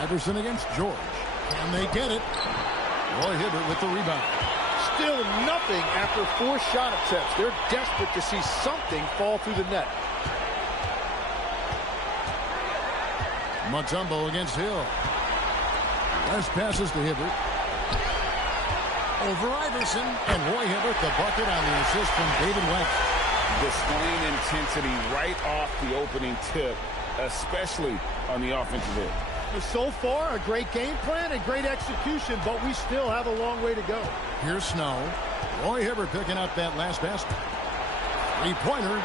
Iverson against George. And they get it. Roy Hibbert with the rebound. Still nothing after 4 shot attempts. They're desperate to see something fall through the net. Mutombo against Hill. West passes to Hibbert. Over Iverson. And Roy Hibbert, the bucket on the assist from David West. Displaying intensity right off the opening tip, especially on the offensive end. So far, a great game plan and great execution, but we still have a long way to go. Here's Snow. Roy Hibbert picking up that last basket. Three-pointer.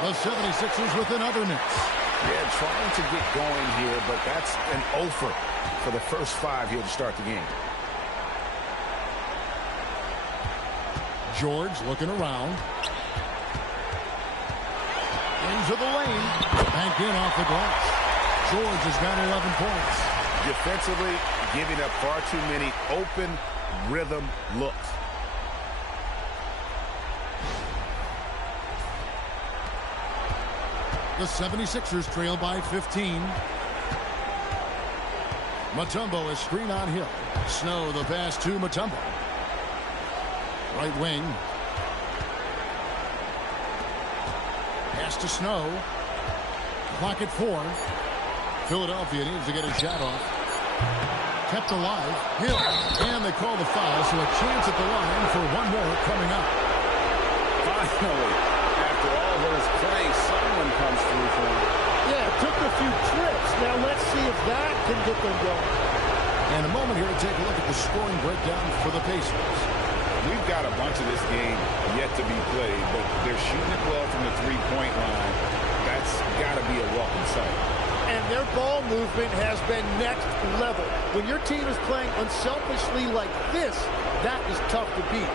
The 76ers with another miss. Yeah, trying to get going here, but that's an offer for the first 5 here to start the game. George looking around. Into the lane. Banked in off the glass. George has got 11 points. Defensively, giving up far too many open rhythm looks. The 76ers trail by 15. Mutombo is screen on Hill. Snow the pass to Mutombo. Right wing. Pass to Snow. Clock at 4. Philadelphia needs to get a shot off. Kept alive. Hill. And they call the foul, so a chance at the line for one more coming up. Finally, after all those plays, someone comes through for him. Yeah, it took a few trips. Now let's see if that can get them going. And a moment here to take a look at the scoring breakdown for the Pacers. We've got a bunch of this game yet to be played, but they're shooting it well from the three-point line. That's got to be a welcome sight. And their ball movement has been next level. When your team is playing unselfishly like this, that is tough to beat.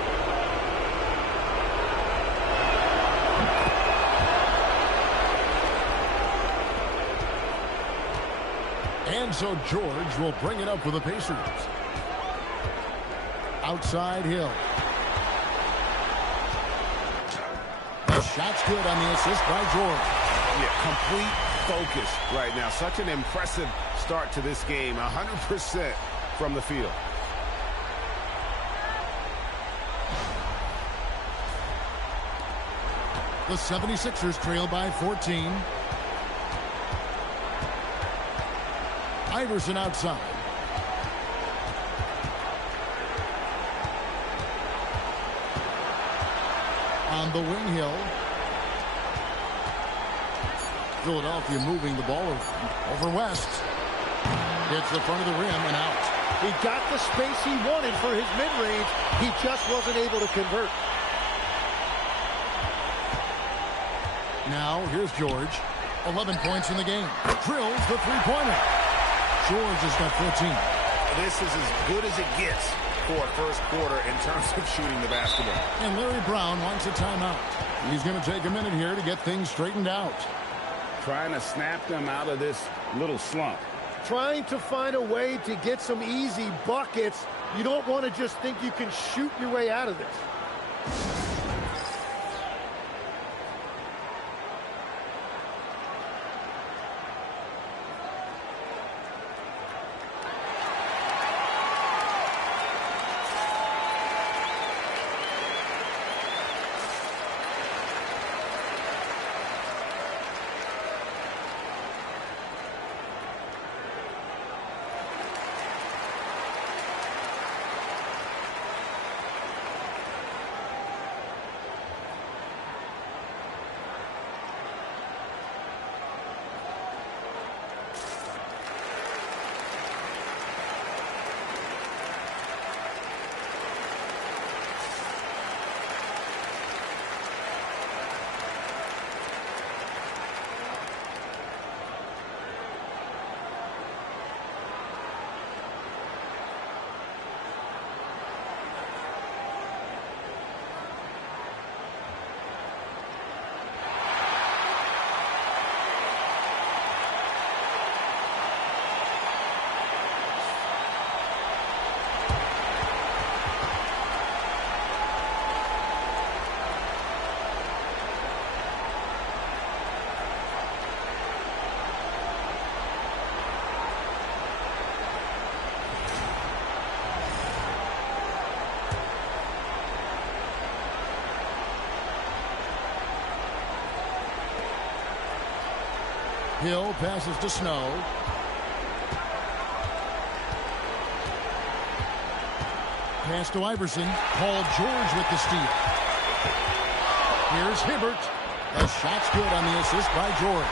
And so George will bring it up for the Pacers. Outside Hill. The shot's good on the assist by George. Yeah, complete focus right now. Such an impressive start to this game. 100% from the field. The 76ers trail by 14. Iverson outside. On the wing, Hill. Philadelphia moving the ball over West. Hits the front of the rim and out. He got the space he wanted for his mid-range. He just wasn't able to convert. Now, here's George. 11 points in the game. Drills the three-pointer. George has got 14. This is as good as it gets for a first quarter in terms of shooting the basketball. And Larry Brown wants a timeout. He's going to take a minute here to get things straightened out. Trying to snap them out of this little slump. Trying to find a way to get some easy buckets. You don't want to just think you can shoot your way out of this. Hill passes to Snow. Pass to Iverson. Paul George with the steal. Here's Hibbert. The shot's good on the assist by George.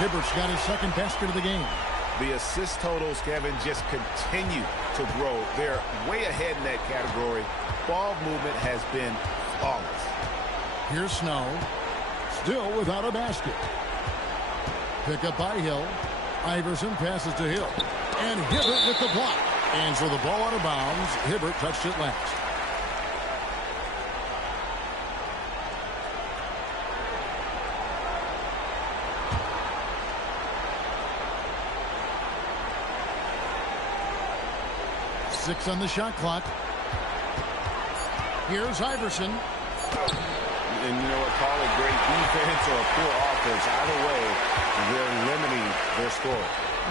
Hibbert's got his second basket of the game. The assist totals, Kevin, just continue to grow. They're way ahead in that category. Ball movement has been flawless. Here's Snow. Still without a basket. Pick up by Hill. Iverson passes to Hill. And Hibbert with the block. And so the ball out of bounds. Hibbert touched it last. Six on the shot clock. Here's Iverson. And you know what, call it great defense or a poor offense. Either way, they're limiting their score.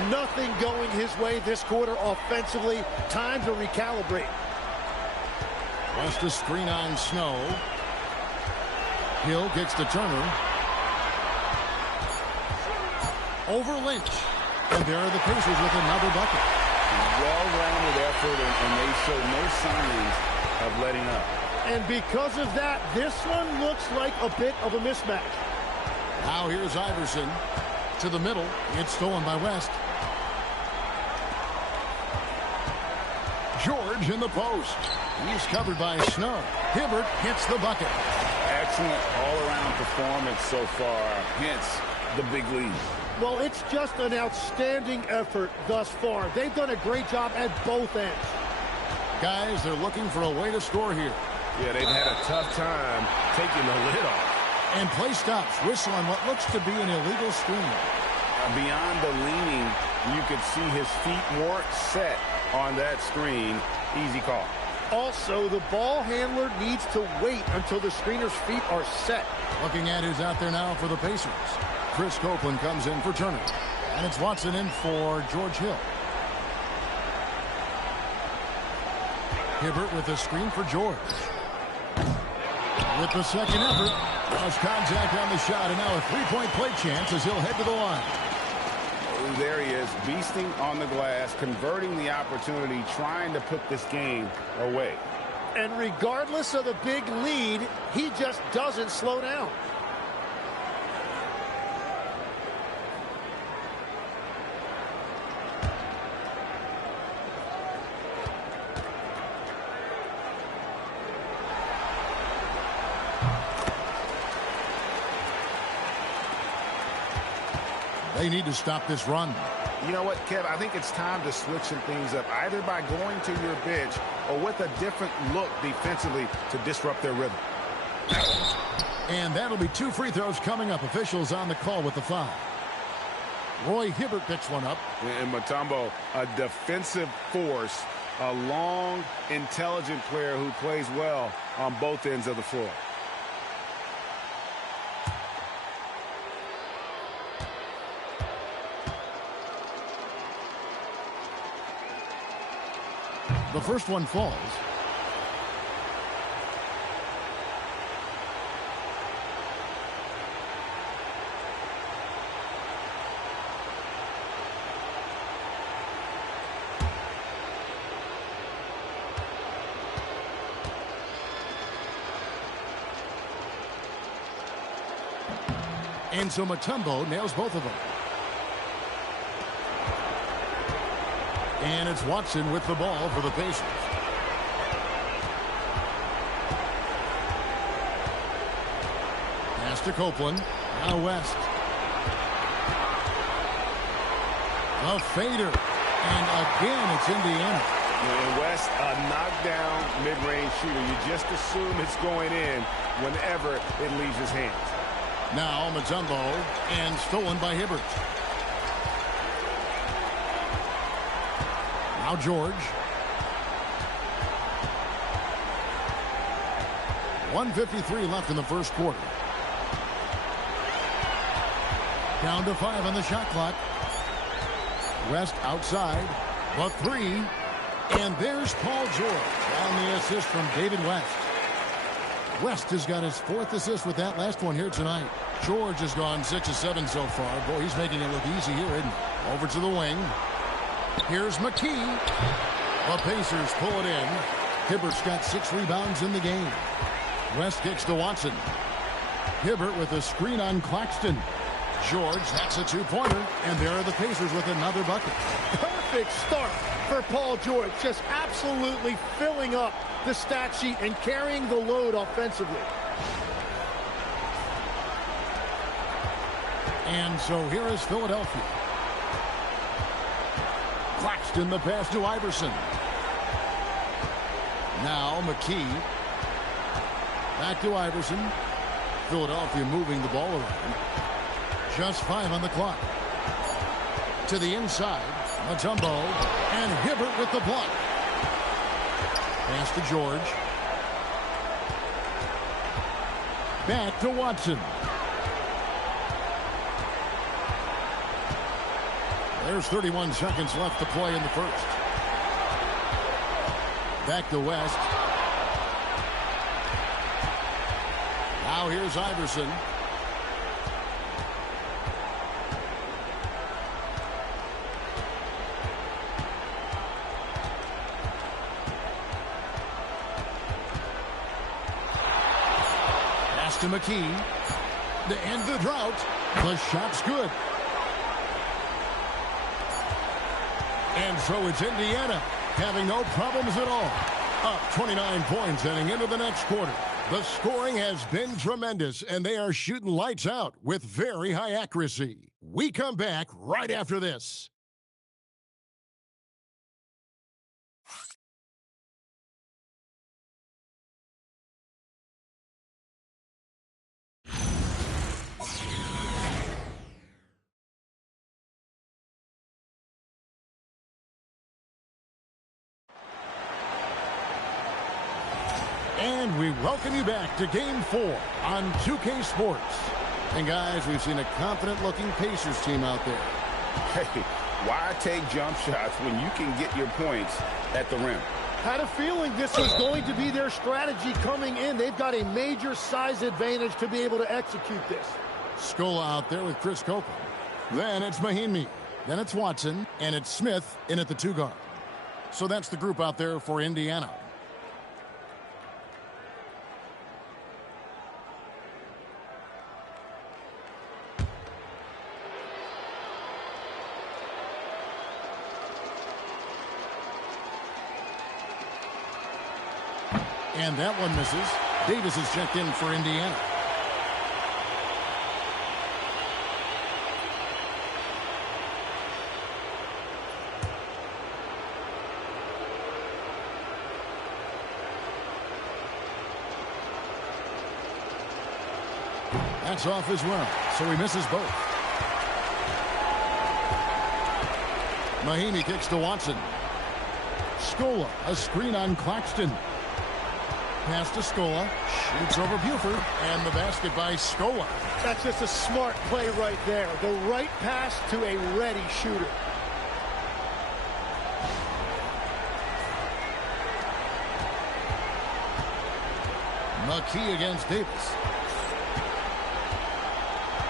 Nothing going his way this quarter offensively. Time to recalibrate. West a screen on Snow. Hill kicks to Turner. Over Lynch. And there are the Pacers with another bucket. Well-rounded effort, and they show no signs of letting up. And because of that, this one looks like a bit of a mismatch. Now here's Iverson to the middle. It's stolen by West. George in the post. He's covered by Snow. Hibbert hits the bucket. Excellent all-around performance so far, hence the big lead. Well, it's just an outstanding effort thus far. They've done a great job at both ends. Guys, they're looking for a way to score here. Yeah, they've had a tough time taking the lid off. And play stops. Whistle on what looks to be an illegal screen. Beyond the leaning, you could see his feet more set on that screen. Easy call. Also, the ball handler needs to wait until the screener's feet are set. Looking at who's out there now for the Pacers. Chris Copeland comes in for Turner. And it's Watson in for George Hill. Hibbert with a screen for George. With the second effort. Lost contact on the shot. And now a three-point play chance as he'll head to the line. There he is, beasting on the glass, converting the opportunity, trying to put this game away. And regardless of the big lead, he just doesn't slow down. They need to stop this run. You know what, Kev? I think it's time to switch some things up, either by going to your bench or with a different look defensively to disrupt their rhythm. And that'll be two free throws coming up. Officials on the call with the foul. Roy Hibbert picks one up. And Mutombo, a defensive force, a long, intelligent player who plays well on both ends of the floor. The first one falls. And so Mutombo nails both of them. And it's Watson with the ball for the Pacers. Pass to Copeland. Now West. The fader. And again, it's Indiana. And West, a knockdown mid-range shooter. You just assume it's going in whenever it leaves his hands. Now Mutombo, and stolen by Hibbert. Now George. 1:53 left in the first quarter. Down to 5 on the shot clock. West outside. The three. And there's Paul George on the assist from David West. West has got his 4th assist with that last one here tonight. George has gone 6 of 7 so far. Boy, he's making it look easy here, isn't he? Over to the wing. Here's McKee. The Pacers pull it in. Hibbert's got 6 rebounds in the game. West kicks to Watson. Hibbert with a screen on Claxton. George, that's a two-pointer, and there are the Pacers with another bucket. Perfect start for Paul George, just absolutely filling up the stat sheet and carrying the load offensively. And so here is Philadelphia. Claxton the pass to Iverson. Now McKee. Back to Iverson. Philadelphia moving the ball around. Just 5 on the clock. To the inside. Mutombo. And Hibbert with the block. Pass to George. Back to Watson. There's 31 seconds left to play in the first. Back to West. Now here's Iverson. Pass to McKee. To end the drought. The shot's good. And so it's Indiana having no problems at all. Up 29 points heading into the next quarter. The scoring has been tremendous, and they are shooting lights out with very high accuracy. We come back right after this. And we welcome you back to Game 4 on 2K Sports. And guys, we've seen a confident-looking Pacers team out there. Hey, why take jump shots when you can get your points at the rim? Had a feeling this was going to be their strategy coming in. They've got a major size advantage to be able to execute this. Scola out there with Chris Copeland. Then it's Mahinmi. Then it's Watson. And it's Smith in at the 2 guard. So that's the group out there for Indiana. And that one misses. Davis is checked in for Indiana. That's off as well, so he misses both. Mahinmi kicks to Watson. Scola, a screen on Claxton. Pass to Scola, shoots over Buford, and the basket by Scola. That's just a smart play right there. The right pass to a ready shooter. McKee against Davis.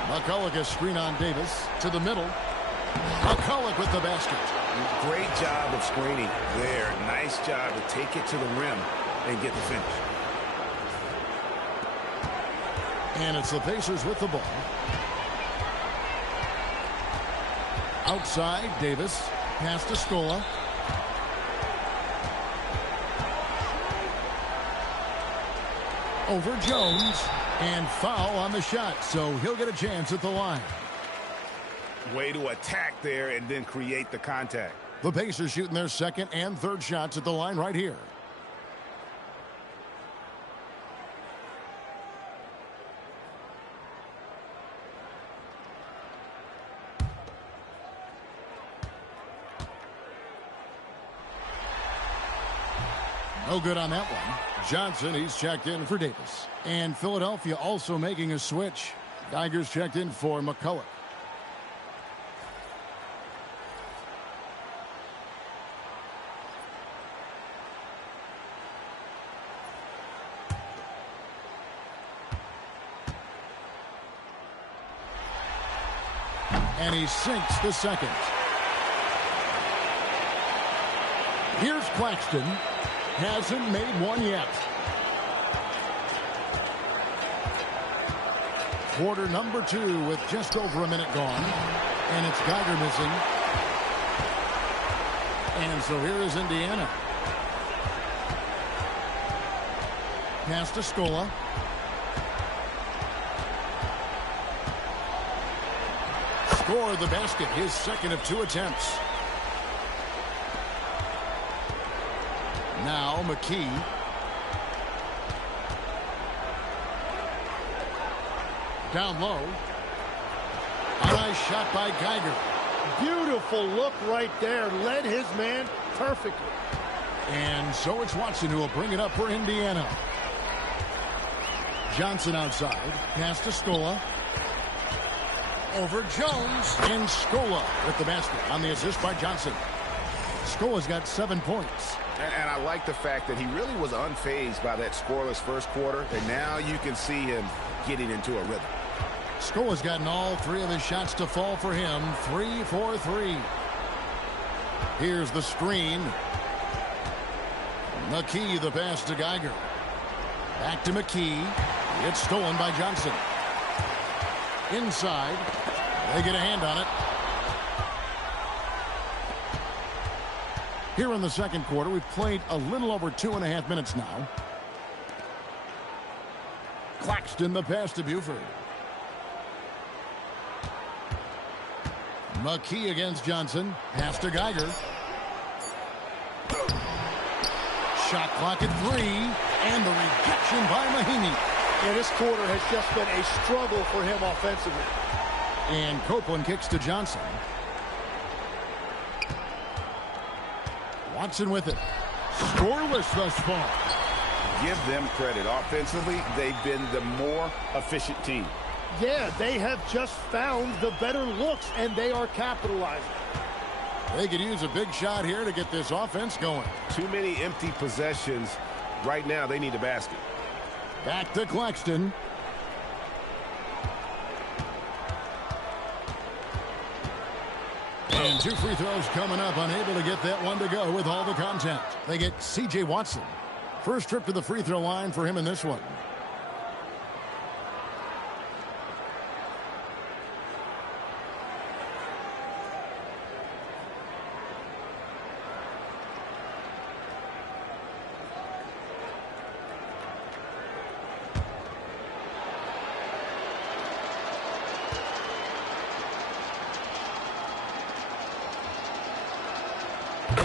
McCulloch a screen on Davis to the middle. McCulloch with the basket. Great job of screening there. Nice job to take it to the rim and get the finish. And it's the Pacers with the ball. Outside, Davis. Pass to Scola. Over Jones. And foul on the shot, so he'll get a chance at the line. Way to attack there and then create the contact. The Pacers shooting their second and third shots at the line right here. No good on that one. Johnson, he's checked in for Davis. And Philadelphia also making a switch. Geiger's checked in for McCulloch. And he sinks the second. Here's Claxton. Hasn't made one yet. quarter number 2 with just over a minute gone. And it's Geiger missing. And so here is Indiana. Pass to Scola. Scored the basket, his second of 2 attempts. Now McKee. Down low. A nice shot by Geiger. Beautiful look right there. Led his man perfectly. And so it's Watson who will bring it up for Indiana. Johnson outside. Pass to Scola. Over Jones. And Scola with the basket on the assist by Johnson. Scola's got 7 points. And I like the fact that he really was unfazed by that scoreless first quarter. And now you can see him getting into a rhythm. Scola's gotten all 3 of his shots to fall for him. 3 for 3. Here's the screen. McKee, the pass to Geiger. Back to McKee. It's stolen by Johnson. Inside. They get a hand on it. Here in the second quarter, we've played a little over 2.5 minutes now. Claxton, the pass to Buford. McKee against Johnson. Pass to Geiger. Shot clock at 3. And the rejection by Mahinmi. Yeah, this quarter has just been a struggle for him offensively. And Copeland kicks to Johnson. Watson with it. Scoreless thus far. Give them credit. Offensively, they've been the more efficient team. Yeah, they have just found the better looks, and they are capitalizing. They could use a big shot here to get this offense going. Too many empty possessions. Right now, they need a basket. Back to Claxton. And 2 free throws coming up. Unable to get that one to go with all the contact. They get C.J. Watson. First trip to the free throw line for him in this one.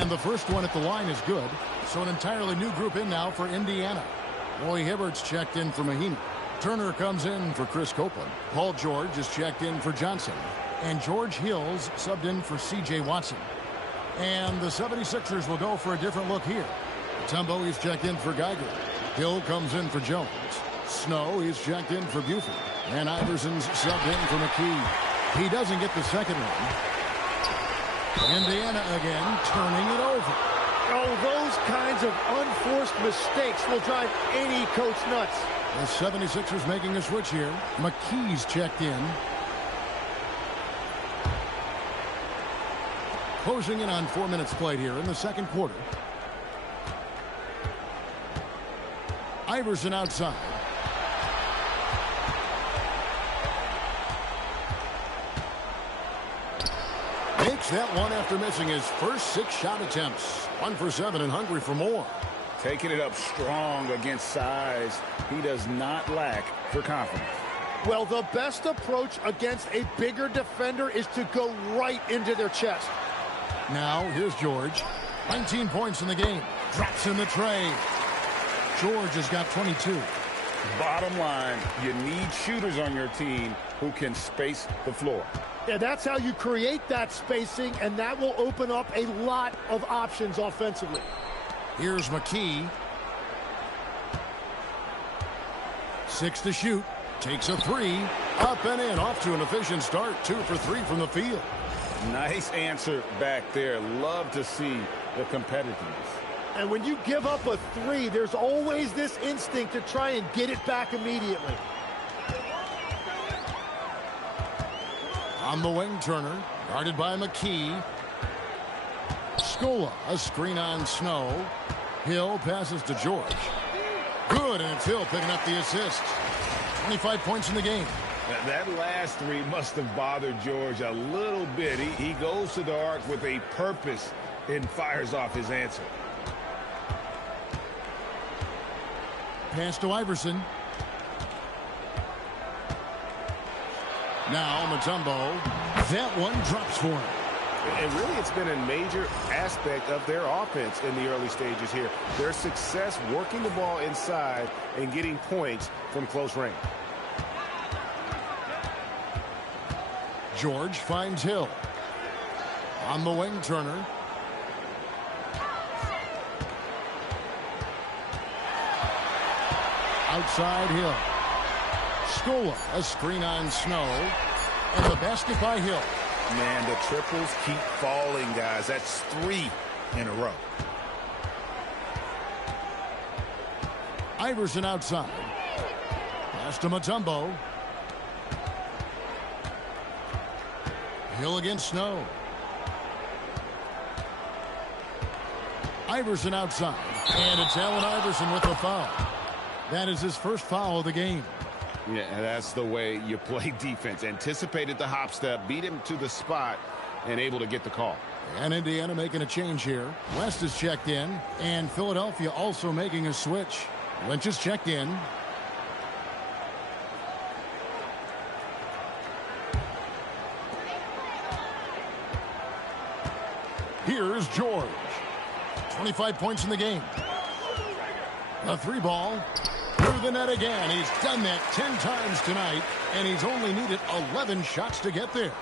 And the first one at the line is good. So an entirely new group in now for Indiana. Roy Hibbert's checked in for Mahinmi. Turner comes in for Chris Copeland. Paul George is checked in for Johnson. And George Hill's subbed in for C.J. Watson. And the 76ers will go for a different look here. Tumbo, he's checked in for Geiger. Hill comes in for Jones. Snow, he's checked in for Buford. And Iverson's subbed in for McKee. He doesn't get the second one. Indiana again turning it over. Oh, those kinds of unforced mistakes will drive any coach nuts. The 76ers making a switch here. McKee's checked in. Closing in on 4 minutes played here in the second quarter. Iverson outside. Makes that one after missing his first 6 shot attempts. 1 for 7 and hungry for more. Taking it up strong against size. He does not lack for confidence. Well, the best approach against a bigger defender is to go right into their chest. Now, here's George. 19 points in the game. Drops in the tray. George has got 22. Bottom line, you need shooters on your team who can space the floor. Yeah, that's how you create that spacing, and that will open up a lot of options offensively. Here's McKee. 6 to shoot. Takes a 3. Up and in. Off to an efficient start. 2 for 3 from the field. Nice answer back there. Love to see the competitiveness. And when you give up a 3, there's always this instinct to try and get it back immediately. On the wing, Turner, guarded by McKee. Scola, a screen on Snow. Hill passes to George. Good, and it's Hill picking up the assist. 25 points in the game. That last three must have bothered George a little bit. He goes to the arc with a purpose and fires off his answer. Pass to Iverson. Now Mutombo. That one drops for him. And really, it's been a major aspect of their offense in the early stages here. Their success working the ball inside and getting points from close range. George finds Hill. On the wing, Turner. Outside Hill. Scola, a screen on Snow. And the basket by Hill. Man, the triples keep falling, guys. That's 3 in a row. Iverson outside. Pass to Mutombo. Hill against Snow. Iverson outside. And it's Allen Iverson with the foul. That is his first foul of the game. Yeah, that's the way you play defense. Anticipated the hop step, beat him to the spot, and able to get the call. And Indiana making a change here. West is checked in, and Philadelphia also making a switch. Lynch is checked in. Here's George. 25 points in the game. A 3-ball. Through the net again. He's done that 10 times tonight, and he's only needed 11 shots to get there.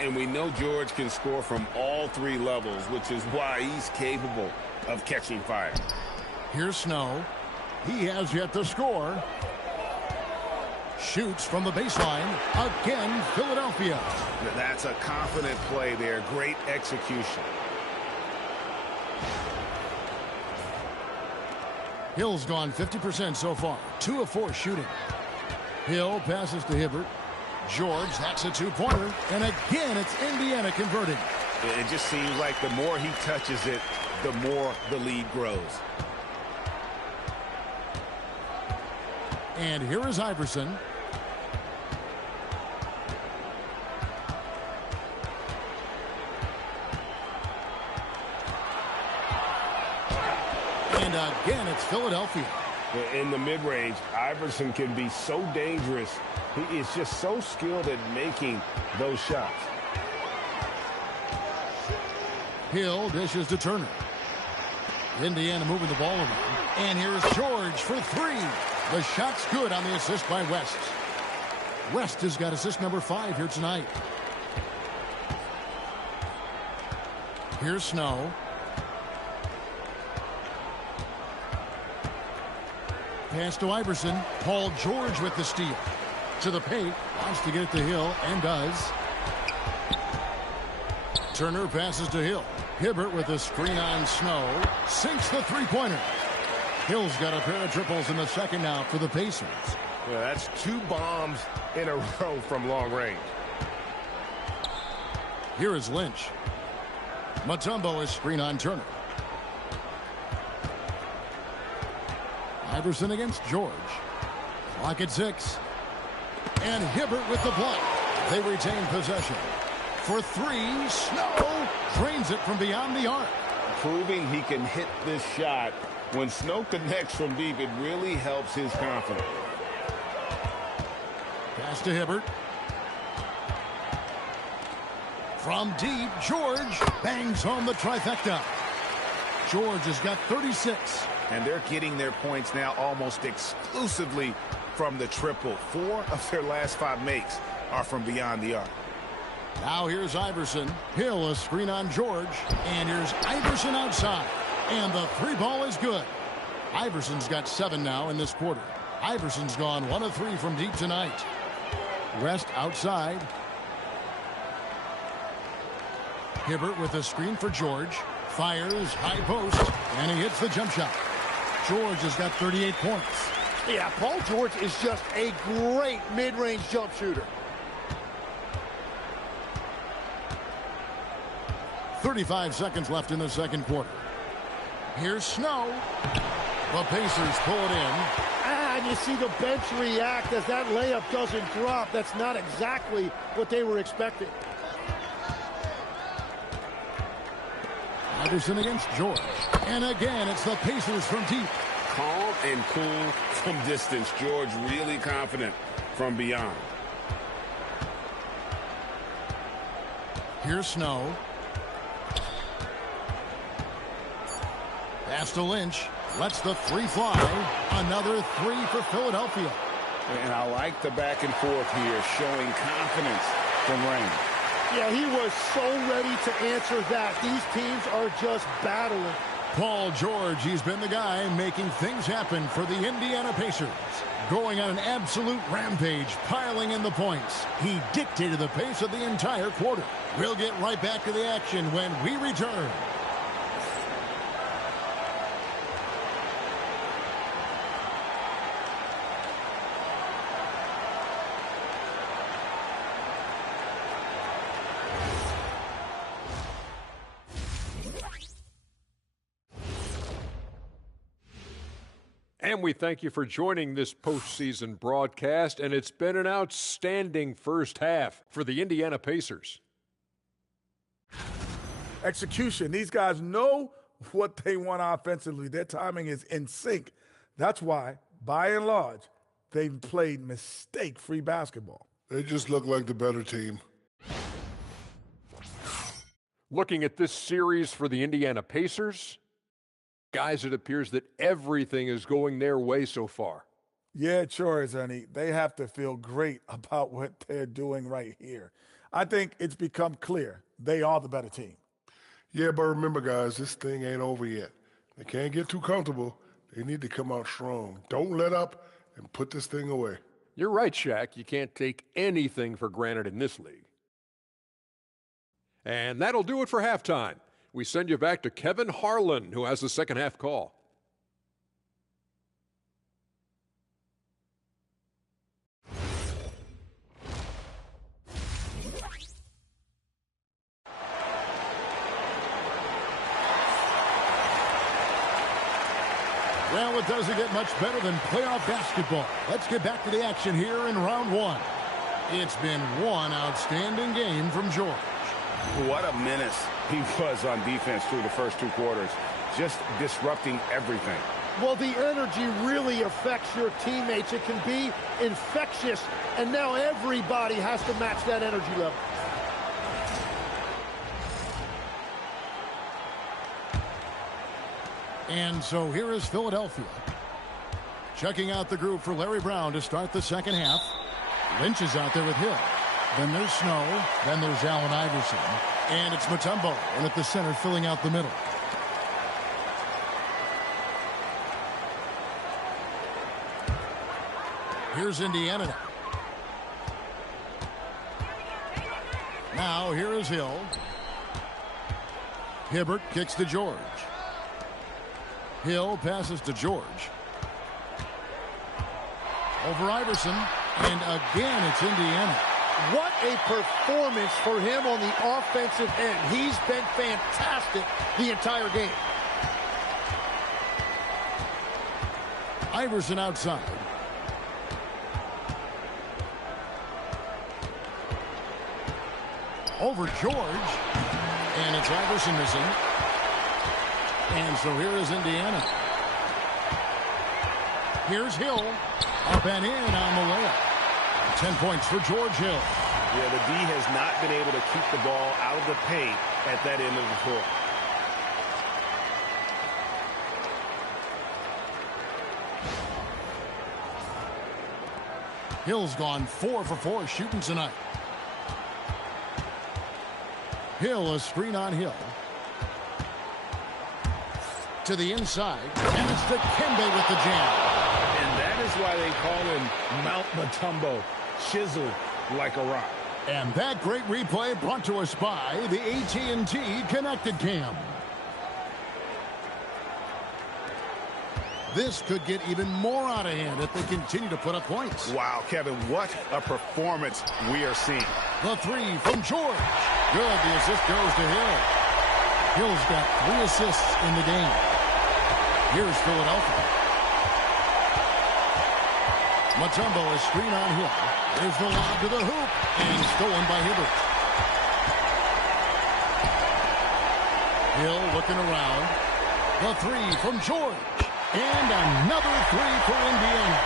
And we know George can score from all 3 levels, which is why he's capable of catching fire. Here's Snow. He has yet to score. Shoots from the baseline. Again, Philadelphia. That's a confident play there. Great execution. Hill's gone 50% so far. 2 of 4 shooting. Hill passes to Hibbert. George hacks a 2-pointer. And again, it's Indiana converting. It just seems like the more he touches it, the more the lead grows. And here is Iverson. And again, it's Philadelphia. In the mid-range, Iverson can be so dangerous. He is just so skilled at making those shots. Hill dishes to Turner. Indiana moving the ball around. And here's George for 3. The shot's good on the assist by West. West has got assist number 5 here tonight. Here's Snow. Pass to Iverson. Paul George with the steal. To the paint. Wants to get it to Hill and does. Turner passes to Hill. Hibbert with a screen on Snow. Sinks the 3-pointer. Hill's got a pair of triples in the second now for the Pacers. Yeah, that's 2 bombs in a row from long range. Here is Lynch. Mutombo is screen on Turner. Iverson against George. Clock at 6. And Hibbert with the block. They retain possession. For 3, Snow drains it from beyond the arc. Proving he can hit this shot. When Snow connects from deep, it really helps his confidence. Pass to Hibbert. From deep, George bangs home the trifecta. George has got 36. And they're getting their points now almost exclusively from the triple. 4 of their last 5 makes are from beyond the arc. Now here's Iverson. Hill a screen on George. And here's Iverson outside. And the 3-ball is good. Iverson's got 7 now in this quarter. Iverson's gone 1 of 3 from deep tonight. West outside. Hibbert with a screen for George. Fires high post. And he hits the jump shot. George has got 38 points. Yeah, Paul George is just a great mid-range jump shooter. 35 seconds left in the second quarter. Here's Snow. The Pacers pull it in. Yeah, and you see the bench react as that layup doesn't drop. That's not exactly what they were expecting. Iverson against George. And again, it's the Pacers from deep. Calm and cool from distance. George really confident from beyond. Here's Snow. Pass to Lynch. Lets the three fly. Another three for Philadelphia. And I like the back and forth here, showing confidence from Rain. Yeah, he was so ready to answer that. These teams are just battling. Paul George, he's been the guy making things happen for the Indiana Pacers. Going on an absolute rampage, piling in the points. He dictated the pace of the entire quarter. We'll get right back to the action when we return. And we thank you for joining this postseason broadcast, and it's been an outstanding first half for the Indiana Pacers. Execution. These guys know what they want offensively. Their timing is in sync. That's why, by and large, they've played mistake-free basketball. They just look like the better team. Looking at this series for the Indiana Pacers, guys, it appears that everything is going their way so far. Yeah, it sure is, Ernie. They have to feel great about what they're doing right here. I think it's become clear they are the better team. Yeah, but remember, guys, this thing ain't over yet. They can't get too comfortable. They need to come out strong. Don't let up and put this thing away. You're right, Shaq. You can't take anything for granted in this league. And that'll do it for halftime. We send you back to Kevin Harlan, who has the second half call. Well, it doesn't get much better than playoff basketball. Let's get back to the action here in round one. It's been one outstanding game from George. What a menace he was on defense through the first two quarters, just disrupting everything. Well, the energy really affects your teammates. It can be infectious, and now everybody has to match that energy level. And so here is Philadelphia. Checking out the group for Larry Brown to start the second half. Lynch is out there with Hill. Then there's Snow. Then there's Allen Iverson. And it's Mutombo and at the center filling out the middle. Here's Indiana now. Now here is Hill. Hibbert kicks to George. Hill passes to George. Over Iverson. And again, it's Indiana. What a performance for him on the offensive end. He's been fantastic the entire game. Iverson outside. Over George. And it's Iverson missing. And so here is Indiana. Here's Hill. Up and in on the layup. 10 points for George Hill. Yeah, the D has not been able to keep the ball out of the paint at that end of the floor. Hill's gone 4 for 4 shooting tonight. Hill, a screen on Hill. To the inside, and it's Dikembe with the jam. And that is why they call him Mount Mutombo, chiseled like a rock. And that great replay brought to us by the AT&T Connected Cam. This could get even more out of hand if they continue to put up points. Wow, Kevin, what a performance we are seeing. The three from George. Good, the assist goes to Hill. Hill's got 3 assists in the game. Here's Philadelphia. Mutombo is screen on Hill. There's the lob to the hoop, and stolen by Hibbert. Hill looking around. The three from George. And another three for Indiana.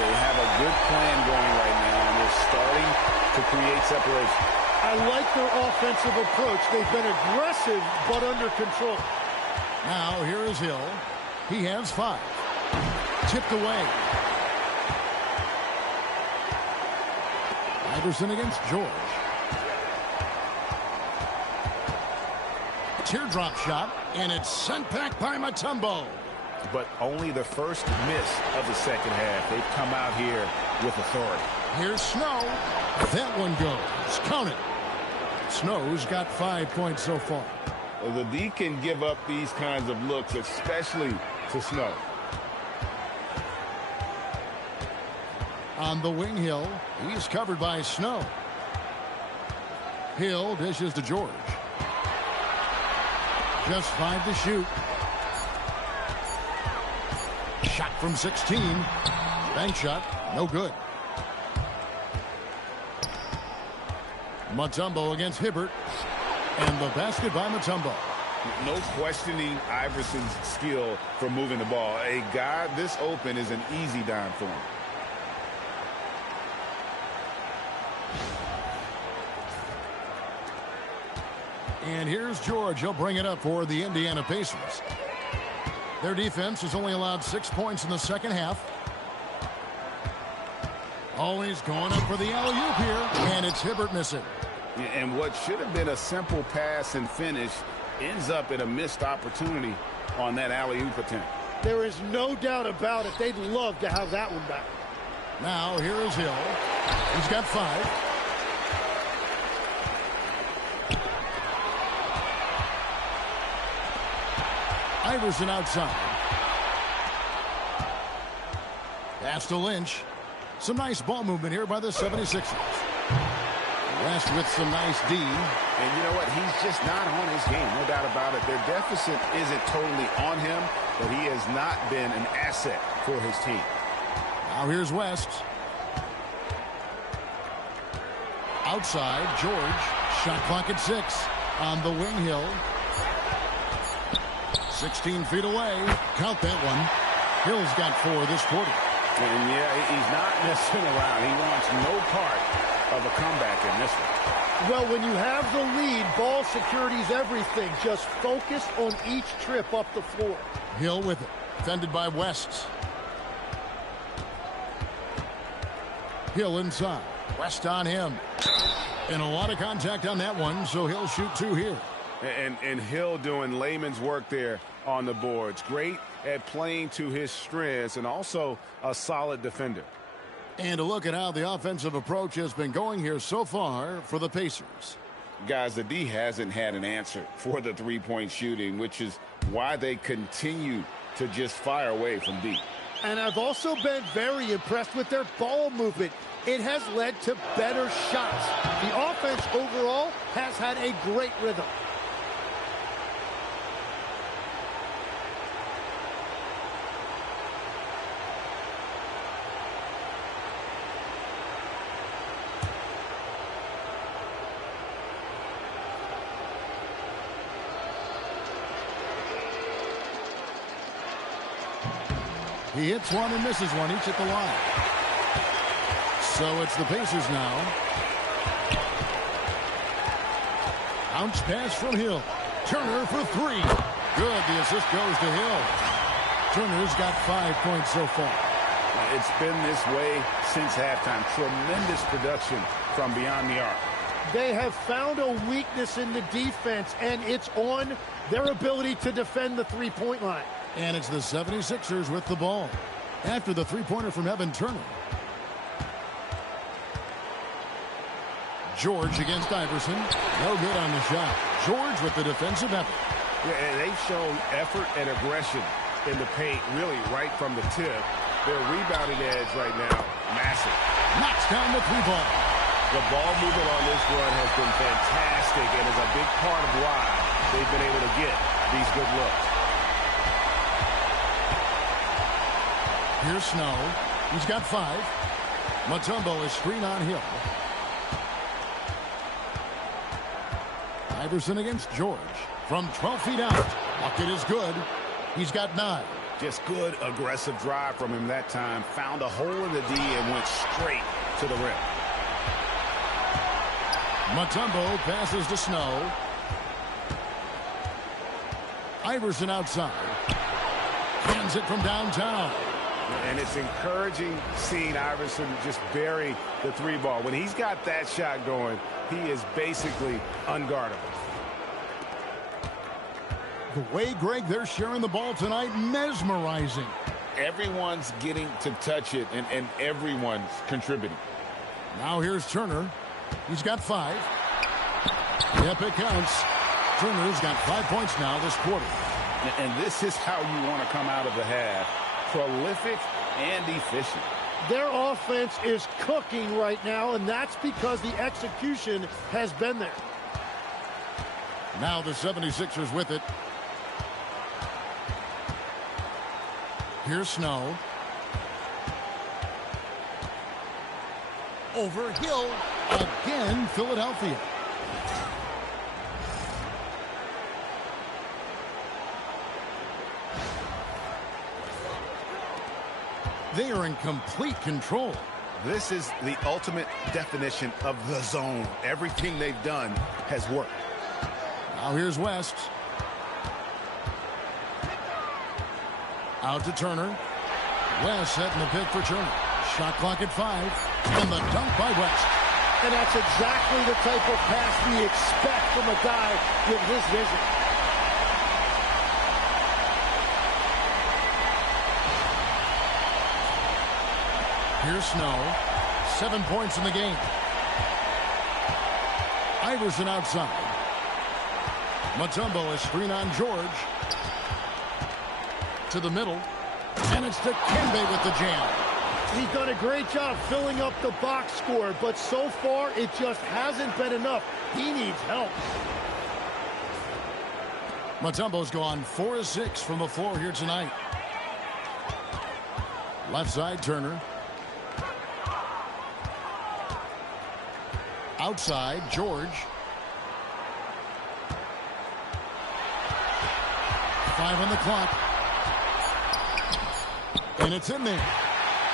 They have a good plan going right now, and they're starting to create separation. I like their offensive approach. They've been aggressive, but under control. Now, here is Hill. He has 5. Tipped away. Iverson against George. Teardrop shot, and it's sent back by Mutombo. But only the first miss of the second half. They've come out here with authority. Here's Snow. That one goes. Count it. Snow's got 5 points so far. Well, the D can give up these kinds of looks, especially to Snow. On the wing, Hill. He's covered by Snow. Hill dishes to George. Just 5 to shoot. Shot from 16. Bank shot. No good. Mutombo against Hibbert. And the basket by Mutombo. No questioning Iverson's skill for moving the ball. A guy this open is an easy dime for him. And here's George. He'll bring it up for the Indiana Pacers. Their defense has only allowed 6 points in the second half. Always going up for the alley-oop here, and it's Hibbert missing. And what should have been a simple pass and finish ends up in a missed opportunity on that alley-oop attempt. There is no doubt about it. They'd love to have that one back. Now here is Hill. He's got 5. Iverson outside. Pass to Lynch. Some nice ball movement here by the 76ers. West with some nice D. And you know what? He's just not on his game. No doubt about it. Their deficit isn't totally on him, but he has not been an asset for his team. Now here's West. Outside, George. Shot clock at 6. On the wing, Hill. 16 feet away. Count that one. Hill's got 4 this quarter. And yeah, he's not messing around. He wants no part of a comeback in this one. Well, when you have the lead, ball security's everything. Just focus on each trip up the floor. Hill with it. Defended by West. Hill inside. West on him. And a lot of contact on that one, so he'll shoot 2 here. And Hill doing layman's work there on the boards. Great at playing to his strengths and also a solid defender. And a look at how the offensive approach has been going here so far for the Pacers. Guys, the D hasn't had an answer for the three-point shooting, which is why they continue to just fire away from deep. And I've also been very impressed with their ball movement. It has led to better shots. The offense overall has had a great rhythm. He hits one and misses one, each at the line. So it's the Pacers now. Bounce pass from Hill. Turner for 3. Good. The assist goes to Hill. Turner's got 5 points so far. It's been this way since halftime. Tremendous production from beyond the arc. They have found a weakness in the defense, and it's on their ability to defend the three-point line. And it's the 76ers with the ball. After the three-pointer from Evan Turner. George against Iverson. No good on the shot. George with the defensive effort. Yeah, and they've shown effort and aggression in the paint, really right from the tip. Their rebounding edge right now, massive. Knocks down the 3-ball. The ball movement on this run has been fantastic and is a big part of why they've been able to get these good looks. Here's Snow. He's got 5. Mutombo is screen on Hill. Iverson against George. From 12 feet out. Bucket is good. He's got 9. Just good aggressive drive from him that time. Found a hole in the D and went straight to the rim. Mutombo passes to Snow. Iverson outside. Hands it from downtown. And it's encouraging seeing Iverson just bury the 3 ball. When he's got that shot going, he is basically unguardable. The way, Greg, they're sharing the ball tonight, mesmerizing. Everyone's getting to touch it, and everyone's contributing. Now here's Turner. He's got 5. Yep, it counts. Turner's got 5 points now this quarter. And this is how you want to come out of the half. Prolific and efficient. Their offense is cooking right now, and that's because the execution has been there. Now the 76ers with it. Here's Snow. Over Hill. Again, Philadelphia. They are in complete control. This is the ultimate definition of the zone. Everything they've done has worked. Now here's West. Out to Turner. West setting the pick for Turner. Shot clock at 5. And the dunk by West. And that's exactly the type of pass we expect from a guy with his vision. Here's Snow. 7 points in the game. Iverson outside. Mutombo is screen on George. To the middle. And it's to Kembe with the jam. He's done a great job filling up the box score, but so far it just hasn't been enough. He needs help. Mutombo's gone 4 of 6 from the floor here tonight. Left side, Turner. Outside, George. 5 on the clock. And it's in there.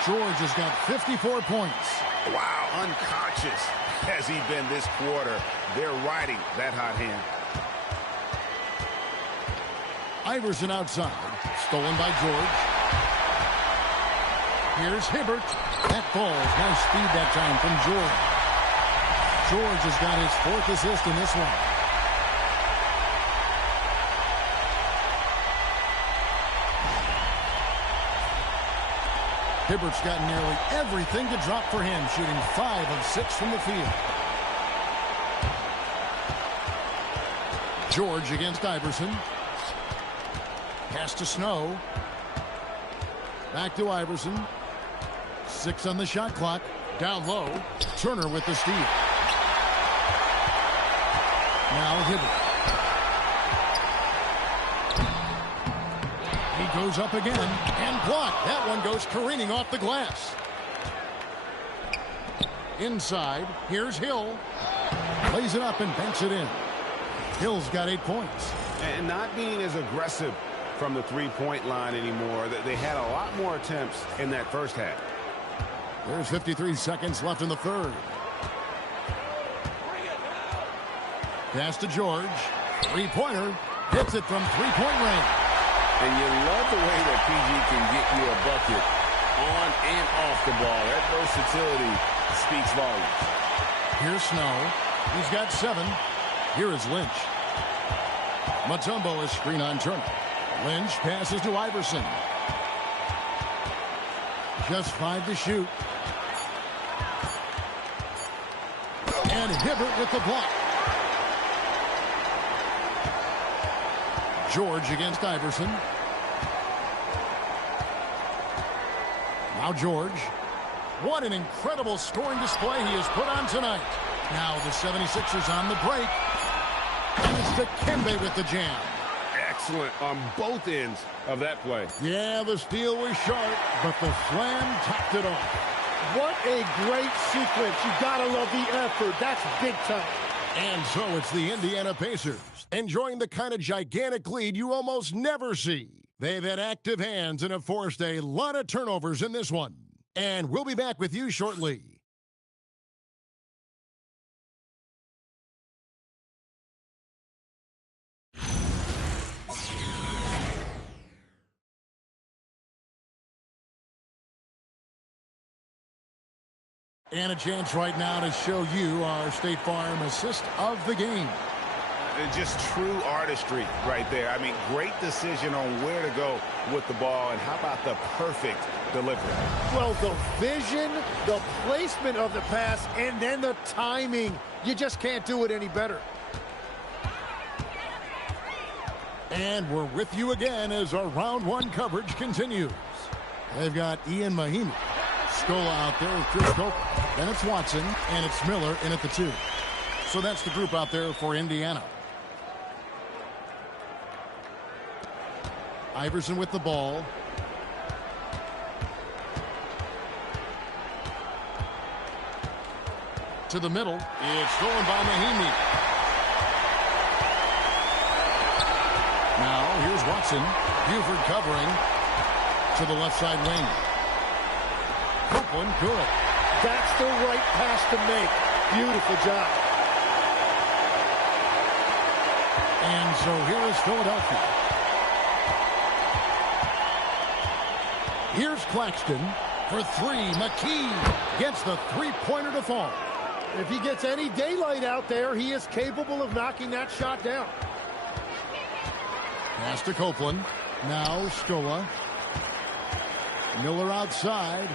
George has got 54 points. Wow, unconscious has he been this quarter. They're riding that hot hand. Iverson outside. Stolen by George. Here's Hibbert. That ball has nice speed that time from George. George has got his 4th assist in this one. Hibbert's got nearly everything to drop for him, shooting 5 of 6 from the field. George against Iverson. Pass to Snow. Back to Iverson. 6 on the shot clock. Down low. Turner with the steal. Now Hibbert. He goes up again and blocked. That one goes careening off the glass. Inside, here's Hill. Plays it up and banks it in. Hill's got 8 points. And not being as aggressive from the 3-point line anymore. They had a lot more attempts in that first half. There's 53 seconds left in the third. Pass to George. 3-pointer. Hits it from 3-point range. And you love the way that PG can get you a bucket on and off the ball. That versatility speaks volumes. Here's Snow. He's got 7. Here is Lynch. Mutombo is screen on Turner. Lynch passes to Iverson. Just 5 to shoot. And Hibbert with the block. George against Iverson. Now George. What an incredible scoring display he has put on tonight. Now the 76ers on the break. And it's to Kembe with the jam. excellent on both ends of that play. Yeah, the steal was sharp, but the slam topped it off. What a great sequence. You gotta love the effort. That's big time. And so it's the Indiana Pacers, enjoying the kind of gigantic lead you almost never see. They've had active hands and have forced a lot of turnovers in this one. And we'll be back with you shortly. And a chance right now to show you our State Farm assist of the game. Just true artistry right there. I mean, great decision on where to go with the ball, and how about the perfect delivery? Well, the vision, the placement of the pass, and then the timing. You just can't do it any better. And we're with you again as our round one coverage continues. They've got Ian Mahinmi. Scola out there with Chris Cope. Then it's Watson, and it's Miller in at the 2. So that's the group out there for Indiana. Iverson with the ball. To the middle. It's stolen by Mahinmi. Now here's Watson. Buford covering to the left side wing. Copeland good. That's the right pass to make. Beautiful job. And so here is Philadelphia. Here's Claxton for 3. McKee gets the three-pointer to fall. If he gets any daylight out there, he is capable of knocking that shot down. Pass to Copeland. Now Scola. Miller outside.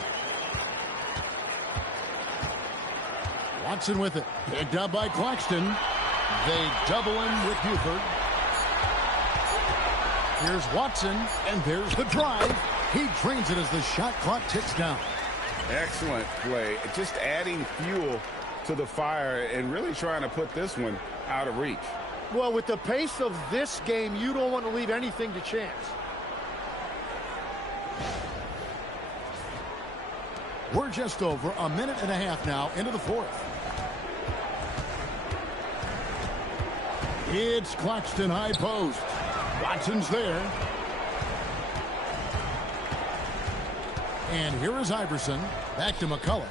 Watson with it. Picked up by Claxton. They double him with Buford. Here's Watson, and there's the drive. He drains it as the shot clock ticks down. Excellent play. Just adding fuel to the fire and really trying to put this one out of reach. Well, with the pace of this game, you don't want to leave anything to chance. We're just over a minute and a half now into the fourth. It's Claxton high post. Watson's there. And here is Iverson. Back to McCullough.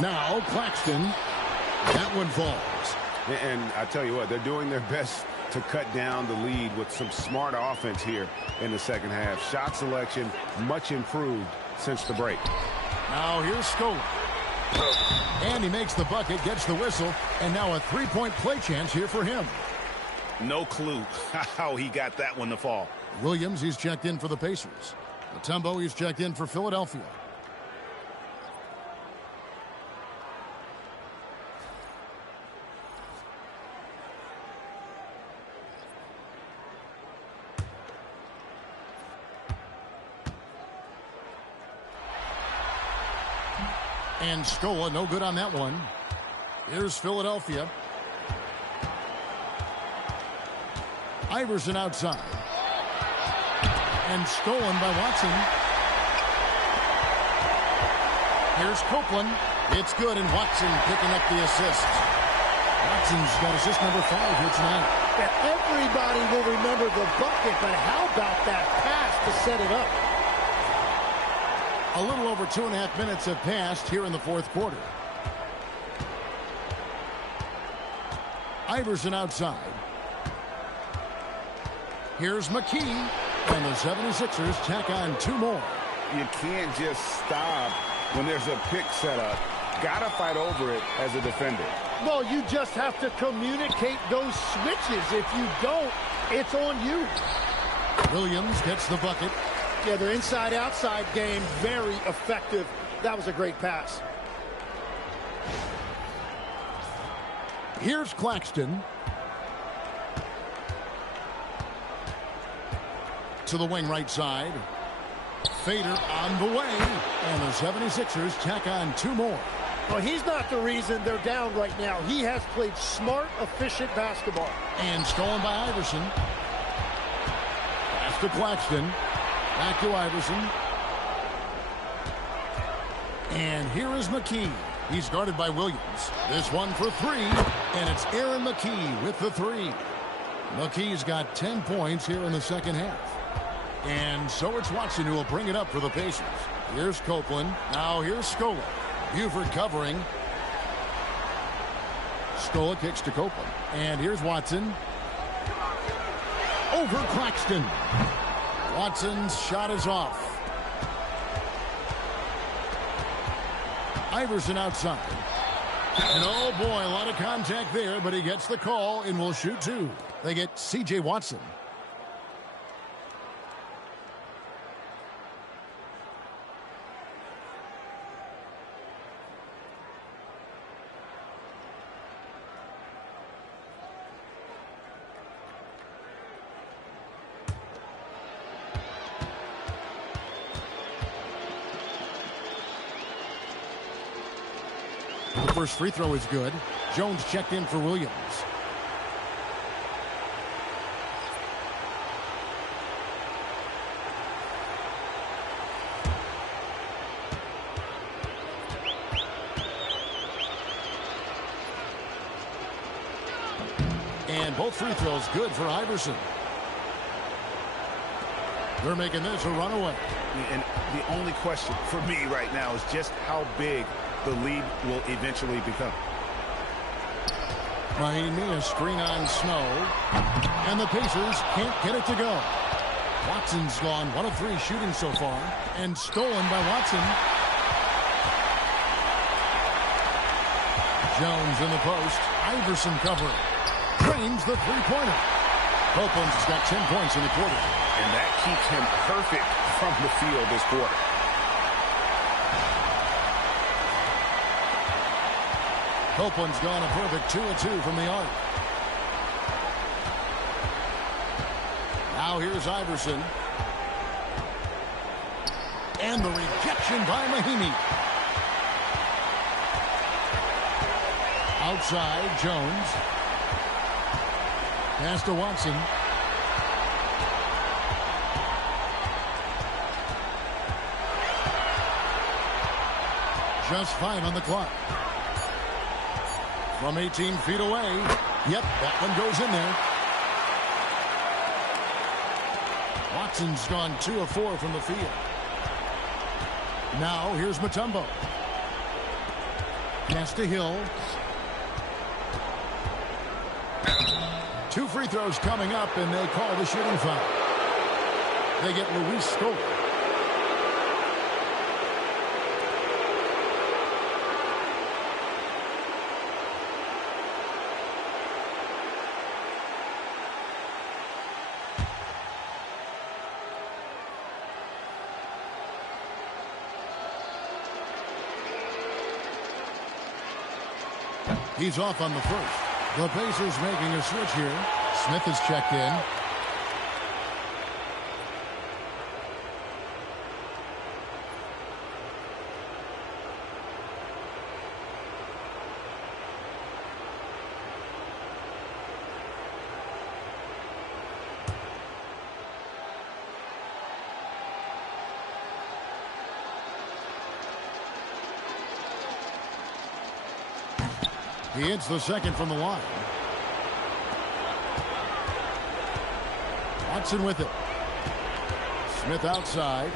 Now Claxton. That one falls. And I tell you what, they're doing their best to cut down the lead with some smart offense here in the second half. Shot selection much improved since the break. Now here's Scola. And he makes the bucket, gets the whistle, and now a three-point play chance here for him. No clue how he got that one to fall. Williams, he's checked in for the Pacers. Mutombo, he's checked in for Philadelphia. And Scola, no good on that one. Here's Philadelphia. Iverson outside. And stolen by Watson. Here's Copeland. It's good, and Watson picking up the assist. Watson's got assist number 5 here tonight. And everybody will remember the bucket, but how about that pass to set it up? A little over 2.5 minutes have passed here in the fourth quarter. Iverson outside. Here's McKee. And the 76ers tack on 2 more. You can't just stop when there's a pick set up. Got to fight over it as a defender. Well, you just have to communicate those switches. If you don't, it's on you. Williams gets the bucket. Yeah, their inside-outside game, very effective. That was a great pass. Here's Claxton. To the wing right side. Fader on the way. And the 76ers tack on 2 more. Well, he's not the reason they're down right now. He has played smart, efficient basketball. And stolen by Iverson. Pass to Claxton. Back to Iverson. And here is McKee. He's guarded by Williams. This one for three, and it's Aaron McKee with the three. McKee's got 10 points here in the second half. And so it's Watson who will bring it up for the Pacers. Here's Copeland. Now here's Scola. Buford covering. Scola kicks to Copeland. And here's Watson. Over Claxton. Watson's shot is off. Iverson outside. And oh boy, a lot of contact there, but he gets the call and will shoot two. They get C.J. Watson. The first free throw is good. Jones checked in for Williams. And both free throws good for Iverson. They're making this a runaway. And the only question for me right now is just how big the lead will eventually become. Mahimi, a screen on Snow. And the Pacers can't get it to go. Watson's gone 1 of 3 shooting so far. And stolen by Watson. Jones in the post. Iverson covering. Drains the three-pointer. Copeland's got 10 points in the quarter. And that keeps him perfect from the field this quarter. Copeland's gone a perfect 2 of 2 from the arc. Now here's Iverson. And the rejection by Mahimi. Outside, Jones. Pass to Watson. Just 5 on the clock. From 18 feet away. Yep, that one goes in there. Watson's gone 2 of 4 from the field. Now here's Mutombo. Pass to Hill. 2 free throws coming up, and they call the shooting foul. They get Luis Scola. He's off on the first. The Pacers making a switch here. Smith is checked in. He hits the second from the line. Watson with it. Smith outside.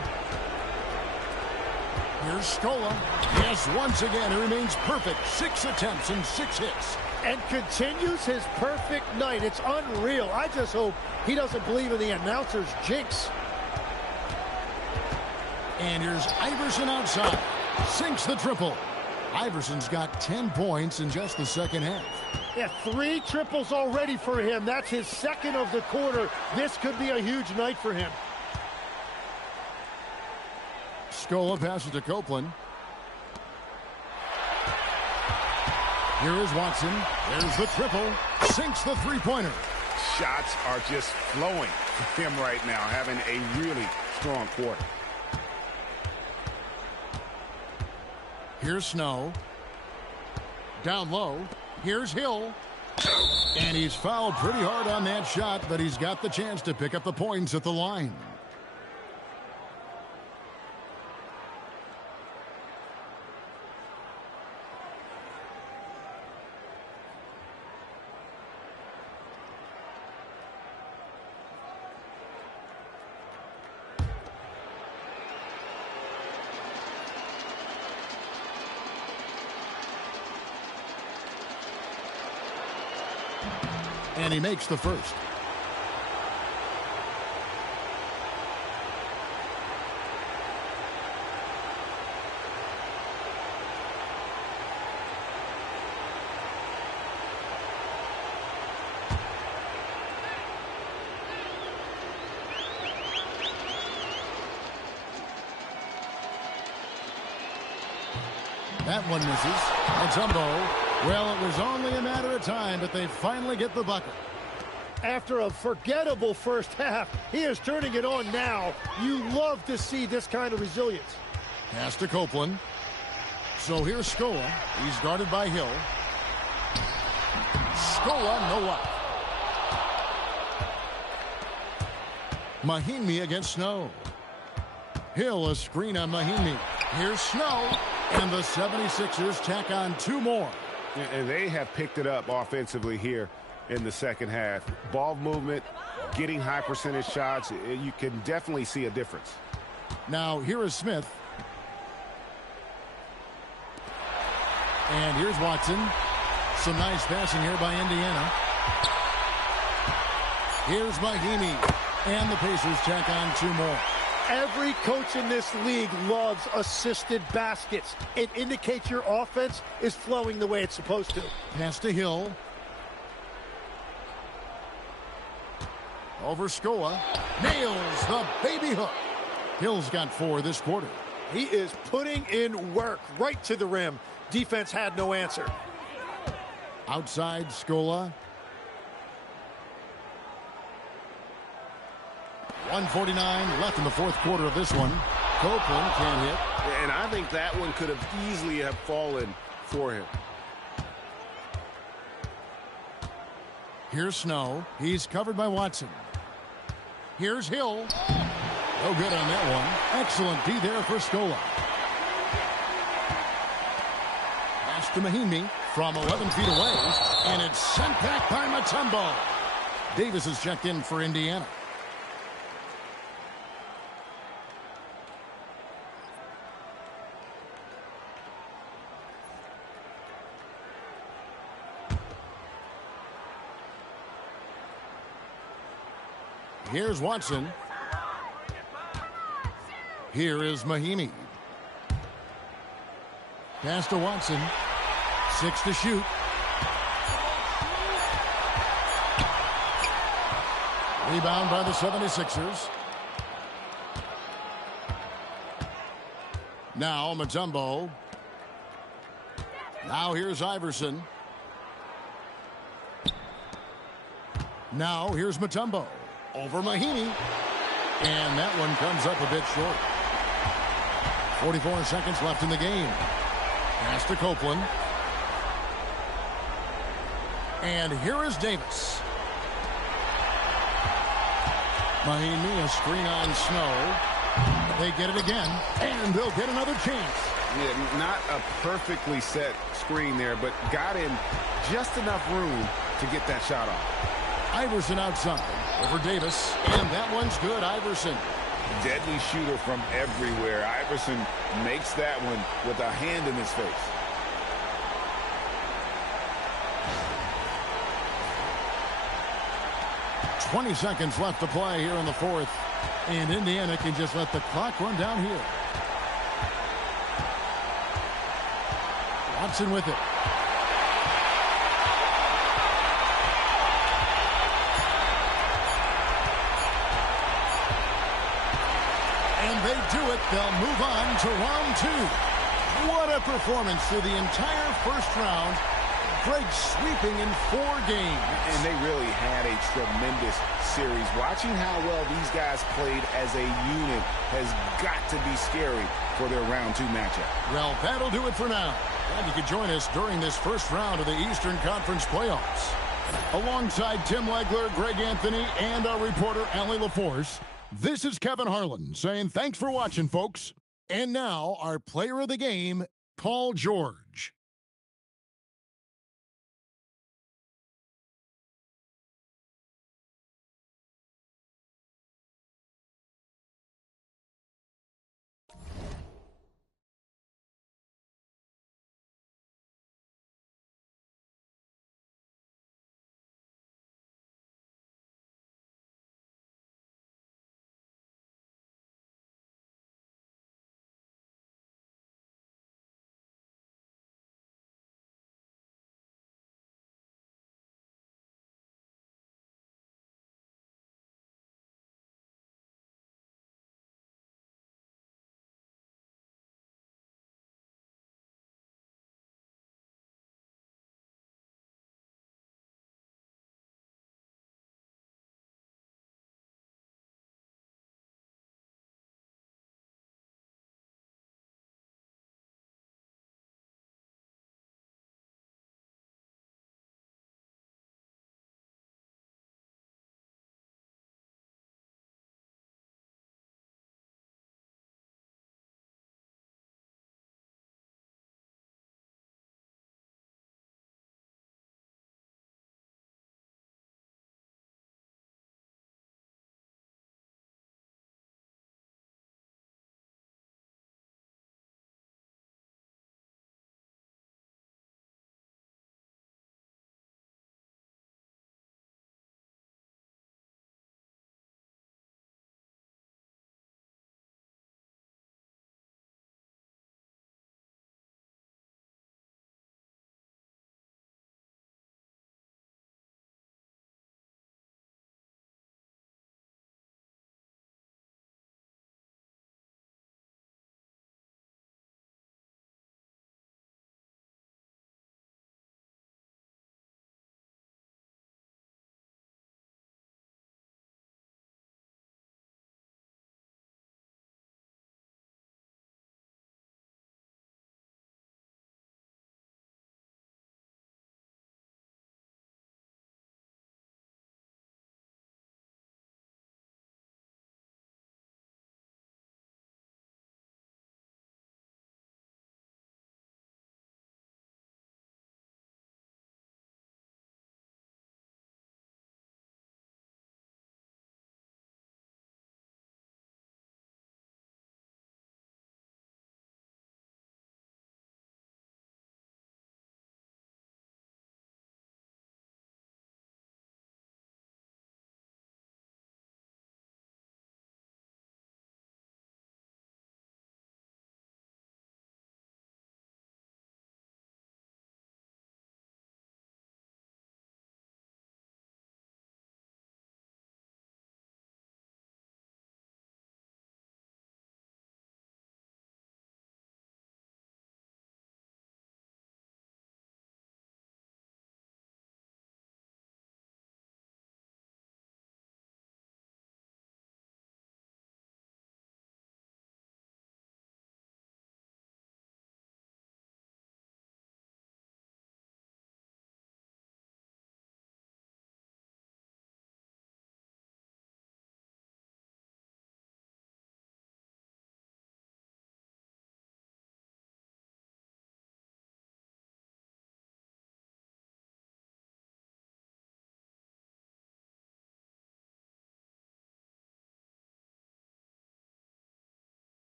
Here's Scola. Yes, once again, he remains perfect. 6 attempts and 6 hits. And continues his perfect night. It's unreal. I just hope he doesn't believe in the announcer's jinx. And here's Iverson outside. Sinks the triple. Iverson's got 10 points in just the second half. Yeah, 3 triples already for him. That's his second of the quarter. This could be a huge night for him. Scola passes to Copeland. Here is Watson. There's the triple. Sinks the three-pointer. Shots are just flowing for him right now, having a really strong quarter. Here's Snow. Down low. Here's Hill. And he's fouled pretty hard on that shot, but he's got the chance to pick up the points at the line. And he makes the first. That one misses. Mutombo. Well, it was only a matter of time, but they finally get the bucket. After a forgettable first half, he is turning it on now. You love to see this kind of resilience. Pass to Copeland. So here's Scola. He's guarded by Hill. Scola, no luck. Mahinmi against Snow. Hill, a screen on Mahinmi. Here's Snow. And the 76ers tack on 2 more. And they have picked it up offensively here in the second half. Ball movement, getting high percentage shots. You can definitely see a difference. Now here is Smith. And here's Watson. Some nice passing here by Indiana. Here's Mahinmi. And the Pacers tack on 2 more. Every coach in this league loves assisted baskets. It indicates your offense is flowing the way it's supposed to. Pass to Hill. Over Scola. Nails the baby hook. Hill's got 4 this quarter. He is putting in work right to the rim. Defense had no answer. Outside Scola. 1:49 left in the fourth quarter of this one. Copeland can't hit. And I think that one could have easily have fallen for him. Here's Snow. He's covered by Watson. Here's Hill. No good on that one. Excellent D there for Scola. Pass to Mahinmi from 11 feet away. And it's sent back by Mutombo. Davis is checked in for Indiana. Here's Watson. Here is Mahinmi. Pass to Watson. 6 to shoot. Rebound by the 76ers. Now Mutombo. Now here's Iverson. Now here's Mutombo. Over Mahinmi. And that one comes up a bit short. 44 seconds left in the game. Pass to Copeland. And here is Davis. Mahinmi, a screen on Snow. They get it again, and they'll get another chance. Yeah, not a perfectly set screen there, but got in just enough room to get that shot off. Iverson outside over Davis, and that one's good. Iverson. Deadly shooter from everywhere. Iverson makes that one with a hand in his face. .20 seconds left to play here in the fourth, and Indiana can just let the clock run down here. Watson with it. They do it. They'll move on to round 2. What a performance through the entire first round. streak sweeping in 4 games. And they really had a tremendous series. Watching how well these guys played as a unit has got to be scary for their round 2 matchup. Well, that'll do it for now. And you can join us during this first round of the Eastern Conference playoffs. Alongside Tim Legler, Greg Anthony, and our reporter, Allie LaForce, this is Kevin Harlan saying thanks for watching, folks. And now, our player of the game, Paul George.